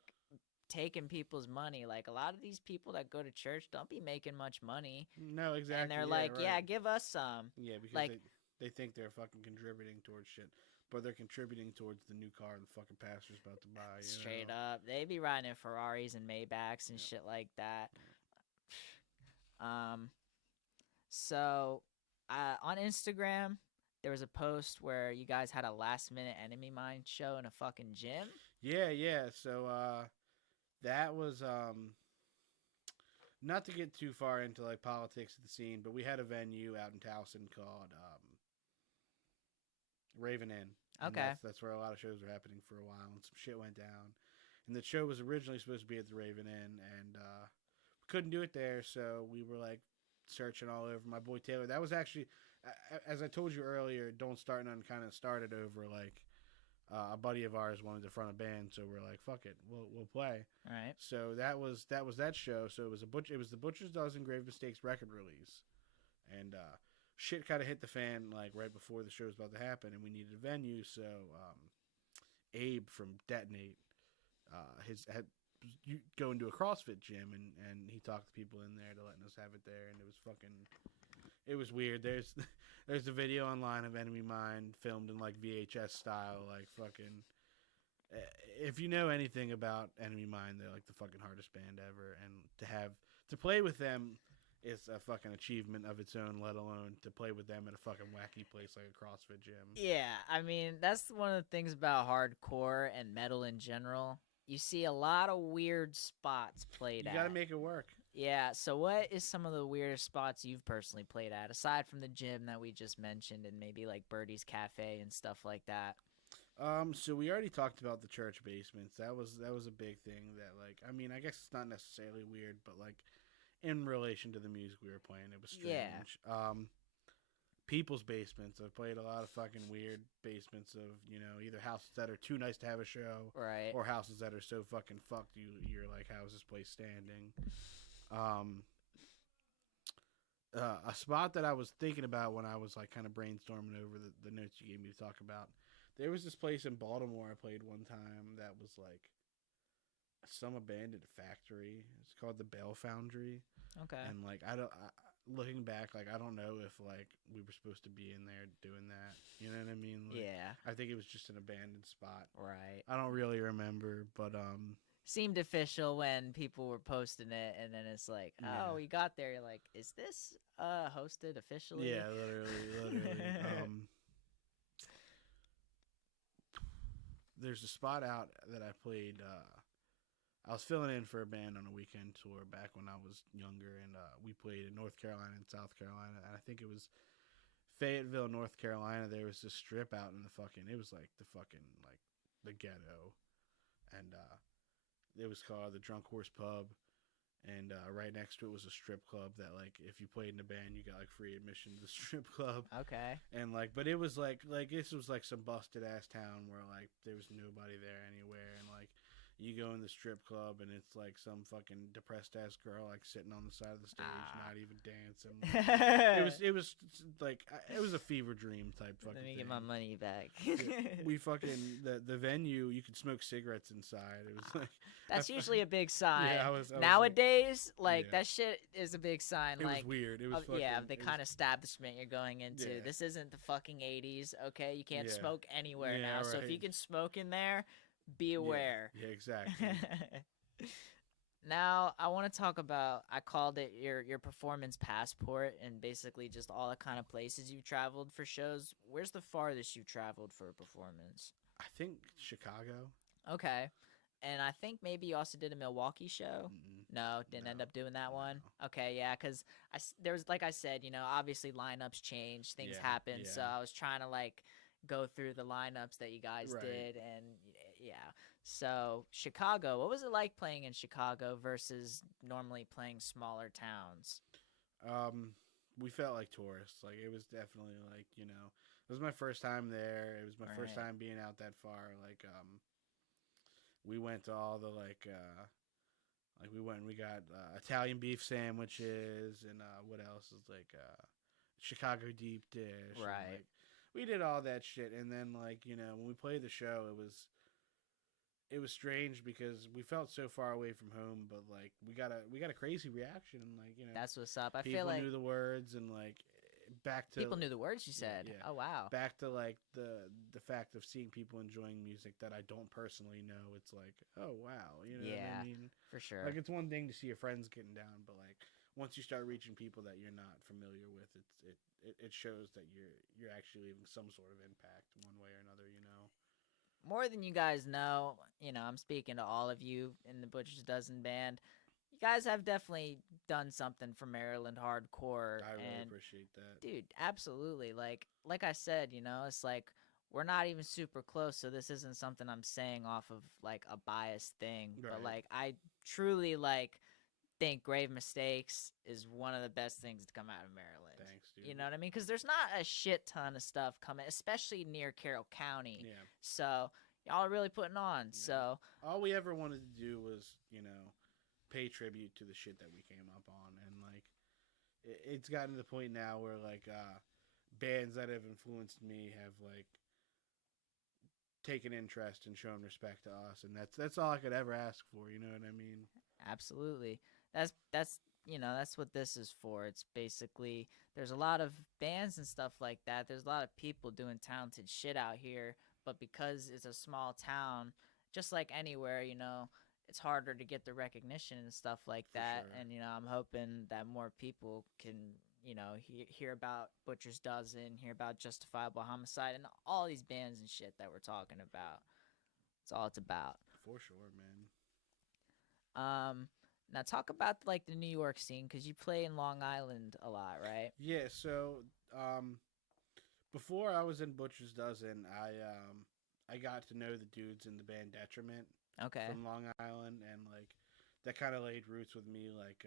taking people's money. Like, a lot of these people that go to church don't be making much money. No, exactly. And they're yeah, like, right. yeah, give us some. Yeah, because like, they think they're fucking contributing towards shit, but they're contributing towards the new car the fucking pastor's about to buy. Straight up, they be riding in Ferraris and Maybachs and shit like that. So, on Instagram, there was a post where you guys had a last-minute Enemy Mine show in a fucking gym. Yeah. So, that was not to get too far into like politics of the scene, but we had a venue out in Towson called Raven Inn. Okay. That's where a lot of shows were happening for a while, and some shit went down. And the show was originally supposed to be at the Raven Inn, and we couldn't do it there, so we were like searching all over. My boy Taylor, that was actually, as I told you earlier, Don't Start None kind of started over like a buddy of ours wanted to front a band, so we're like, fuck it, we'll play. All right. So that was that show. So it was the Butcher's Dozen Grave Mistakes record release, and shit kind of hit the fan like right before the show was about to happen, and we needed a venue. So Abe from Detonate, had go into a CrossFit gym, and he talked to people in there to letting us have it there, and it was weird. There's a video online of Enemy Mine filmed in like VHS style, like fucking. If you know anything about Enemy Mine, they're like the fucking hardest band ever, and to play with them is a fucking achievement of its own, let alone to play with them at a fucking wacky place like a CrossFit gym. Yeah, I mean, that's one of the things about hardcore and metal in general. You see a lot of weird spots played at. You gotta make it work. Yeah, so what is some of the weirdest spots you've personally played at, aside from the gym that we just mentioned and maybe like Birdie's Cafe and stuff like that? So we already talked about the church basements. That was a big thing that, like, I mean, I guess it's not necessarily weird, but like in relation to the music we were playing, it was strange. Yeah. People's basements. I've played a lot of fucking weird basements of, either houses that are too nice to have a show, right, or houses that are so fucking fucked you're like, how is this place standing? A spot that I was thinking about when I was like kind of brainstorming over the notes you gave me to talk about. There was this place in Baltimore I played one time that was like some abandoned factory. It's called the Bell Foundry. Okay. And like looking back, like I don't know if like we were supposed to be in there doing that. You know what I mean? Like, yeah. I think it was just an abandoned spot. Right. I don't really remember, but seemed official when people were posting it, and then it's like, oh, we got there. You're like, is this hosted officially? Yeah, literally. There's a spot out that I played. I was filling in for a band on a weekend tour back when I was younger, and we played in North Carolina and South Carolina, and I think it was Fayetteville, North Carolina. There was this strip out in it was like the fucking like the ghetto, and it was called the Drunk Horse Pub, and right next to it was a strip club that like if you played in a band you got like free admission to the strip club. Okay. And like, but it was like this was like some busted ass town where like there was nobody there anywhere, and like you go in the strip club and it's like some fucking depressed ass girl like sitting on the side of the stage, not even dancing. It was like it was a fever dream type fucking. Let me thing. get my money back. We fucking the venue, you could smoke cigarettes inside. It was like that's usually a big sign. Yeah, I was nowadays like that shit is a big sign. It like was weird. It was the kind of establishment you're going into. Yeah. This isn't the fucking 80s. Okay, you can't Yeah. smoke anywhere Yeah, now. right. So if you can smoke in there, be aware. Yeah, exactly. Now I want to talk about. I called it your performance passport, and basically just all the kind of places you've traveled for shows. Where's the farthest you've traveled for a performance? I think Chicago. Okay. and I think maybe you also did a Milwaukee show. No, didn't end No, up doing that one. no. Okay, yeah, because there was, like I said, obviously lineups change, things Yeah, happen. So yeah. I was trying to like go through the lineups that you guys Right. did, and yeah. So Chicago, what was it like playing in Chicago versus normally playing smaller towns? We felt like tourists. Like it was definitely like it was my first time there. It was my first Right. time being out that far. Like we went to all the like we went and we got Italian beef sandwiches and what else is like Chicago deep dish. And, Right. like we did all that shit, and then like when we played the show, it was strange because we felt so far away from home, but like we got a crazy reaction, and like That's what's up. I people feel like knew the words, and like back to people knew the words you said. yeah, Oh wow. back to like the fact of seeing people enjoying music that I don't personally know. It's like, oh wow, what Yeah, I mean? for sure. Like it's one thing to see your friends getting down, but like once you start reaching people that you're not familiar with, it shows that you're actually leaving some sort of impact one way or another. More than you guys know, I'm speaking to all of you in the Butcher's Dozen band. You guys have definitely done something for Maryland hardcore. I really and appreciate that. dude, absolutely. Like I said, it's like we're not even super close, so this isn't something I'm saying off of like a biased thing. But Right. like I truly think Grave Mistakes is one of the best things to come out of Maryland. Thanks, dude. You know what I mean? Because there's not a shit ton of stuff coming, especially near Carroll County. Yeah. So y'all are really putting on. Yeah. So All we ever wanted to do was, pay tribute to the shit that we came up on, and like, it's gotten to the point now where like, bands that have influenced me have like taken interest and shown respect to us, and that's all I could ever ask for. You know what I mean? absolutely, that's what this is for. It's basically there's a lot of bands and stuff like that. There's a lot of people doing talented shit out here, but because it's a small town, just like anywhere, it's harder to get the recognition and stuff like For that. sure. And I'm hoping that more people can hear about Butcher's Dozen, hear about Justifiable Homicide, and all these bands and shit that we're talking about. That's all it's about. For sure, man. Now talk about like the New York scene, because you play in Long Island a lot, right? Yeah. So, before I was in Butcher's Dozen, I got to know the dudes in the band Detriment Okay. from Long Island, and like that kind of laid roots with me, like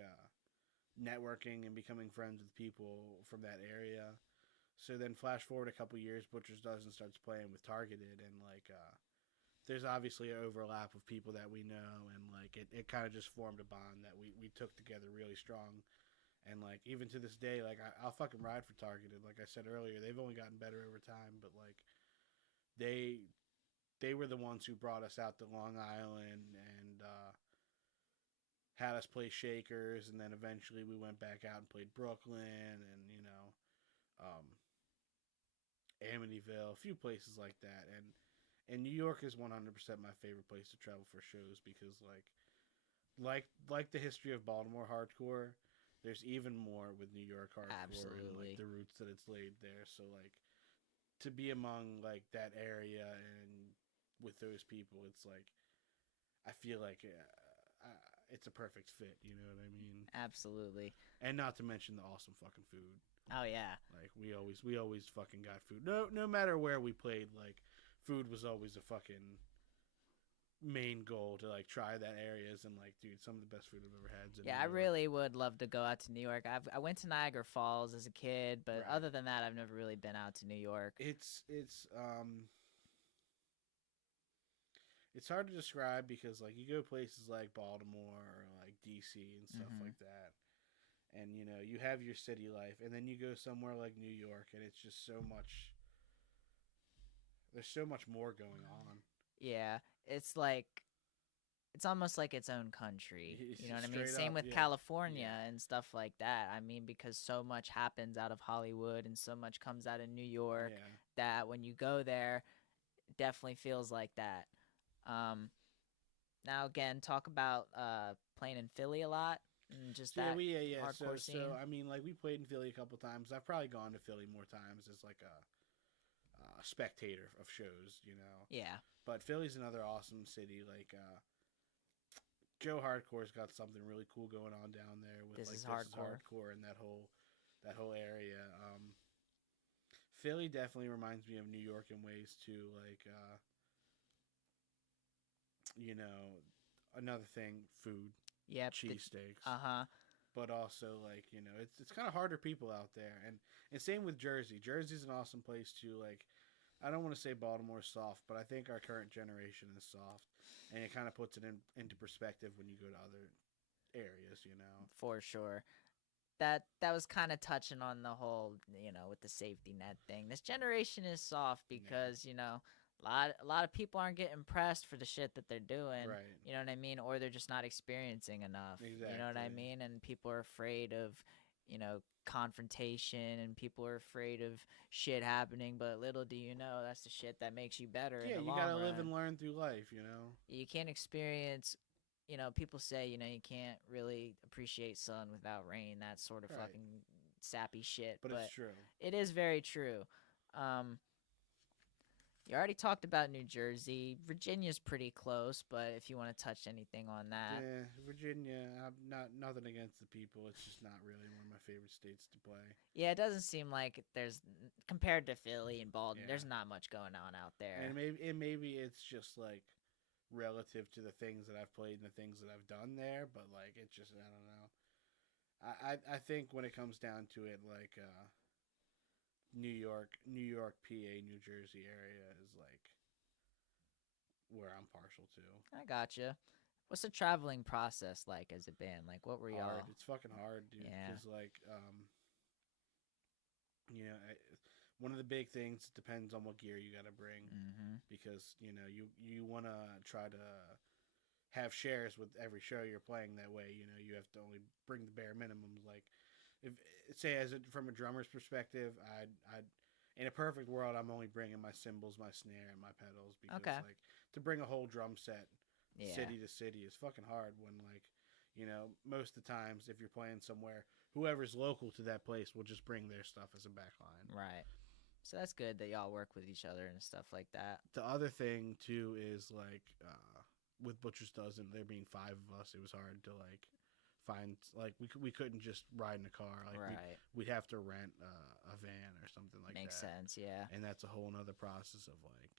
networking and becoming friends with people from that area. So then, flash forward a couple years, Butcher's Dozen starts playing with Targeted, and like there's obviously an overlap of people that we know, and like it kind of just formed a bond that we took together really strong. And like even to this day, like I'll fucking ride for Targeted. Like I said earlier, they've only gotten better over time, but like they were the ones who brought us out to Long Island and had us play Shakers, and then eventually we went back out and played Brooklyn, and um, Amityville, a few places like that. And New York is 100% my favorite place to travel for shows, because like the history of Baltimore hardcore, there's even more with New York hardcore and Absolutely. like the roots that it's laid there. So like to be among like that area and with those people, it's like I feel like it's a perfect fit. You know what I mean? Absolutely. And not to mention the awesome fucking food. Oh yeah. Like we always fucking got food. No matter where we played, like food was always a fucking main goal to like try that areas, and like dude, some of the best food I've ever had is in Yeah, New I York. really would love to go out to New York. I went to Niagara Falls as a kid, but Right. other than that, I've never really been out to New York. It's hard to describe, because like you go places like Baltimore or like DC and stuff Mhm. like that, and you have your city life, and then you go somewhere like New York, and it's just so much. There's so much more going on. Yeah, it's almost like its own country. It's You know what I mean? straight Same up, with yeah. California Yeah. and stuff like that. I mean, because so much happens out of Hollywood and so much comes out of New York Yeah. that when you go there, it definitely feels like that. Now again, talk about playing in Philly a lot and just So yeah, that yeah. hardcore scene. So I mean, like we played in Philly a couple times. I've probably gone to Philly more times as like a spectator of shows, Yeah. But Philly's another awesome city. Like Joe Hardcore's got something really cool going on down there with This like is This Is Hardcore. Hardcore and that whole area. Philly definitely reminds me of New York in ways too. Like, you know, another thing, food, Yep. cheesesteaks, Uh-huh. but also like it's kind of harder people out there, and same with Jersey. Jersey's an awesome place too. Like, I don't want to say Baltimore's soft, but I think our current generation is soft, and it kind of puts it into perspective when you go to other areas. For sure. That was kind of touching on the whole, with the safety net thing. This generation is soft because, a lot of people aren't getting pressed for the shit that they're doing. Right. You know what I mean? Or they're just not experiencing enough. Exactly. You know what I mean? And people are afraid of, confrontation, and people are afraid of shit happening, but little do you know that's the shit that makes you better in Yeah, the you long gotta run. live and learn through life. You can't experience, people say, you can't really appreciate sun without rain, that sort of Right. fucking sappy shit. But it's true. It is very true. You already talked about New Jersey. Virginia's pretty close, but if you want to touch anything on that. Yeah, Virginia, I'm nothing against the people. It's just not really one of my favorite states to play. Yeah, it doesn't seem like there's, compared to Philly and Baldwin, Yeah. there's not much going on out there. And maybe it's just like relative to the things that I've played and the things that I've done there, but like it's just, I don't know. I think when it comes down to it, like New York, PA, New Jersey area is like where I'm partial to. I gotcha. What's the traveling process like as a band? Like, what were y'all? Hard. It's fucking hard, dude. Yeah. Because like, one of the big things depends on what gear you got to bring. Mm-hmm. Because you want to try to have shares with every show you're playing. That way, you have to only bring the bare minimums. Like, if say from a drummer's perspective, I'd in a perfect world, I'm only bringing my cymbals, my snare, and my pedals, because like to bring a whole drum set city to city is fucking hard. When like most of the times, if you're playing somewhere, whoever's local to that place will just bring their stuff as a backline. Right. So that's good that y'all work with each other and stuff like that. The other thing too is like with Butcher's Dozen, there being 5 of us, it was hard to like find, like we couldn't just ride in a car. Like, right. we'd have to rent a van or something like Makes that. sense, yeah. And that's a whole nother process of like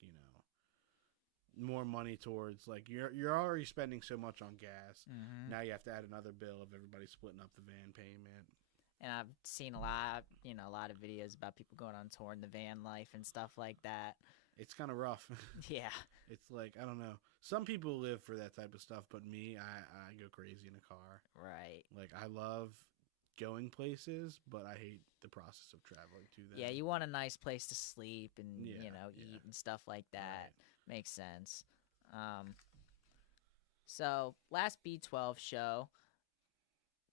more money towards, like, you're already spending so much on gas. Mm-hmm. Now you have to add another bill of everybody splitting up the van payment. And I've seen a lot of videos about people going on tour in the van life and stuff like that. It's kind of rough. Yeah. It's like, I don't know. Some people live for that type of stuff, but me, I go crazy in a car. Right. Like, I love going places, but I hate the process of traveling to them. Yeah, you want a nice place to sleep and, Yeah, eat and stuff like that. Right. Makes sense. So, last B12 show,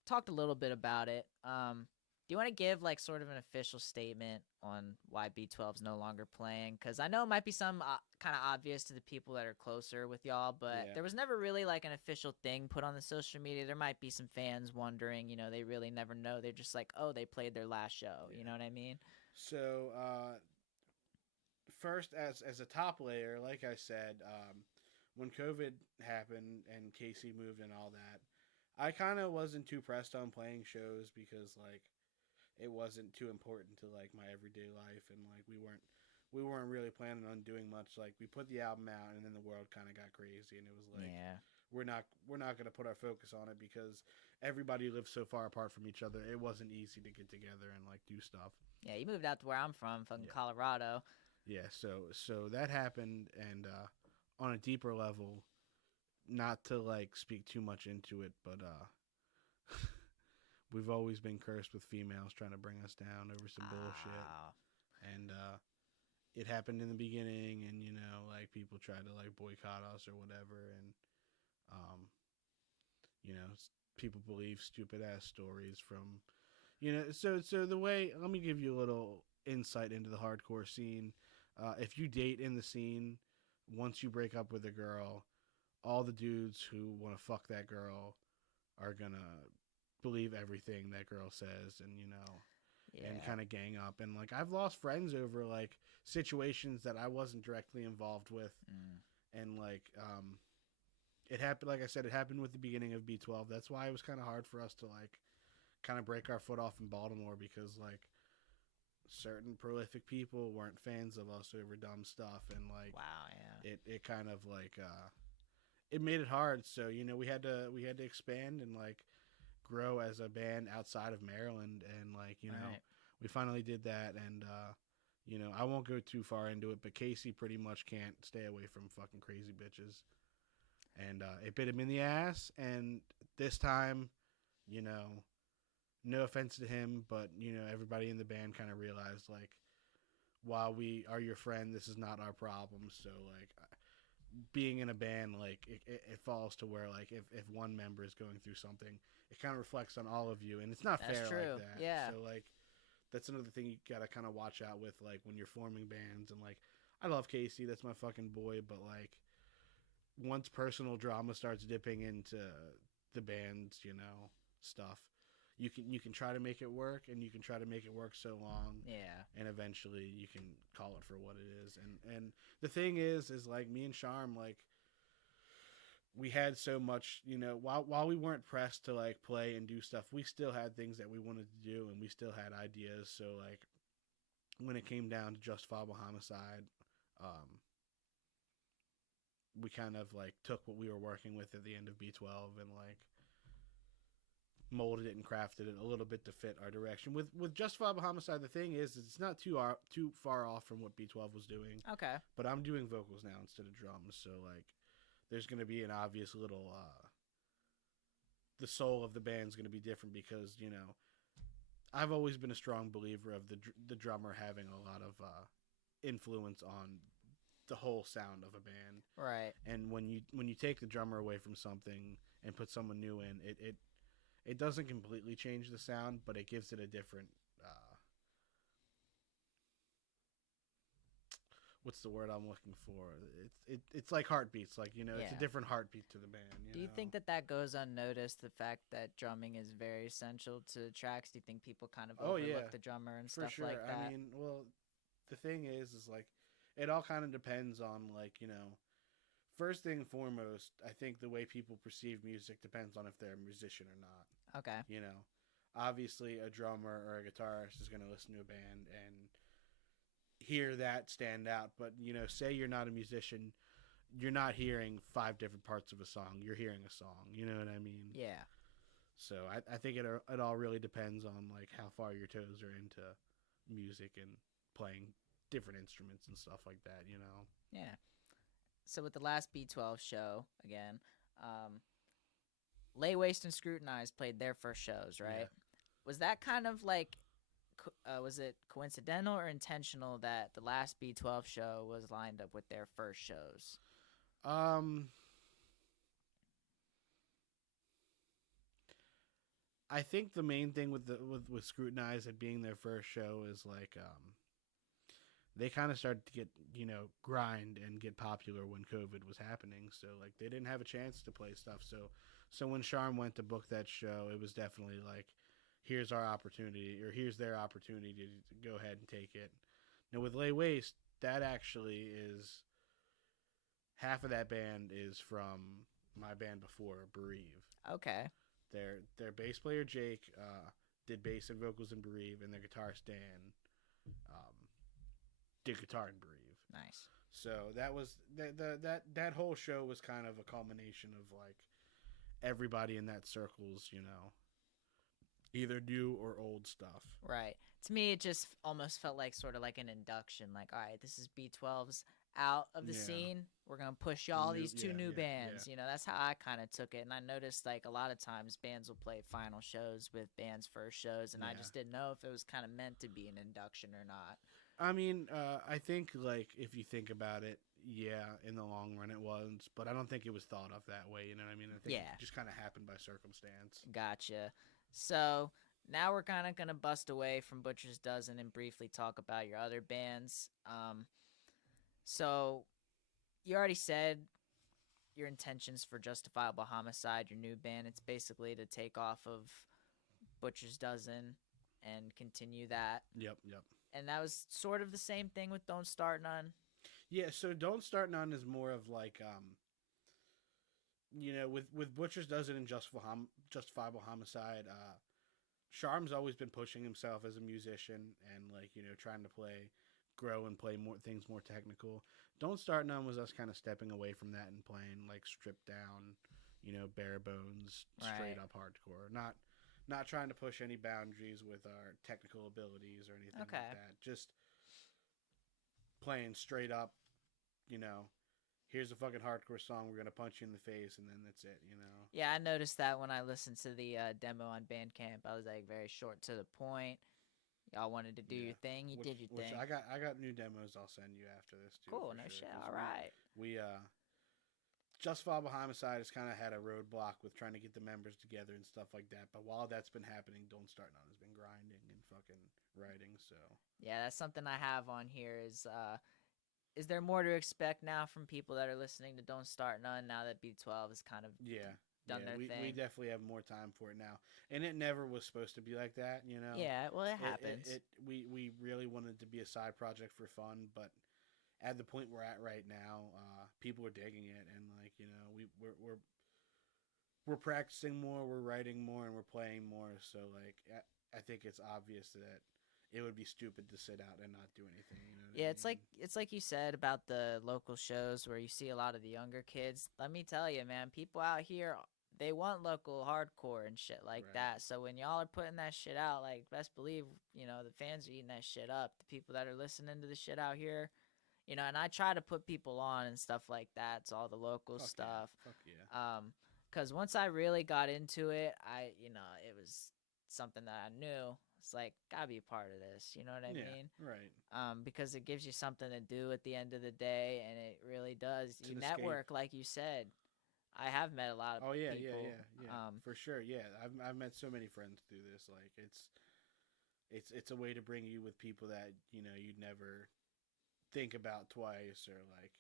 talked a little bit about it. Do you want to give like sort of an official statement on why B12's no longer playing? Because I know it might be some kind of obvious to the people that are closer with y'all, but there was never really like an official thing put on the social media. There might be some fans wondering, they really never know. They're just like, oh, they played their last show. Yeah. You know what I mean? So, first, as a top layer, like I said, when COVID happened and Casey moved and all that, I kind of wasn't too pressed on playing shows because like it wasn't too important to like my everyday life, and like we weren't really planning on doing much. Like, we put the album out and then the world kind of got crazy, and it was like, we're not going to put our focus on it because everybody lives so far apart from each other. It wasn't easy to get together and like do stuff. Yeah, you moved out to where I'm from, fucking Colorado. Yeah, so that happened, and on a deeper level, not to like speak too much into it, but we've always been cursed with females trying to bring us down over some bullshit. And it happened in the beginning, and like people tried to like boycott us or whatever, and people believe stupid ass stories from so the way, let me give you a little insight into the hardcore scene. If you date in the scene, once you break up with a girl, all the dudes who want to fuck that girl are gonna believe everything that girl says, and and kind of gang up. And like, I've lost friends over like situations that I wasn't directly involved with, and like it happened. Like I said, it happened with the beginning of B12. That's why it was kind of hard for us to like kind of break our foot off in Baltimore because like certain prolific people weren't fans of us over dumb stuff, and like Wow, yeah. it kind of like it made it hard. So we had to expand and like grow as a band outside of Maryland, and like Right. we finally did that. And I won't go too far into it, but Casey pretty much can't stay away from fucking crazy bitches, and it bit him in the ass. And this time, no offense to him, but everybody in the band kind of realized like, while we are your friend, this is not our problem. So like, being in a band, like it falls to where like if one member is going through something, it kind of reflects on all of you, and it's not That's fair true. like that. Yeah. So like, that's another thing you gotta kind of watch out with, like when you're forming bands. And like, I love Casey, that's my fucking boy, but like, once personal drama starts dipping into the band's stuff, you can try to make it work, and you can try to make it work so long, Yeah. and eventually you can call it for what it is. And the thing is like, me and Charm, like, we had so much, while we weren't pressed to like play and do stuff, we still had things that we wanted to do, and we still had ideas. So like, when it came down to Justifiable Homicide, we kind of like took what we were working with at the end of B12 and like molded it and crafted it a little bit to fit our direction. With Justifiable Homicide, the thing is it's not too far off from what B12 was doing. Okay. But I'm doing vocals now instead of drums, so like, there's going to be an obvious little the soul of the band's going to be different, because I've always been a strong believer of the drummer having a lot of influence on the whole sound of a band. Right. And when you take the drummer away from something and put someone new in, it doesn't completely change the sound, but it gives it a different what's the word I'm looking for? It's like heartbeats, like it's a different heartbeat to the band. Do you think that goes unnoticed? The fact that drumming is very essential to tracks. Do you think people kind of overlook the drummer and for stuff sure. like that? I mean, well, the thing is like, it all kind of depends on like first thing and foremost, I think the way people perceive music depends on if they're a musician or not. Okay. Obviously a drummer or a guitarist is going to listen to a band and hear that stand out, but say you're not a musician, you're not hearing 5 different parts of a song, you're hearing a song, you know what I mean? Yeah. So I think it all really depends on like how far your toes are into music and playing different instruments and stuff like that. Yeah. So with the last B12 show, again, Lay Waste and Scrutinize played their first shows, right? Yeah. Was that kind of like, was it coincidental or intentional that the last B12 show was lined up with their first shows? I think the main thing with Scrutinize it being their first show is like, they kind of started to get, grind and get popular when COVID was happening. So like, they didn't have a chance to play stuff. So when Charm went to book that show, it was definitely like, here's our opportunity, or here's their opportunity to go ahead and take it. Now with Lay Waste, that actually is, half of that band is from my band before, Bereave. Okay. Their bass player Jake did bass and vocals in Bereave, and their guitarist Dan did guitar in Bereave. Nice. So that was that whole show was kind of a culmination of like everybody in that circle's either new or old stuff. Right. To me, it just almost felt like sort of like an induction. Like, all right, this is B12's out of the scene. We're going to push y'all these two new bands. That's how I kind of took it. And I noticed like a lot of times bands will play final shows with bands' first shows. And I just didn't know if it was kind of meant to be an induction or not. I mean, I think like if you think about it, in the long run it was. But I don't think it was thought of that way. You know what I mean? I think it just kind of happened by circumstance. Gotcha. So now we're kind of going to bust away from Butcher's Dozen and briefly talk about your other bands. So you already said your intentions for Justifiable Homicide, your new band. It's basically to take off of Butcher's Dozen and continue that. Yep. And that was sort of the same thing with Don't Start None. Yeah, so Don't Start None is more of like you know, with Butchers does it in Justifiable Homicide. Sharm's always been pushing himself as a musician and like, you know, trying to grow and play more things more technical. Don't Start None was us kind of stepping away from that and playing like stripped down, you know, bare bones, straight up hardcore. Not trying to push any boundaries with our technical abilities or anything like that. Just playing straight up, you know, here's a fucking hardcore song, we're gonna punch you in the face, and then that's it, you know. Yeah, I noticed that when I listened to the demo on Bandcamp. I was like very short to the point. Y'all wanted to do your thing, you did your thing. I got new demos I'll send you after this too. Cool, no shit. All right. We Justifiable Homicide has kind of had a roadblock with trying to get the members together and stuff like that. But while that's been happening, Don't Start None has been grinding and fucking writing. So yeah, that's something I have on here. Is there more to expect now from people that are listening to Don't Start None now that B12 has kind of done their thing? We definitely have more time for it now. And it never was supposed to be like that, you know? Yeah, well, it happens. We really wanted to be a side project for fun, but at the point we're at right now, people are digging it, and like, you know, we're practicing more, we're writing more, and we're playing more. So like, I think it's obvious that it would be stupid to sit out and not do anything. You know yeah, it's like you said about the local shows where you see a lot of the younger kids. Let me tell you, man, people out here, they want local hardcore and shit like that. So when y'all are putting that shit out, like, best believe, you know, the fans are eating that shit up. The people that are listening to the shit out here, you know, and I try to put people on and stuff like that. It's all the local stuff. Fuck yeah. Because once I really got into it, it was something that I knew. It's like, gotta be a part of this. You know what I mean? Right. Because it gives you something to do at the end of the day, and it really does. You network, like you said. I have met a lot of people. Yeah. For sure, yeah. I've met so many friends through this. Like, it's a way to bring you with people that, you know, you'd never think about twice, or like,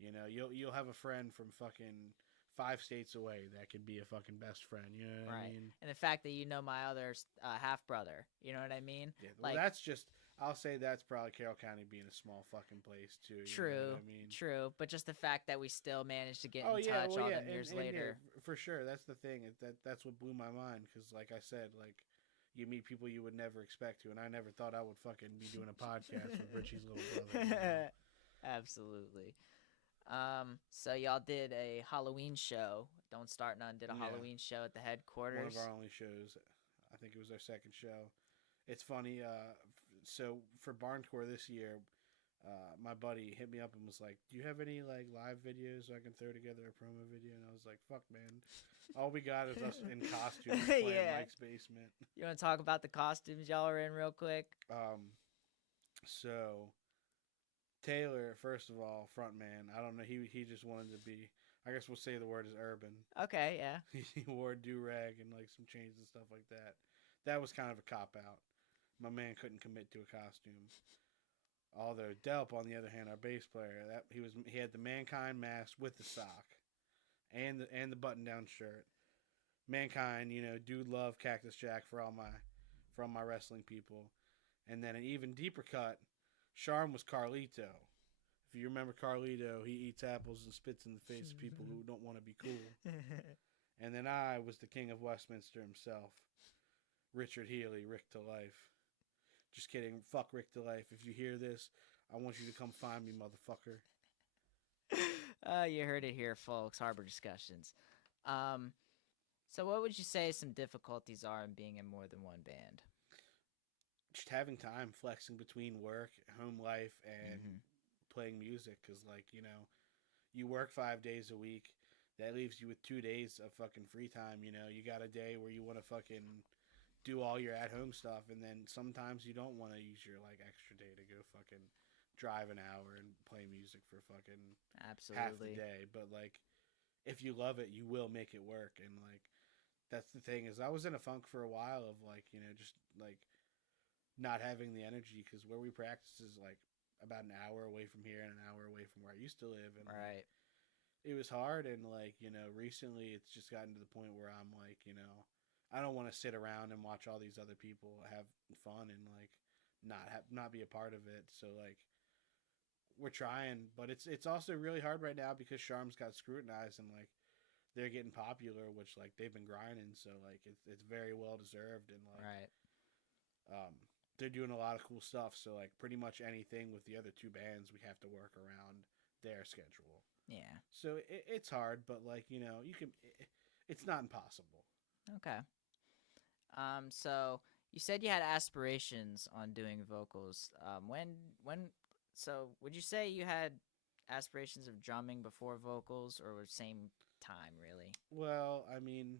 you know, you'll have a friend from fucking 5 states away that could be a fucking best friend, you know what I mean? And the fact that you know my other half brother, you know what I mean? Yeah, well, like, that's just, I'll say that's probably Carroll County being a small fucking place too. True, you know what I mean? True, but just the fact that we still managed to get in touch all them years later. Yeah, for sure, that's the thing. That's what blew my mind, because like I said, like, you meet people you would never expect to, and I never thought I would fucking be doing a podcast with Richie's little brother. You know? Absolutely. So y'all did a Halloween show. Don't Start None did a Halloween show at the headquarters. One of our only shows. I think it was our second show. It's funny. So for Barncore this year, my buddy hit me up and was like, "Do you have any like live videos so I can throw together a promo video?" And I was like, "Fuck, man. All we got is us in costumes playing Mike's basement." You want to talk about the costumes y'all are in real quick? So Taylor, first of all, front man. I don't know. He just wanted to be. I guess we'll say the word is urban. Okay, yeah. He wore a do-rag and like some chains and stuff like that. That was kind of a cop-out. My man couldn't commit to a costume. Although Delp, on the other hand, our bass player, he had the Mankind mask with the sock, and the button-down shirt. Mankind, you know, dude love Cactus Jack for all my wrestling people, and then an even deeper cut. Sharm was Carlito. If you remember Carlito, he eats apples and spits in the face of people who don't want to be cool. And then I was the king of Westminster himself, Richard Healy, Rick to life. Just kidding. Fuck Rick to life. If you hear this, I want you to come find me, motherfucker. You heard it here, folks. Harbor Discussions. So what would you say some difficulties are in being in more than one band? Just having time, flexing between work, home life, and playing music. Because, like, you know, you work 5 days a week. That leaves you with 2 days of fucking free time, you know. You got a day where you want to fucking do all your at-home stuff, and then sometimes you don't want to use your, like, extra day to go fucking drive an hour and play music for fucking half the day. But, like, if you love it, you will make it work. And, like, that's the thing, is I was in a funk for a while of, like, you know, just, like, not having the energy, because where we practice is, like, about an hour away from here and an hour away from where I used to live. And, like, it was hard. And, like, you know, recently it's just gotten to the point where I'm, like, you know, I don't want to sit around and watch all these other people have fun and, like, not be a part of it. So, like, we're trying, but it's also really hard right now because Sharm's got scrutinized, and, like, they're getting popular, which like they've been grinding, so like it's very well deserved, and like Right. they're doing a lot of cool stuff. So like pretty much anything with the other two bands, we have to work around their schedule. Yeah. So it's hard, but like you know, it's not impossible. Okay. So you said you had aspirations on doing vocals. So would you say you had aspirations of drumming before vocals, or was same time really? Well, I mean,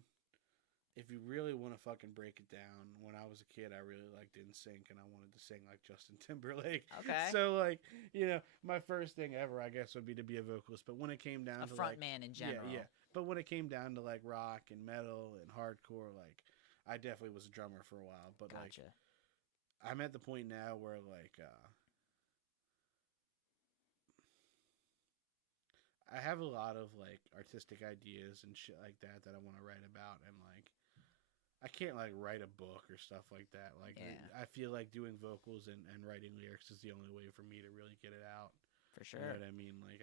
if you really want to fucking break it down, when I was a kid, I really liked NSYNC, and I wanted to sing like Justin Timberlake. Okay. So like, you know, my first thing ever, I guess, would be to be a vocalist. But when it came down A to front like, man in general. yeah. But when it came down to like rock and metal and hardcore, like, I definitely was a drummer for a while. But Gotcha. like, I'm at the point now where like, I have a lot of like artistic ideas and shit like that I want to write about, and like I can't like write a book or stuff like that. Like I feel like doing vocals and writing lyrics is the only way for me to really get it out. For sure. You know what I mean? Like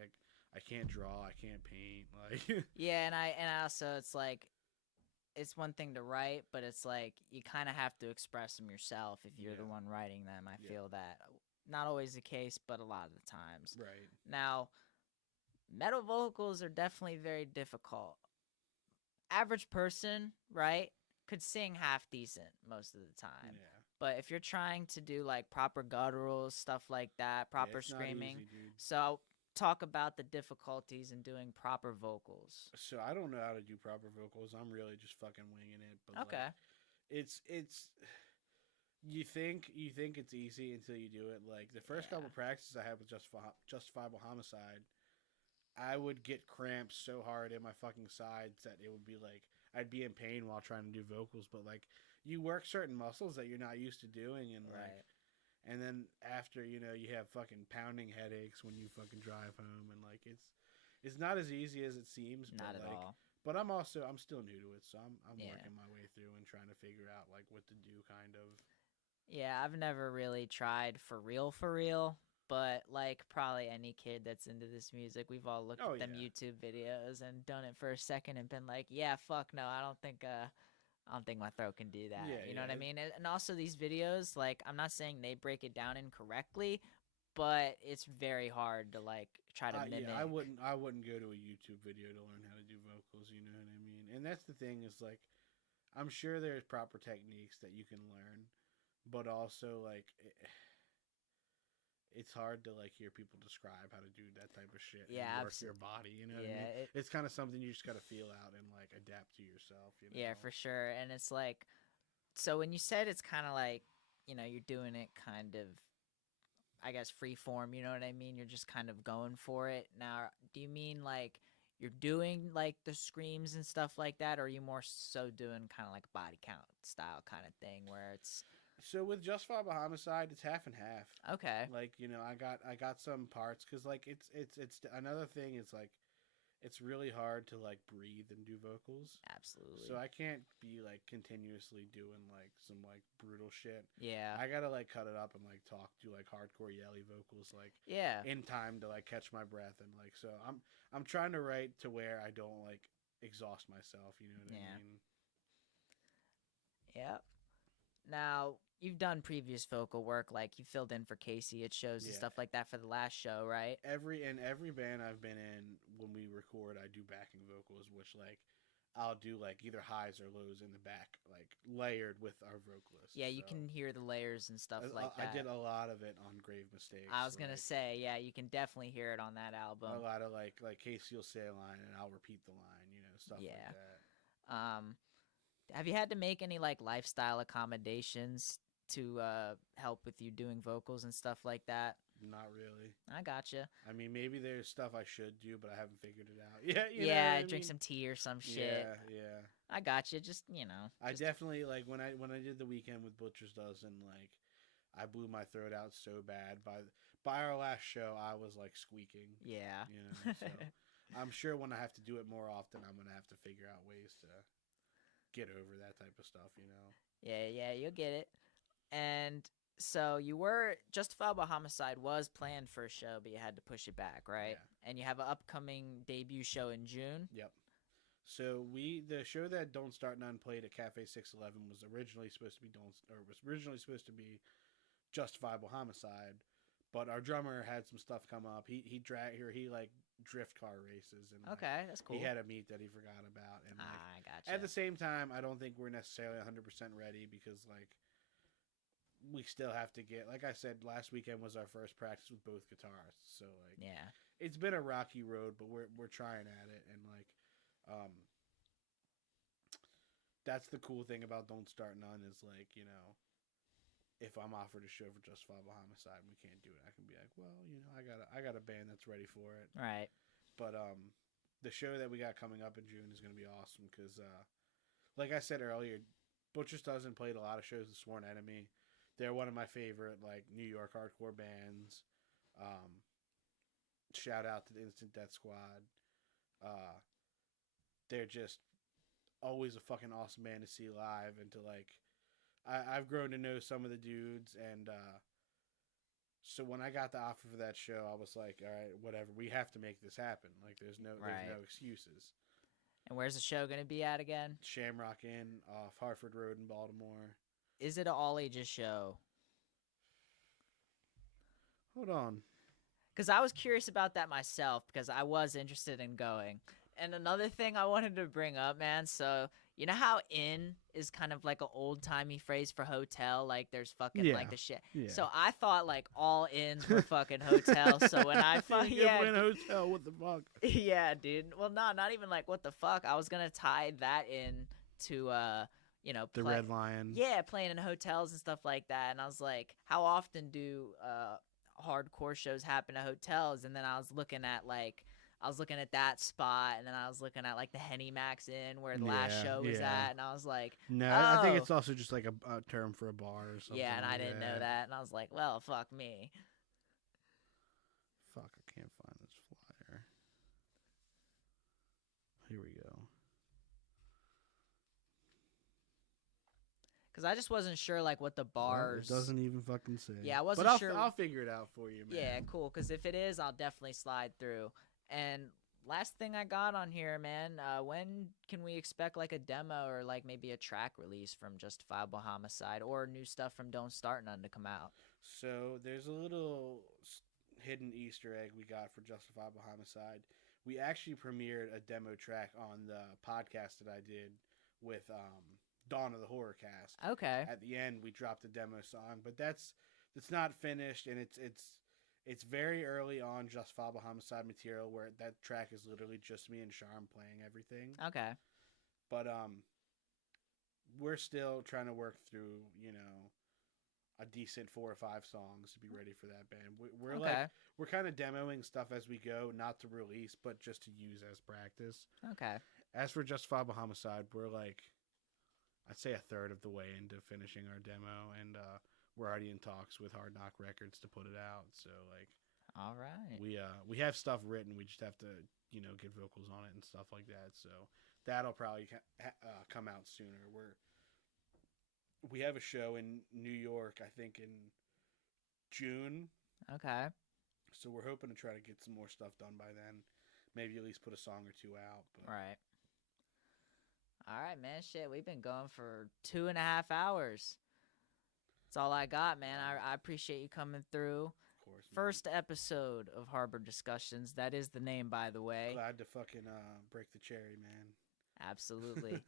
I can't draw, I can't paint. Like yeah, and I also it's like it's one thing to write, but it's like you kind of have to express them yourself if you're the one writing them. I feel that not always the case, but a lot of the times. Right. Now, metal vocals are definitely very difficult. Average person, right, could sing half decent most of the time. Yeah. But if you're trying to do like proper gutturals, stuff like that, proper it's not screaming, easy, dude. so talk about the difficulties in doing proper vocals. So I don't know how to do proper vocals. I'm really just fucking winging it. But Okay. like, it's you think it's easy until you do it. Like the first couple practices I had with Justifiable Homicide, I would get cramps so hard in my fucking sides that it would be like I'd be in pain while trying to do vocals. But like you work certain muscles that you're not used to doing, and like, and then after you know you have fucking pounding headaches when you fucking drive home, and like it's not as easy as it seems. Not but at like, all. But I'm still new to it, so I'm working my way through and trying to figure out like what to do, kind of. Yeah, I've never really tried for real, but like probably any kid that's into this music, we've all looked at them YouTube videos and done it for a second and been like, yeah, fuck no, I don't think my throat can do that. You know what I mean? And also these videos, like I'm not saying they break it down incorrectly, but it's very hard to like try to mimic. Yeah, I wouldn't go to a YouTube video to learn how to do vocals, you know what I mean? And that's the thing is like I'm sure there's proper techniques that you can learn, but also like it's hard to like hear people describe how to do that type of shit and work your body, you know what I mean? It's kind of something you just got to feel out and like adapt to yourself, you know? Yeah, for sure. And it's like, so when you said it's kind of like, you know, you're doing it kind of, I guess, free form, you know what I mean? You're just kind of going for it. Now, do you mean like you're doing like the screams and stuff like that, or are you more so doing kind of like a body count style kind of thing where it's... So with Justifiable Homicide, it's half and half. Okay. Like, you know, I got some parts because like it's another thing is like it's really hard to like breathe and do vocals. Absolutely. So I can't be like continuously doing like some like brutal shit. Yeah. I gotta like cut it up and like do like hardcore yelly vocals like in time to like catch my breath, and like so I'm trying to write to where I don't like exhaust myself. You know what I mean? Yeah. Now, you've done previous vocal work, like you filled in for Casey at shows and stuff like that for the last show, right? Every band I've been in, when we record, I do backing vocals, which like I'll do like either highs or lows in the back, like layered with our vocalist. Yeah, you can hear the layers and stuff like that. I did a lot of it on Grave Mistakes. I was gonna say, yeah, you can definitely hear it on that album. A lot of like Casey will say a line and I'll repeat the line, you know, stuff like that. Have you had to make any like lifestyle accommodations to help with you doing vocals and stuff like that? Not really. I gotcha. I mean, maybe there's stuff I should do, but I haven't figured it out. Yeah, yeah. Drink some tea or some shit. Yeah. I gotcha. Just you know. I definitely like when I did the weekend with Butcher's Dozen. Like, I blew my throat out so bad by our last show. I was like squeaking. Yeah. You know. So I'm sure when I have to do it more often, I'm gonna have to figure out ways to get over that type of stuff. You know. Yeah. You'll get it. And so you were Justifiable Homicide was planned for a show, but you had to push it back, right? Yeah. And you have an upcoming debut show in June. Yep. So the show that Don't Start None played at Cafe 611 was originally supposed to be Justifiable Homicide, but our drummer had some stuff come up. He like drift car races, and Okay, that's cool. he had a meet that he forgot about, and like, I gotcha. at the same time, I don't think we're necessarily 100% ready because like we still have to get, like I said, last weekend was our first practice with both guitarists, so like Yeah. it's been a rocky road, but we're trying at it, and like that's the cool thing about Don't Start None is like, you know, if I'm offered a show for Justifiable Homicide and we can't do it, I can be like, well, you know, I got a band that's ready for it. Right. But the show that we got coming up in June is going to be awesome because, like I said earlier, Butcher's Dozen played a lot of shows with Sworn Enemy. They're one of my favorite like New York hardcore bands. Shout out to the Instant Death Squad. They're just always a fucking awesome band to see live, and to like I've grown to know some of the dudes, and so when I got the offer for that show, I was like, all right, whatever, we have to make this happen. Like there's no excuses. And where's the show going to be at again? Shamrock Inn off Hartford Road in Baltimore. Is it an all ages show? Hold on. Because I was curious about that myself, because I was interested in going. And another thing I wanted to bring up, man, so you know how inn is kind of like an old-timey phrase for hotel? Like there's fucking like the shit. Yeah. So I thought like all inns were fucking hotels. So when I in a hotel, what the fuck? Yeah, dude. Well, no, not even like what the fuck. I was going to tie that in to, you know, The Red Lion. Yeah, playing in hotels and stuff like that. And I was like, how often do hardcore shows happen at hotels? And then I was looking at that spot, and then I was looking at like the Henny Max Inn where the last show was at, and I was like, no, I think it's also just like a term for a bar or something. Yeah, and like I didn't know that, and I was like, well, fuck me. Fuck, I can't find this flyer. Here we go. Because I just wasn't sure like what the bars. Well, it doesn't even fucking say. Yeah, I wasn't sure. I'll figure it out for you, man. Yeah, cool. Because if it is, I'll definitely slide through. And last thing I got on here, man, when can we expect like a demo or like maybe a track release from Justifiable Homicide or new stuff from Don't Start None to come out? So there's a little hidden Easter egg we got for Justifiable Homicide. We actually premiered a demo track on the podcast that I did with Dawn of the Horror Cast. Okay. At the end, we dropped a demo song, but it's not finished, and it's very early on Justifiable Homicide material where that track is literally just me and Sharm playing everything. Okay. But we're still trying to work through, you know, a decent 4 or 5 songs to be ready for that band. We're okay. We're kind of demoing stuff as we go, not to release, but just to use as practice. Okay. As for Justifiable Homicide, we're like, I'd say a third of the way into finishing our demo, and we're already in talks with Hard Knock Records to put it out. So like, all right, we have stuff written. We just have to, you know, get vocals on it and stuff like that. So that'll probably come out sooner. We have a show in New York, I think in June. Okay. So we're hoping to try to get some more stuff done by then. Maybe at least put a song or 2 out. But. Right. All right, man. Shit, we've been going for 2.5 hours. That's all I got, man. I appreciate you coming through. Of course. Man. First episode of Harbor Discussions. That is the name, by the way. Glad to fucking break the cherry, man. Absolutely.